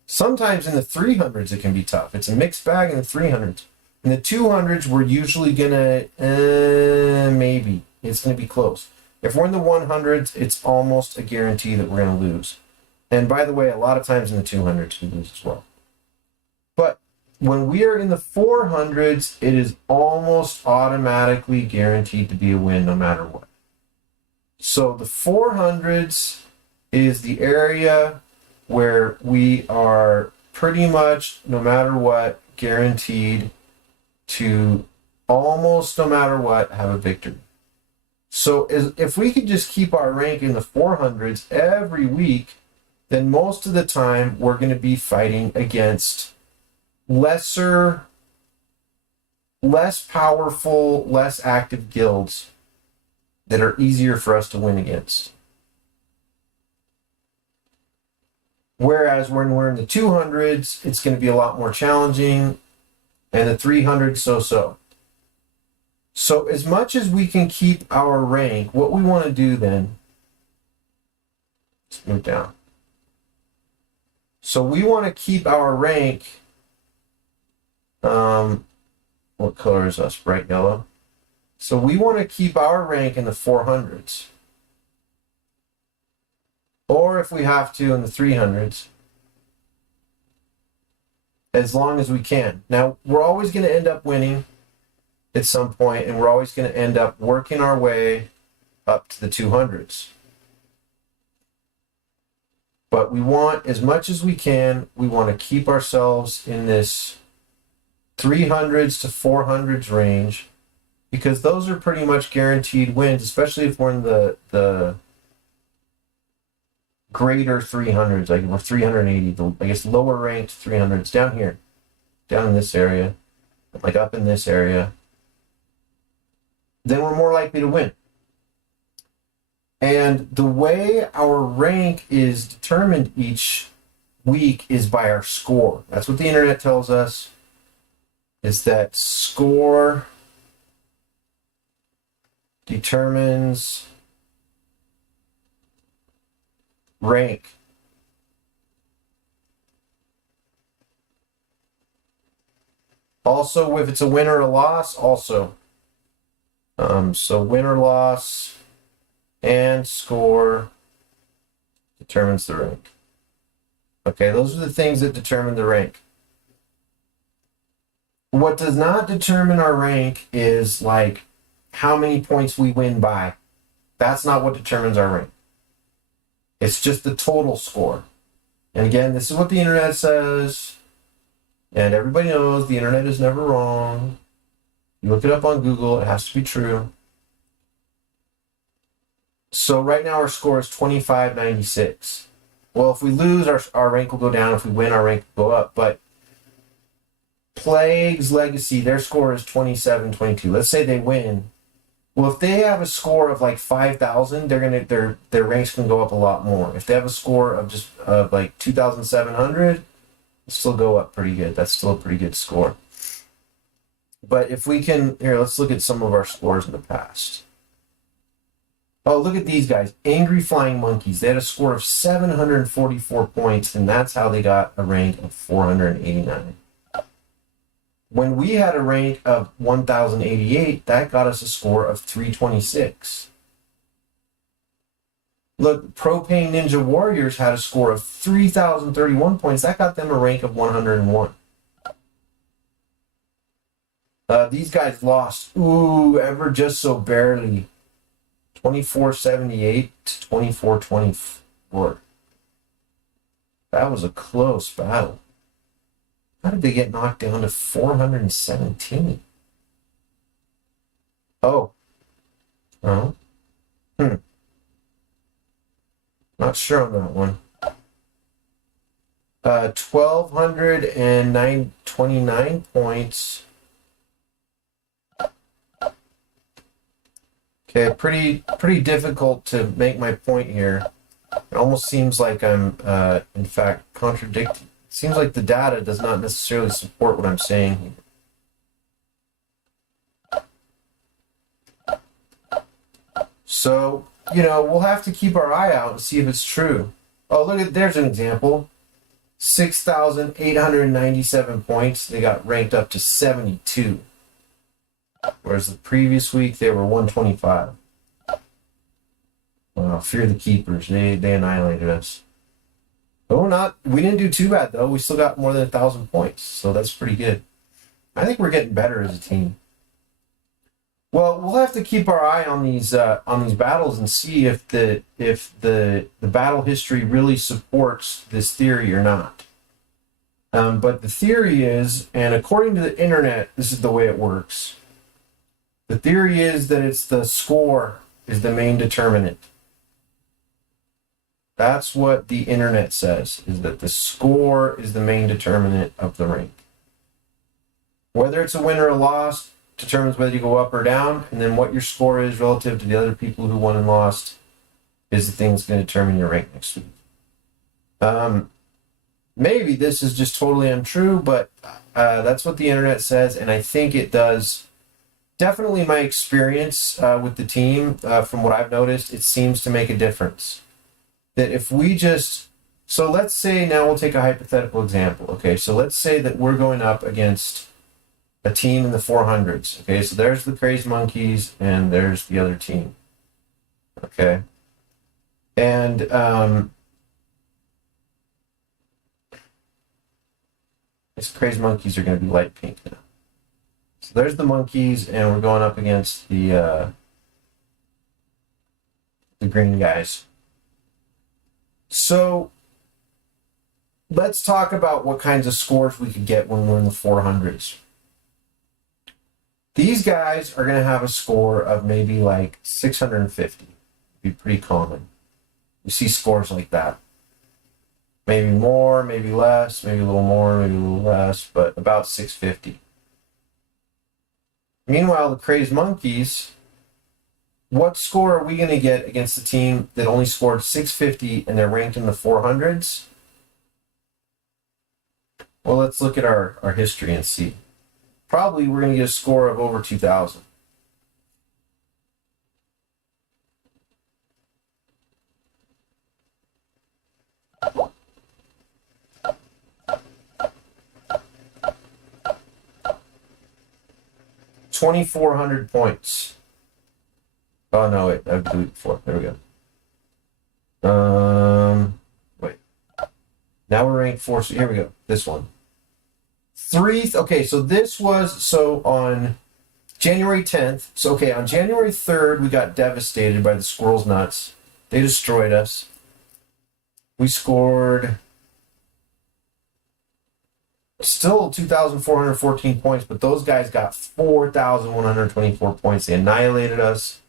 Sometimes in the 300s, it can be tough. It's a mixed bag in the 300s. In the 200s, we're usually going to, maybe. It's going to be close. If we're in the 100s, it's almost a guarantee that we're going to lose. And by the way, a lot of times in the 200s, we lose as well. But when we are in the 400s, it is almost automatically guaranteed to be a win no matter what. So the 400s is the area where we are pretty much, no matter what, guaranteed to almost no matter what have a victory. So if we could just keep our rank in the 400s every week, then most of the time we're going to be fighting against less powerful, less active guilds that are easier for us to win against. Whereas when we're in the 200s, it's going to be a lot more challenging, and the 300s so-so. So as much as we can keep our rank, what we want to do then, let's move down. So we want to keep our rank, what color is us? Bright yellow. So we want to keep our rank in the 400s. Or if we have to, in the 300s. As long as we can. Now, we're always going to end up winning at some point, and we're always going to end up working our way up to the 200s. But we want, as much as we can, we want to keep ourselves in this 300s to 400s range, because those are pretty much guaranteed wins, especially if we're in the greater 300s, like we're 380, I guess lower ranked 300s down here, down in this area, like up in this area, then we're more likely to win. And the way our rank is determined each week is by our score. That's what the internet tells us, is that score determines rank. Also, if it's a win or a loss, also. So win or loss and score determines the rank. Okay, those are the things that determine the rank. What does not determine our rank is like how many points we win by. That's not what determines our rank. It's just the total score. And again, this is what the internet says. And everybody knows the internet is never wrong. You look it up on Google, it has to be true. So right now our score is 2596. Well, if we lose, our rank will go down. If we win, our rank will go up. But Plague's Legacy, their score is 2722. Let's say they win. Well, if they have a score of like 5,000, their ranks can go up a lot more. If they have a score of just like 2,700, it'll still go up pretty good. That's still a pretty good score. But if we can, here, let's look at some of our scores in the past. Oh, look at these guys. Angry Flying Monkeys. They had a score of 744 points, and that's how they got a rank of 489. When we had a rank of 1,088, that got us a score of 326. Look, Propane Ninja Warriors had a score of 3,031 points. That got them a rank of 101. These guys lost, ever just so barely. 2478 to 2424. That was a close battle. How did they get knocked down to 417? Oh. Not sure on that one. 1,229 points. Okay, pretty difficult to make my point here. It almost seems like I'm, in fact, contradicting. It seems like the data does not necessarily support what I'm saying here. So, we'll have to keep our eye out and see if it's true. Oh, there's an example. 6,897 points. They got ranked up to 72. Whereas the previous week, they were 125. Wow, fear the keepers. They annihilated us. But we didn't do too bad, though. We still got more than 1,000 points, so that's pretty good. I think we're getting better as a team. Well, we'll have to keep our eye on these battles and see if the battle history really supports this theory or not. But the theory is, and according to the internet, this is the way it works. The theory is that it's the score is the main determinant. That's what the internet says, is that the score is the main determinant of the rank. Whether it's a win or a loss determines whether you go up or down, and then what your score is relative to the other people who won and lost is the thing that's going to determine your rank next week. Maybe this is just totally untrue, but that's what the internet says, and I think it does. Definitely my experience with the team, from what I've noticed, it seems to make a difference. That if we so let's say now we'll take a hypothetical example. Okay, so let's say that we're going up against a team in the 400s. Okay, so there's the Crazed Monkeys and there's the other team. Okay, and these Crazed Monkeys are going to be light pink now. So there's the monkeys, and we're going up against the green guys. So let's talk about what kinds of scores we could get when we're in the 400s. These guys are going to have a score of maybe like 650. It'd be pretty common. You see scores like that. Maybe more, maybe less, maybe a little more, maybe a little less, but about 650. Meanwhile, the Crazed Monkeys, what score are we going to get against a team that only scored 650 and they're ranked in the 400s? Well, let's look at our history and see. Probably we're going to get a score of over 2,000. $2,400 points. Oh no, wait, I've deleted before. There we go. Wait. Now we're ranked 4. So here we go. This one. Okay, so this was on January 10th. So okay, on January 3rd, we got devastated by the squirrels nuts. They destroyed us. We scored still 2,414 points, but those guys got 4,124 points. They annihilated us.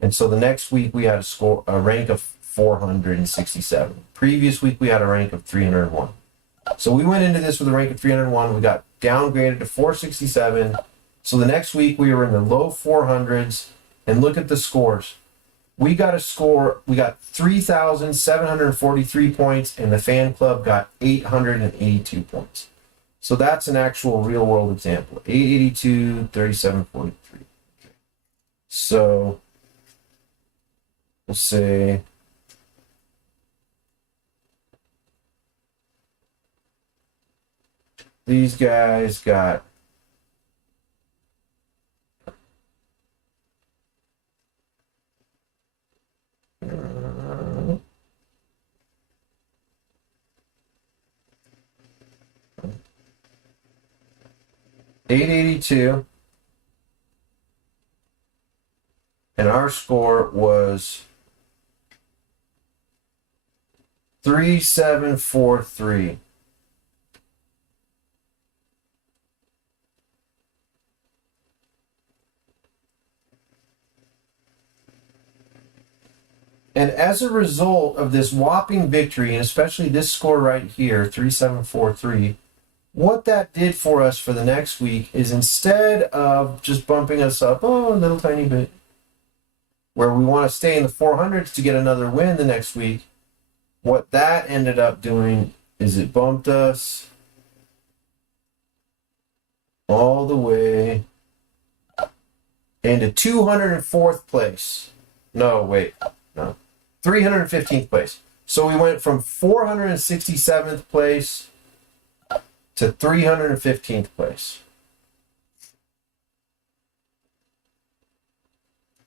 And so the next week we had a rank of 467. Previous week we had a rank of 301. So we went into this with a rank of 301. We got downgraded to 467. So the next week we were in the low 400s. And look at the scores. We got 3,743 points, and the fan club got 882 points. So that's an actual real world example. 882, 3743. Okay. So we'll say these guys got 882, and our score was 3743. And as a result of this whopping victory, and especially this score right here, 3743, what that did for us for the next week is instead of just bumping us up, a little tiny bit, where we want to stay in the 400s to get another win the next week, what that ended up doing is it bumped us all the way into 204th place. No, wait. No. 315th place. So we went from 467th place to 315th place.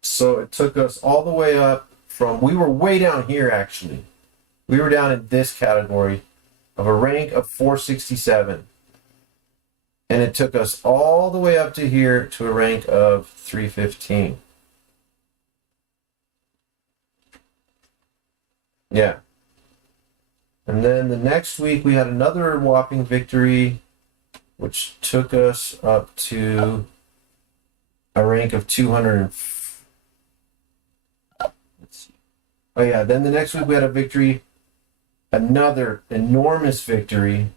So it took us all the way up from, we were way down here actually. We were down in this category of a rank of 467. And it took us all the way up to here to a rank of 315. Yeah. And then the next week we had another whopping victory, which took us up to a rank of 200. Let's see. Oh yeah, then the next week we had a victory, another enormous victory,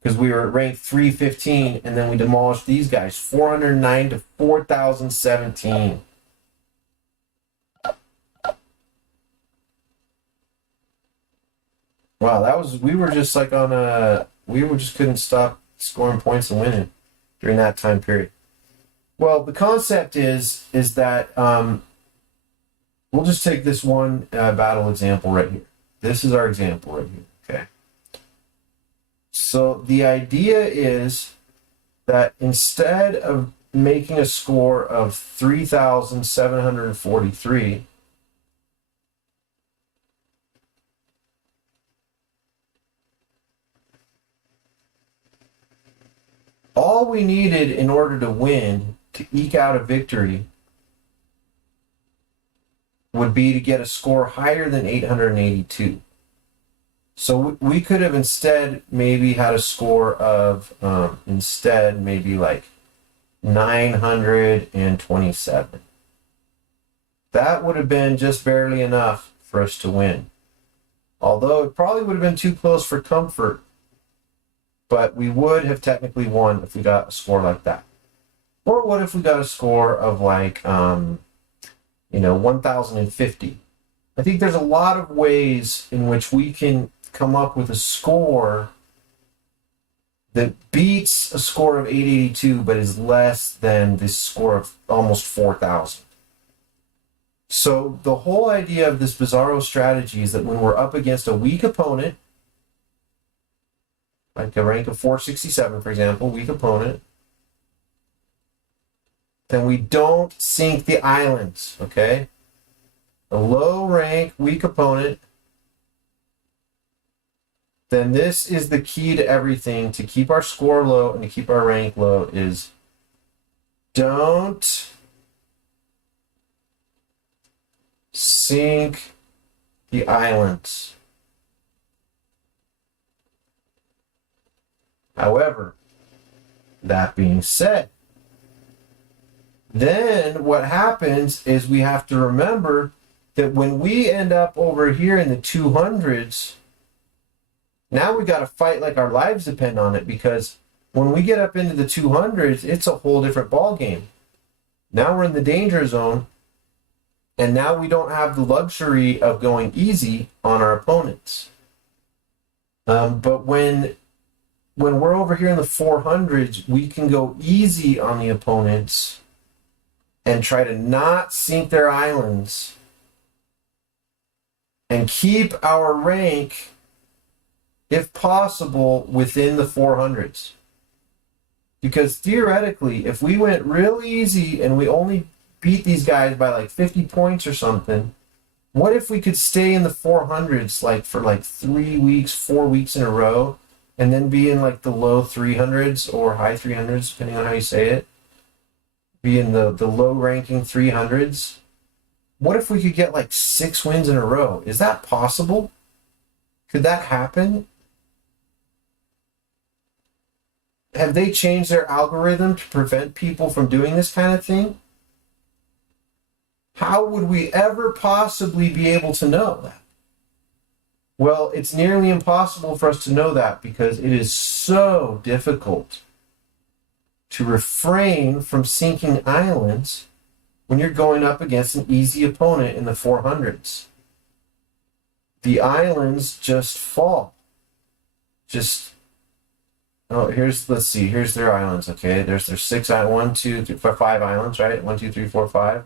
because we were ranked 315, and then we demolished these guys, 409 to 4,017. Wow, we were just couldn't stop scoring points and winning during that time period. Well, the concept is that we'll just take this one battle example right here. This is our example right here, okay? So the idea is that instead of making a score of 3,743, all we needed in order to win, to eke out a victory, would be to get a score higher than 882. So we could have instead maybe had a score of, maybe like 927. That would have been just barely enough for us to win. Although it probably would have been too close for comfort, but we would have technically won if we got a score like that. Or what if we got a score of like, 1,050? I think there's a lot of ways in which we can come up with a score that beats a score of 882, but is less than this score of almost 4,000. So the whole idea of this Bizarro strategy is that when we're up against a weak opponent, like a rank of 467, for example, weak opponent, then we don't sink the islands, okay? A low rank, weak opponent, then this is the key to everything. To keep our score low and to keep our rank low is don't sink the islands. However, that being said, then what happens is we have to remember that when we end up over here in the 200s, now we got to fight like our lives depend on it, because when we get up into the 200s, it's a whole different ball game. Now we're in the danger zone, and now we don't have the luxury of going easy on our opponents. But when we're over here in the 400s, we can go easy on the opponents and try to not sink their islands and keep our rank, if possible, within the 400s. Because theoretically, if we went real easy and we only beat these guys by like 50 points or something, what if we could stay in the 400s like for like 3 weeks, 4 weeks in a row, and then be in like the low 300s or high 300s, depending on how you say it, be in the low ranking 300s? What if we could get like 6 wins in a row? Is that possible? Could that happen? Have they changed their algorithm to prevent people from doing this kind of thing? How would we ever possibly be able to know that? Well, it's nearly impossible for us to know that because it is so difficult to refrain from sinking islands when you're going up against an easy opponent in the 400s. The islands just fall. Let's see, here's their islands, okay? There's their 6 islands, 1, 2, 3, 4, 5 islands, right? 1, 2, 3, 4, 5.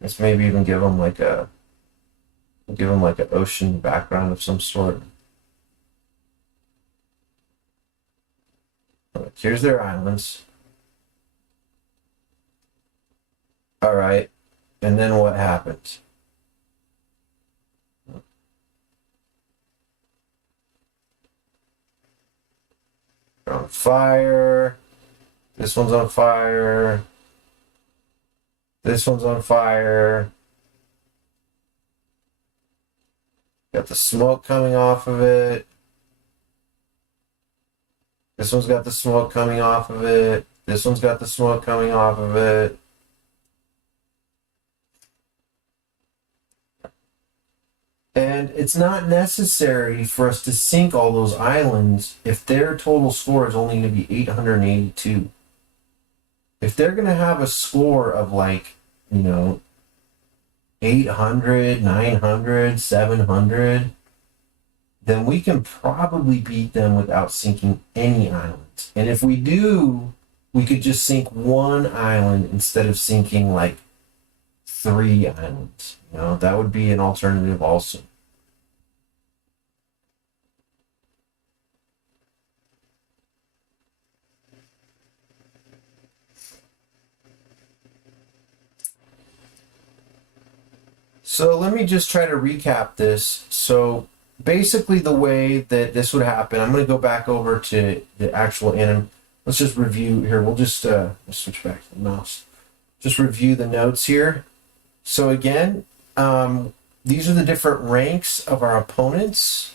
Let's maybe even give them like an ocean background of some sort. Here's their islands. All right, and then what happens? They're on fire. This one's on fire. This one's on fire. Got the smoke coming off of it. This one's got the smoke coming off of it. This one's got the smoke coming off of it. And it's not necessary for us to sink all those islands if their total score is only going to be 882. If they're going to have a score of like, 800, 900, 700, then we can probably beat them without sinking any islands. And if we do, we could just sink 1 island instead of sinking like 3 islands. That would be an alternative also. So let me just try to recap this. So basically the way that this would happen, I'm going to go back over to the actual anim. Let's just review here. We'll just switch back to the mouse. Just review the notes here. So again, these are the different ranks of our opponents.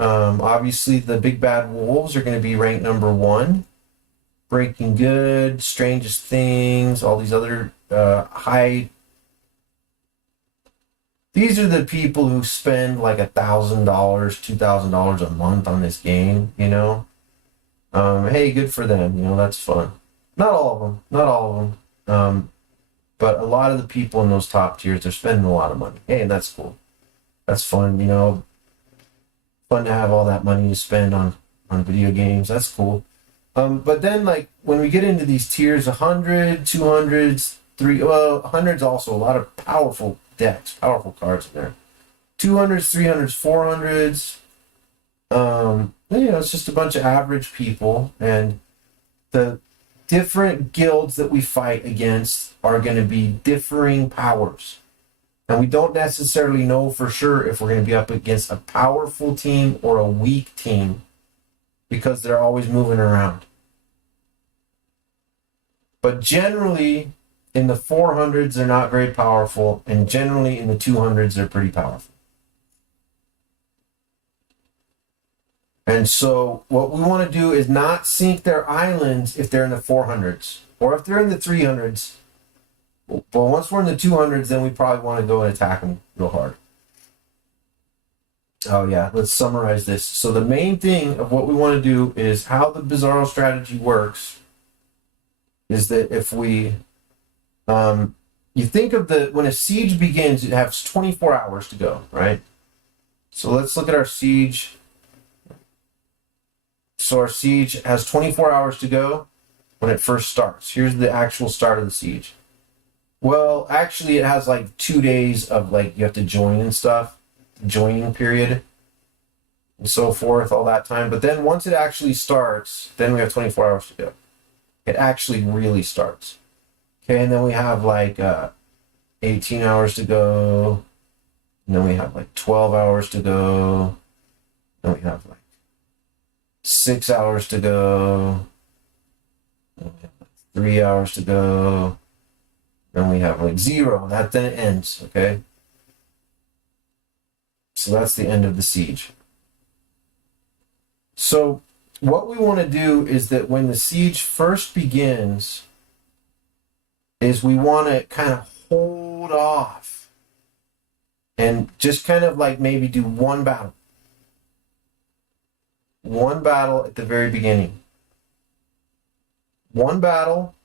Obviously, the big bad wolves are going to be rank number 1. Breaking Good, Strangest Things, all these other high. These are the people who spend like $1,000, $2,000 a month on this game, you know. Hey, good for them, you know, that's fun. Not all of them, not all of them. But a lot of the people in those top tiers, they're spending a lot of money. Hey, and that's cool. That's fun, you know. Fun to have all that money to spend on video games. That's cool. But then, like, when we get into these tiers, 100, 200s, 100's also a lot of powerful decks, powerful cards in there. 200s, 300s, 400s. You know, it's just a bunch of average people, and the different guilds that we fight against are going to be differing powers. And we don't necessarily know for sure if we're going to be up against a powerful team or a weak team because they're always moving around. But generally, in the 400s, they're not very powerful, and generally in the 200s, they're pretty powerful. And so what we want to do is not sink their islands if they're in the 400s or if they're in the 300s. But once we're in the 200s, then we probably want to go and attack them real hard. Oh yeah, let's summarize this. So the main thing of what we want to do is how the Bizarro strategy works is that if we, you think of when a siege begins, it has 24 hours to go, right? So let's look at our siege. So our siege has 24 hours to go when it first starts. Here's the actual start of the siege. Well, actually, it has like 2 days of like you have to join and stuff, joining period, and so forth, all that time. But then once it actually starts, then we have 24 hours to go. It actually really starts. Okay, and then we have like 18 hours to go. And then we have like 12 hours to go. Then we have like 6 hours to go. Then we have like 3 hours to go. Then we have like 0. Then it ends, okay? So that's the end of the siege. So what we want to do is that when the siege first begins, is we want to kind of hold off and just kind of like maybe do one battle. One battle at the very beginning. One battle.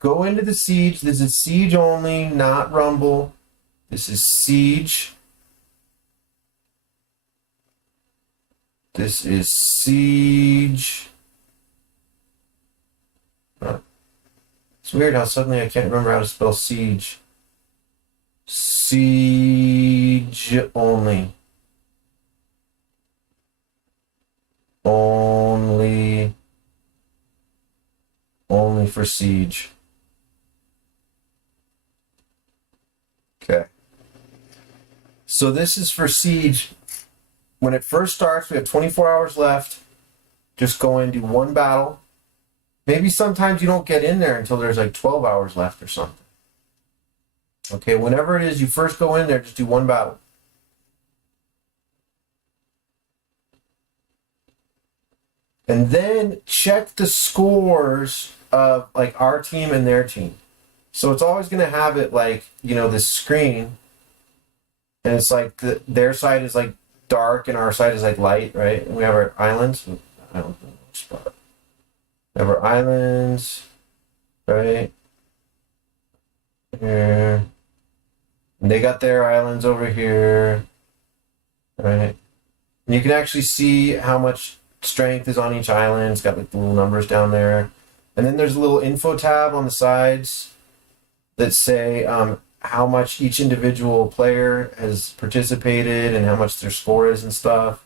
Go into the siege. This is siege only, not rumble. This is siege. This is siege. It's weird how suddenly I can't remember how to spell siege. Siege only. Only for siege. Okay. So this is for siege. When it first starts, we have 24 hours left. Just go and do one battle. Maybe sometimes you don't get in there until there's like 12 hours left or something. Okay, whenever it is you first go in there, just do one battle. And then check the scores of like our team and their team. So it's always going to have it like, you know, this screen. And it's like their side is like dark and our side is like light, right? And we have our islands. I don't know which spot. We have our islands, right? Here. And they got their islands over here, right? And you can actually see how much strength is on each island. It's got like the little numbers down there. And then there's a little info tab on the sides that say how much each individual player has participated and how much their score is and stuff.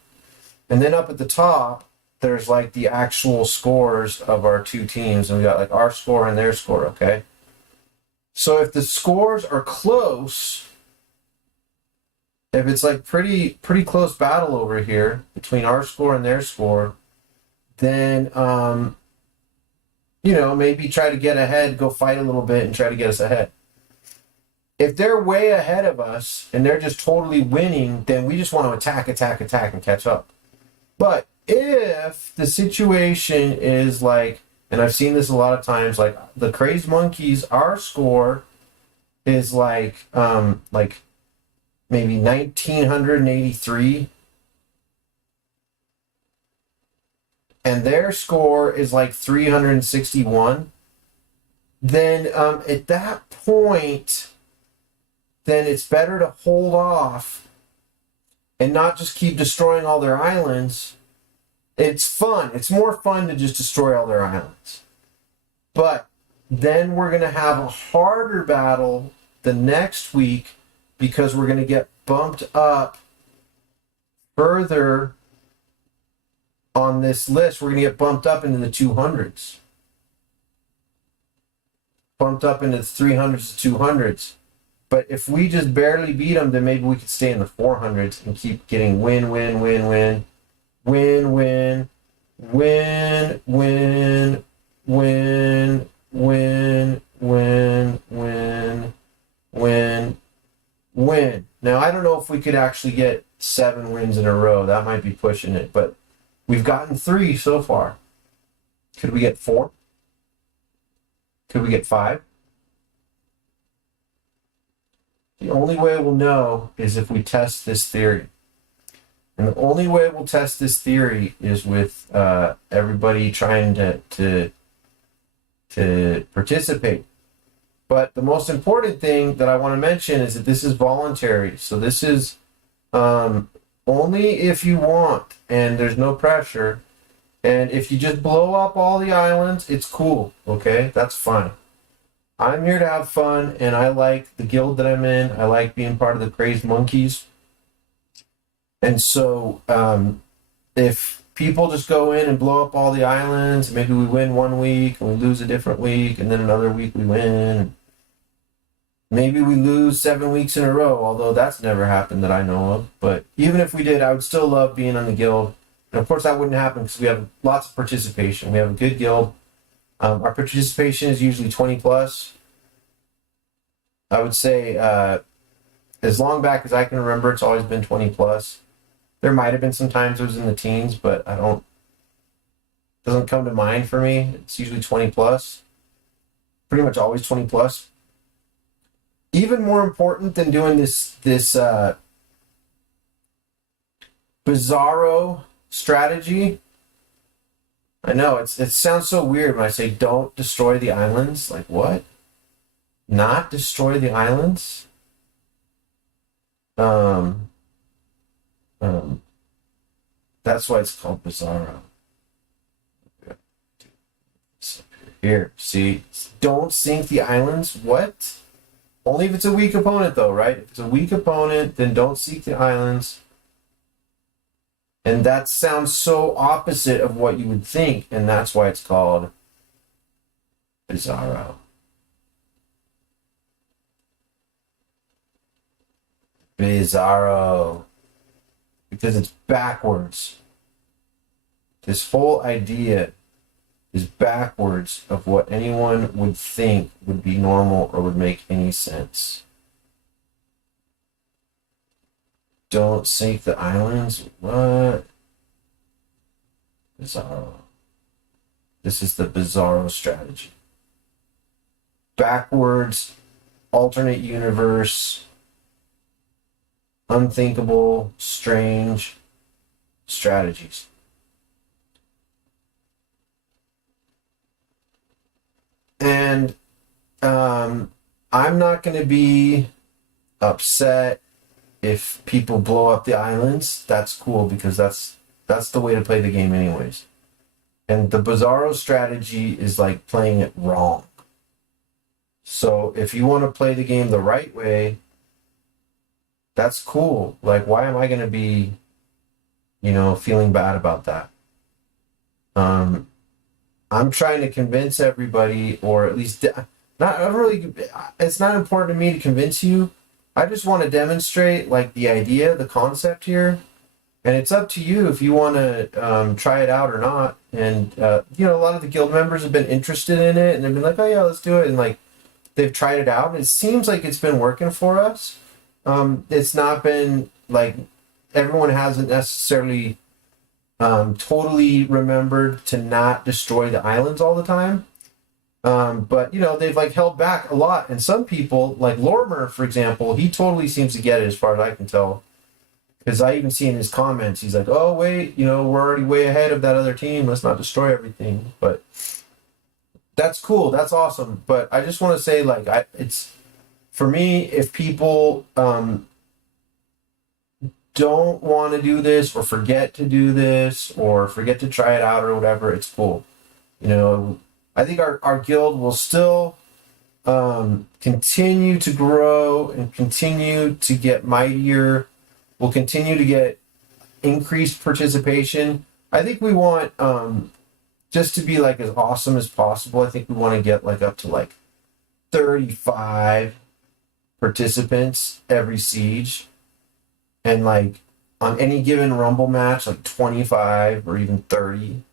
And then up at the top, there's like the actual scores of our two teams. And we got like our score and their score, okay? So if the scores are close, if it's like pretty close battle over here between our score and their score, then you know, maybe try to get ahead, go fight a little bit and try to get us ahead. If they're way ahead of us and they're just totally winning, then we just want to attack and catch up. But if the situation is like and I've seen this a lot of times, like the Crazed Monkeys, our score is like maybe 1983, and their score is like 361. Then at that point, then it's better to hold off and not just keep destroying all their islands. It's fun. It's more fun to just destroy all their islands. But then we're going to have a harder battle the next week because we're going to get bumped up further on this list. We're going to get bumped up into the 200s. Bumped up into the 300s to 200s. But if we just barely beat them, then maybe we could stay in the 400s and keep getting win, win, win, win, win, win, win, win, win, win, win, win, win, win. Now, I don't know if we could actually get 7 wins in a row. That might be pushing it, but we've gotten 3 so far. Could we get 4? Could we get 5? The only way we'll know is if we test this theory. And the only way we'll test this theory is with everybody trying to participate. But the most important thing that I want to mention is that this is voluntary. So this is only if you want, and there's no pressure. And if you just blow up all the islands, it's cool, okay? That's fine. I'm here to have fun, and I like the guild that I'm in. I like being part of the Crazed Monkeys. And so if people just go in and blow up all the islands, maybe we win one week and we lose a different week, and then another week we win. Maybe we lose 7 weeks in a row, although that's never happened that I know of. But even if we did, I would still love being on the guild. And of course that wouldn't happen because we have lots of participation. We have a good guild. Our participation is usually 20 plus. I would say as long back as I can remember, it's always been 20 plus. There might have been some times it was in the teens, but doesn't come to mind for me. It's usually 20 plus. Pretty much always 20 plus. Even more important than doing this Bizarro strategy. I know it sounds so weird when I say don't destroy the islands. Like what? Not destroy the islands? That's why it's called Bizarro. Here, see, don't sink the islands. What? Only if it's a weak opponent, though, right? If it's a weak opponent, then don't sink the islands. And that sounds so opposite of what you would think, and that's why it's called Bizarro. Bizarro. Because it's backwards. This whole idea is backwards of what anyone would think would be normal or would make any sense. Don't sink the islands? What? Bizarro. This is the Bizarro strategy. Backwards, alternate universe, unthinkable, strange strategies. And I'm not going to be upset if people blow up the islands. That's cool because that's the way to play the game anyways. And the Bizarro strategy is like playing it wrong. So if you want to play the game the right way, that's cool. Like, why am I going to be, feeling bad about that? I'm trying to convince everybody, or at least it's not important to me to convince you. I just want to demonstrate like the idea, the concept here. And it's up to you if you want to try it out or not. And, a lot of the guild members have been interested in it and they've been like, oh yeah, let's do it. And like, they've tried it out. It seems like it's been working for us. It's not been like everyone hasn't necessarily totally remembered to not destroy the islands all the time. But, you know, they've like held back a lot. And some people, like Lorimer, for example, he totally seems to get it as far as I can tell. Because I even see in his comments, he's like, oh, wait, you know, we're already way ahead of that other team. Let's not destroy everything. But that's cool. That's awesome. But I just want to say, like, it's for me, if people don't want to do this or forget to do this or forget to try it out or whatever, it's cool. You know, I think our guild will still continue to grow and continue to get mightier. We'll continue to get increased participation. I think we want just to be like as awesome as possible. I think we want to get like up to like 35 participants every siege. And like on any given Rumble match, like 25 or even 30.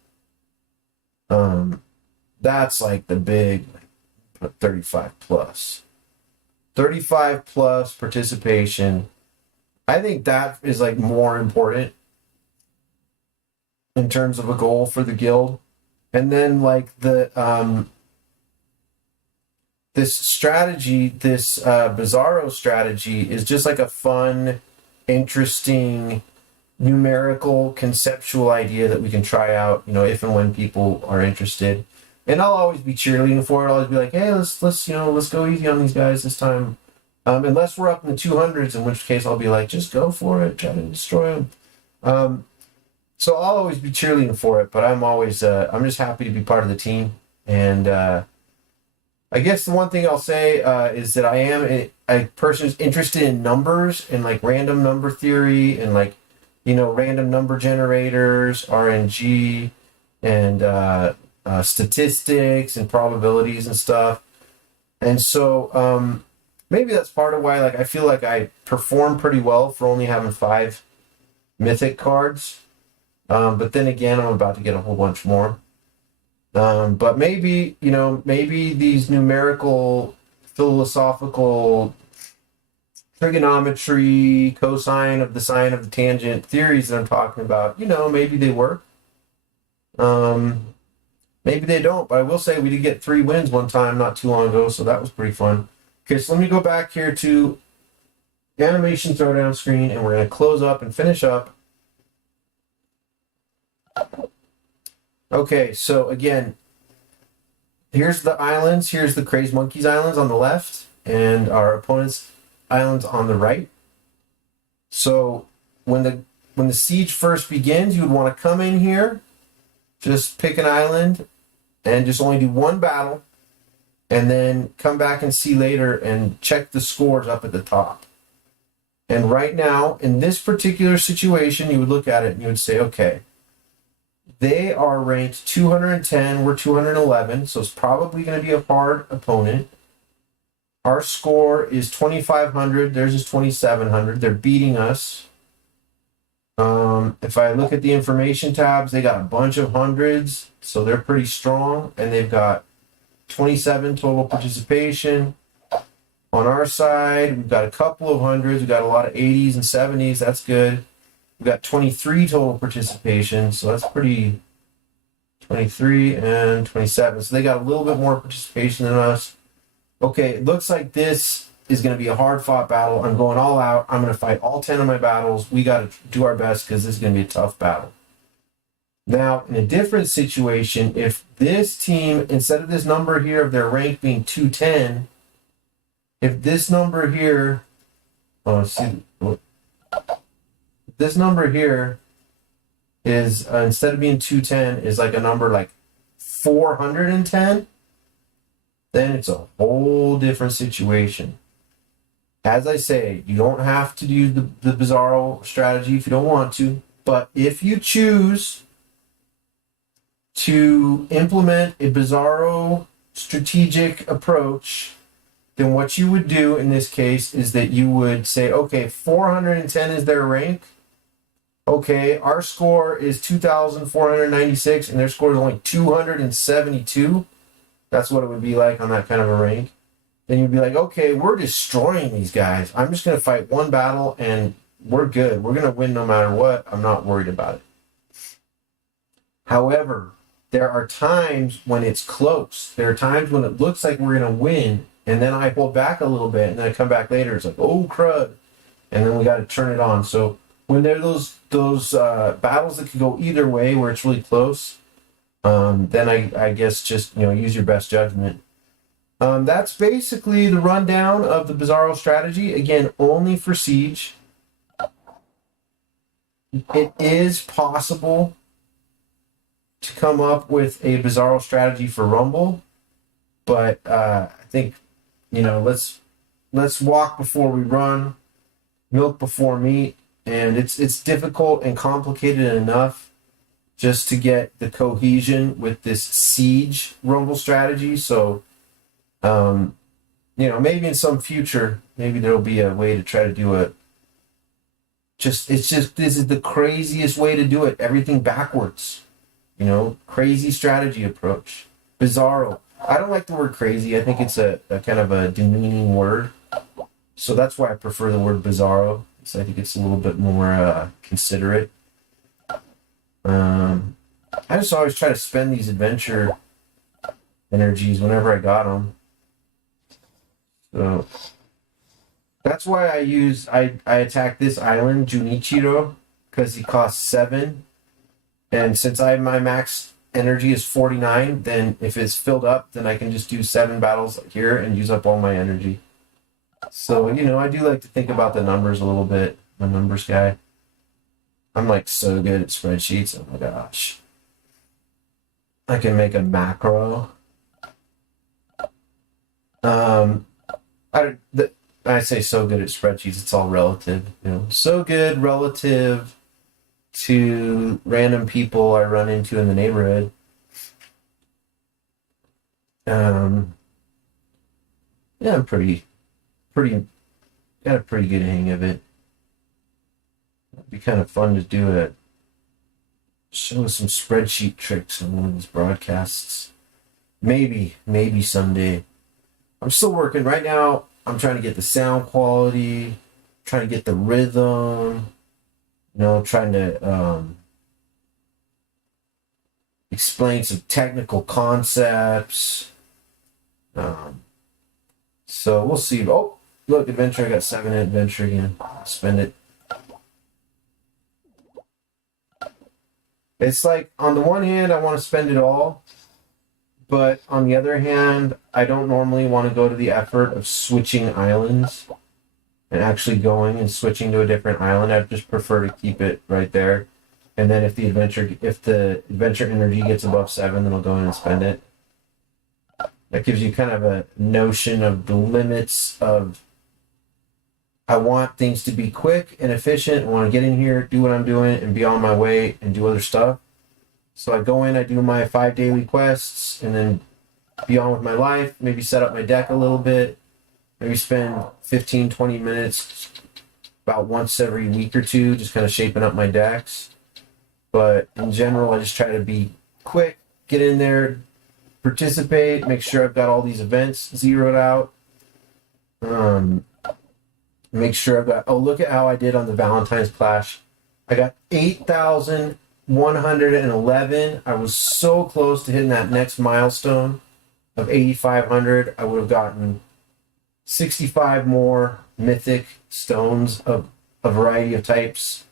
That's like the big 35 plus. 35 plus participation. I think that is like more important in terms of a goal for the guild. And then like the this strategy, this Bizarro strategy is just like a fun, interesting, numerical, conceptual idea that we can try out, you know, if and when people are interested. And I'll always be cheerleading for it. I'll always be like, hey, let's go easy on these guys this time. Unless we're up in the 200s, in which case I'll be like, just go for it, try to destroy them. So I'll always be cheerleading for it, but I'm always, I'm just happy to be part of the team. And I guess the one thing I'll say is that I am a person who's interested in numbers and like random number theory and like, you know, random number generators, RNG, and statistics and probabilities and stuff. And so maybe that's part of why like I feel like I perform pretty well for only having 5 mythic cards. But then again, I'm about to get a whole bunch more. But maybe, you know, maybe these numerical, philosophical, trigonometry, cosine of the sine of the tangent theories that I'm talking about, you know, maybe they work. Maybe they don't, but I will say we did get 3 wins one time not too long ago, so that was pretty fun. Okay, so let me go back here to the animation throwdown screen, and we're going to close up and finish up. Okay, so again, here's the islands. Here's the Crazed Monkeys Islands on the left, and our opponent's islands on the right. So when the siege first begins, you would want to come in here, just pick an island, and just only do 1 battle, and then come back and see later and check the scores up at the top. And right now, in this particular situation, you would look at it and you would say, okay, they are ranked 210, we're 211, so it's probably going to be a hard opponent. Our score is 2,500, theirs is 2,700. They're beating us. If I look at the information tabs, they got a bunch of hundreds, so they're pretty strong, and they've got 27 total participation. On our side, we've got a couple of hundreds, we've got a lot of 80s and 70s, that's good. We've got 23 total participation, so that's pretty, 23 and 27. So they got a little bit more participation than us. Okay, it looks like this is going to be a hard-fought battle. I'm going all out. I'm going to fight all 10 of my battles. We got to do our best because this is going to be a tough battle. Now, in a different situation, if this team, instead of this number here of their rank being 210, if this number here, this number here is, instead of being 210, is like a number like 410, then it's a whole different situation. As I say, you don't have to use the Bizarro strategy if you don't want to, but if you choose to implement a Bizarro strategic approach, then what you would do in this case is that you would say, okay, 410 is their rank. Okay, our score is 2,496, and their score is only 272. That's what it would be like on that kind of a rank. Then you'd be like, okay, we're destroying these guys. I'm just going to fight 1 battle, and we're good. We're going to win no matter what. I'm not worried about it. However, there are times when it's close. There are times when it looks like we're going to win, and then I hold back a little bit, and then I come back later. It's like, oh, crud. And then we got to turn it on. So when there are those battles that can go either way where it's really close, then I guess just, use your best judgment. That's basically the rundown of the Bizarro strategy. Again, only for Siege. It is possible to come up with a Bizarro strategy for Rumble, but I think, let's walk before we run, milk before meat, and it's difficult and complicated enough just to get the cohesion with this Siege Rumble strategy. So, maybe in some future, maybe there'll be a way to try to do it. This is the craziest way to do it. Everything backwards. Crazy strategy approach. Bizarro. I don't like the word crazy. I think it's a kind of a demeaning word. So that's why I prefer the word Bizarro. So I think it's a little bit more considerate. I just always try to spend these adventure energies whenever I got them. So that's why I attack this island, Junichiro, because he costs 7. And since my max energy is 49, then if it's filled up, then I can just do 7 battles here and use up all my energy. So, I do like to think about the numbers a little bit. I'm a numbers guy. I'm like so good at spreadsheets. Oh my gosh. I can make a macro. I say so good at spreadsheets, it's all relative. So good relative to random people I run into in the neighborhood. Yeah, I'm pretty, got a pretty good hang of it. It'd be kind of fun to do it. Show some spreadsheet tricks on one of these broadcasts. Maybe someday. I'm still working right now. I'm trying to get the sound quality, trying to get the rhythm, trying to explain some technical concepts. So we'll see. Oh, look, adventure. I got 7 in adventure again. Spend it. It's like, on the one hand, I want to spend it all. But on the other hand, I don't normally want to go to the effort of switching islands and actually going and switching to a different island. I just prefer to keep it right there. And then if the adventure energy gets above 7, then I'll go in and spend it. That gives you kind of a notion of the limits of, I want things to be quick and efficient. I want to get in here, do what I'm doing, and be on my way and do other stuff. So I go in, I do my 5 daily quests, and then be on with my life, maybe set up my deck a little bit, maybe spend 15, 20 minutes about once every week or two just kind of shaping up my decks. But in general, I just try to be quick, get in there, participate, make sure I've got all these events zeroed out. Make sure I've got, look at how I did on the Valentine's Clash. I got 8,111. I was so close to hitting that next milestone of 8,500. I would have gotten 65 more mythic stones of a variety of types,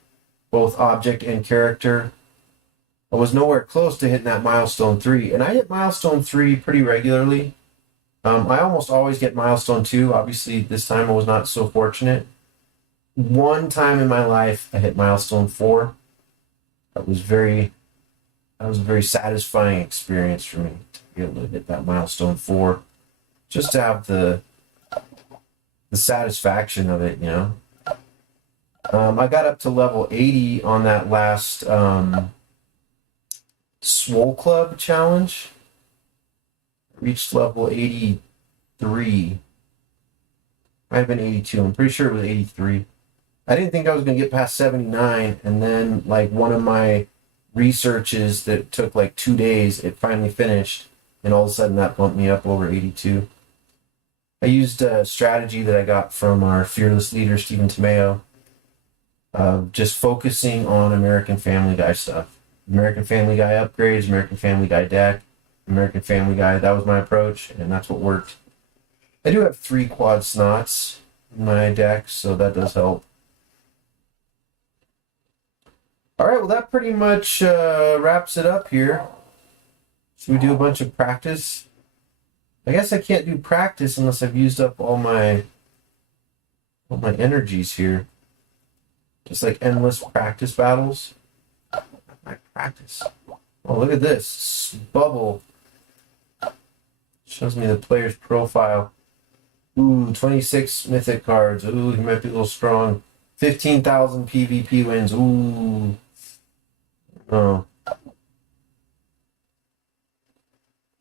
both object and character. I was nowhere close to hitting that milestone 3, and I hit milestone 3 pretty regularly. I almost always get milestone 2. Obviously, this time I was not so fortunate. One time in my life, I hit milestone 4. That was a very satisfying experience for me to be able to hit that milestone 4. Just to have the satisfaction of it, I got up to level 80 on that last Swole Club challenge. Reached level 83. Might have been 82. I'm pretty sure it was 83. I didn't think I was going to get past 79, and then one of my researches that took 2 days, it finally finished, and all of a sudden that bumped me up over 82. I used a strategy that I got from our fearless leader, Stephen Tomeo, just focusing on American Family Guy stuff. American Family Guy upgrades, American Family Guy deck, American Family Guy. That was my approach, and that's what worked. I do have 3 quad snots in my deck, so that does help. Alright, well that pretty much wraps it up here. Should we do a bunch of practice? I guess I can't do practice unless I've used up all my energies here. Just like endless practice battles. My practice. Oh, look at this. Bubble. Shows me the player's profile. Ooh, 26 mythic cards. Ooh, he might be a little strong. 15,000 PvP wins. Ooh. Oh.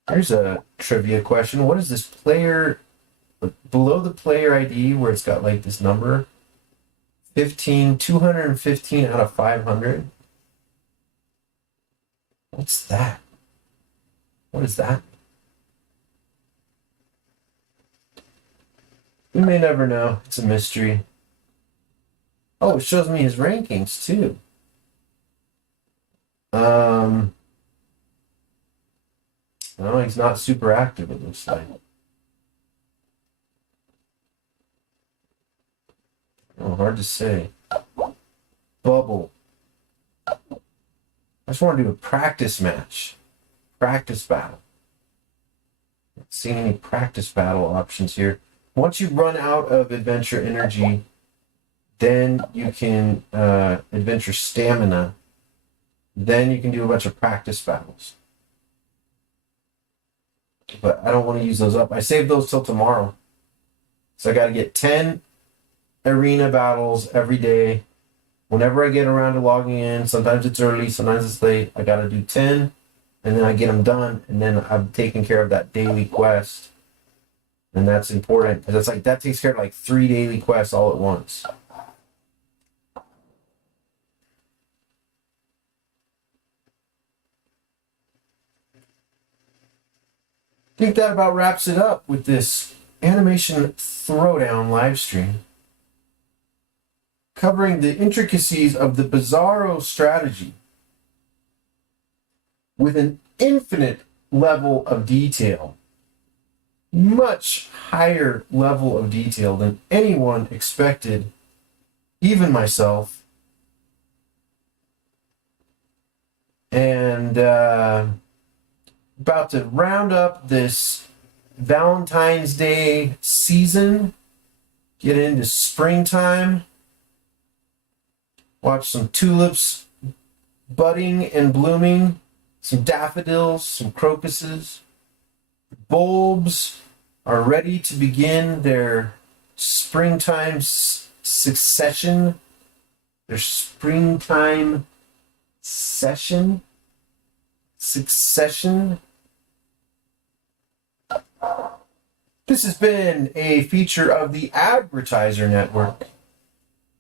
Here's a trivia question. What is this player... Below the player ID where it's got like this number? 215 out of 500. What's that? What is that? We may never know. It's a mystery. Oh, it shows me his rankings too. No, he's not super active, it looks like. Oh, hard to say. Bubble. I just want to do a practice match. Practice battle. Not seeing any practice battle options here. Once you run out of adventure energy, then you can adventure stamina. Then you can do a bunch of practice battles. But I don't want to use those up. I saved those till tomorrow. So I got to get 10 arena battles every day. Whenever I get around to logging in, sometimes it's early, sometimes it's late, I got to do 10, and then I get them done, and then I'm taking care of that daily quest. And that's important, because it's like, that takes care of like 3 daily quests all at once. I think that about wraps it up with this animation throwdown live stream, covering the intricacies of the Bizarro strategy with an infinite level of detail, much higher level of detail than anyone expected, even myself. And about to round up this Valentine's Day season, get into springtime, watch some tulips budding and blooming, some daffodils, some crocuses. Bulbs are ready to begin their springtime succession, their springtime succession. This has been a feature of the Agrotizer Network.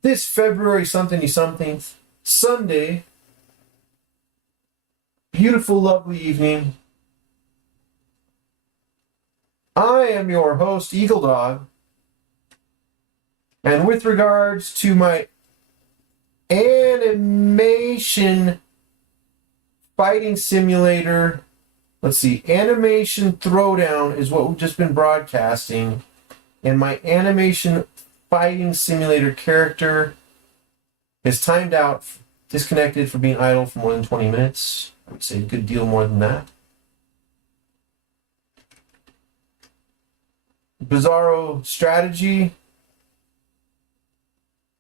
This February something Sunday, beautiful, lovely evening. I am your host, eagleDog, and with regards to my animation fighting simulator, let's see, animation throwdown is what we've just been broadcasting, and my animation fighting simulator character is timed out, disconnected for being idle for more than 20 minutes. I would say a good deal more than that. Bizarro strategy.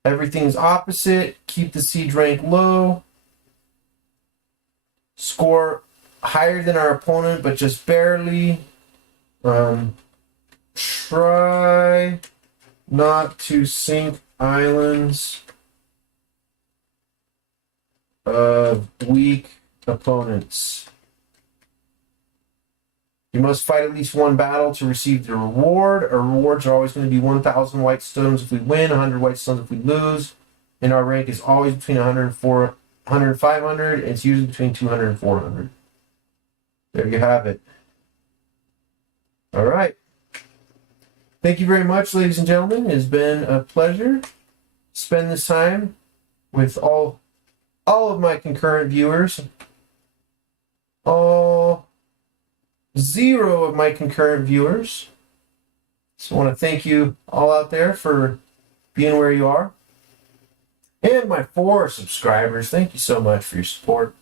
Everything's opposite. Keep the siege rank low. Score higher than our opponent, but just barely. Try not to sink islands of weak opponents. You must fight at least one battle to receive the reward. Our rewards are always going to be 1,000 white stones if we win, 100 white stones if we lose. And our rank is always between 100 and 500. It's usually between 200 and 400. There you have it. All right. Thank you very much, ladies and gentlemen. It has been a pleasure to spend this time with all of my concurrent viewers. all 0 of my concurrent viewers. So I want to thank you all out there for being where you are. And my 4 subscribers, thank you so much for your support.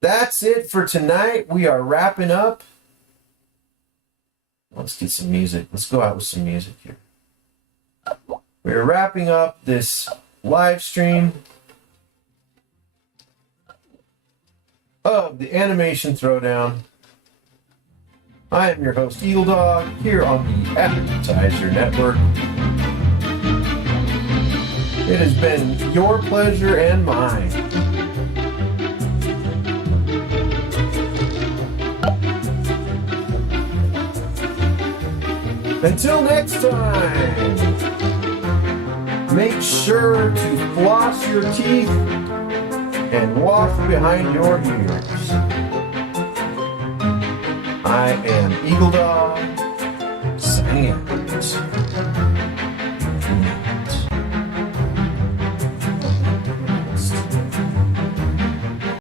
That's it for tonight. We are wrapping up. Let's get some music. Let's go out with some music here. We're wrapping up this live stream of the Animation Throwdown. I am your host, eagleDog, here on the agrotizer Network. It has been your pleasure and mine. Until next time, make sure to floss your teeth and wash behind your ears. I am eagleDog, signing out.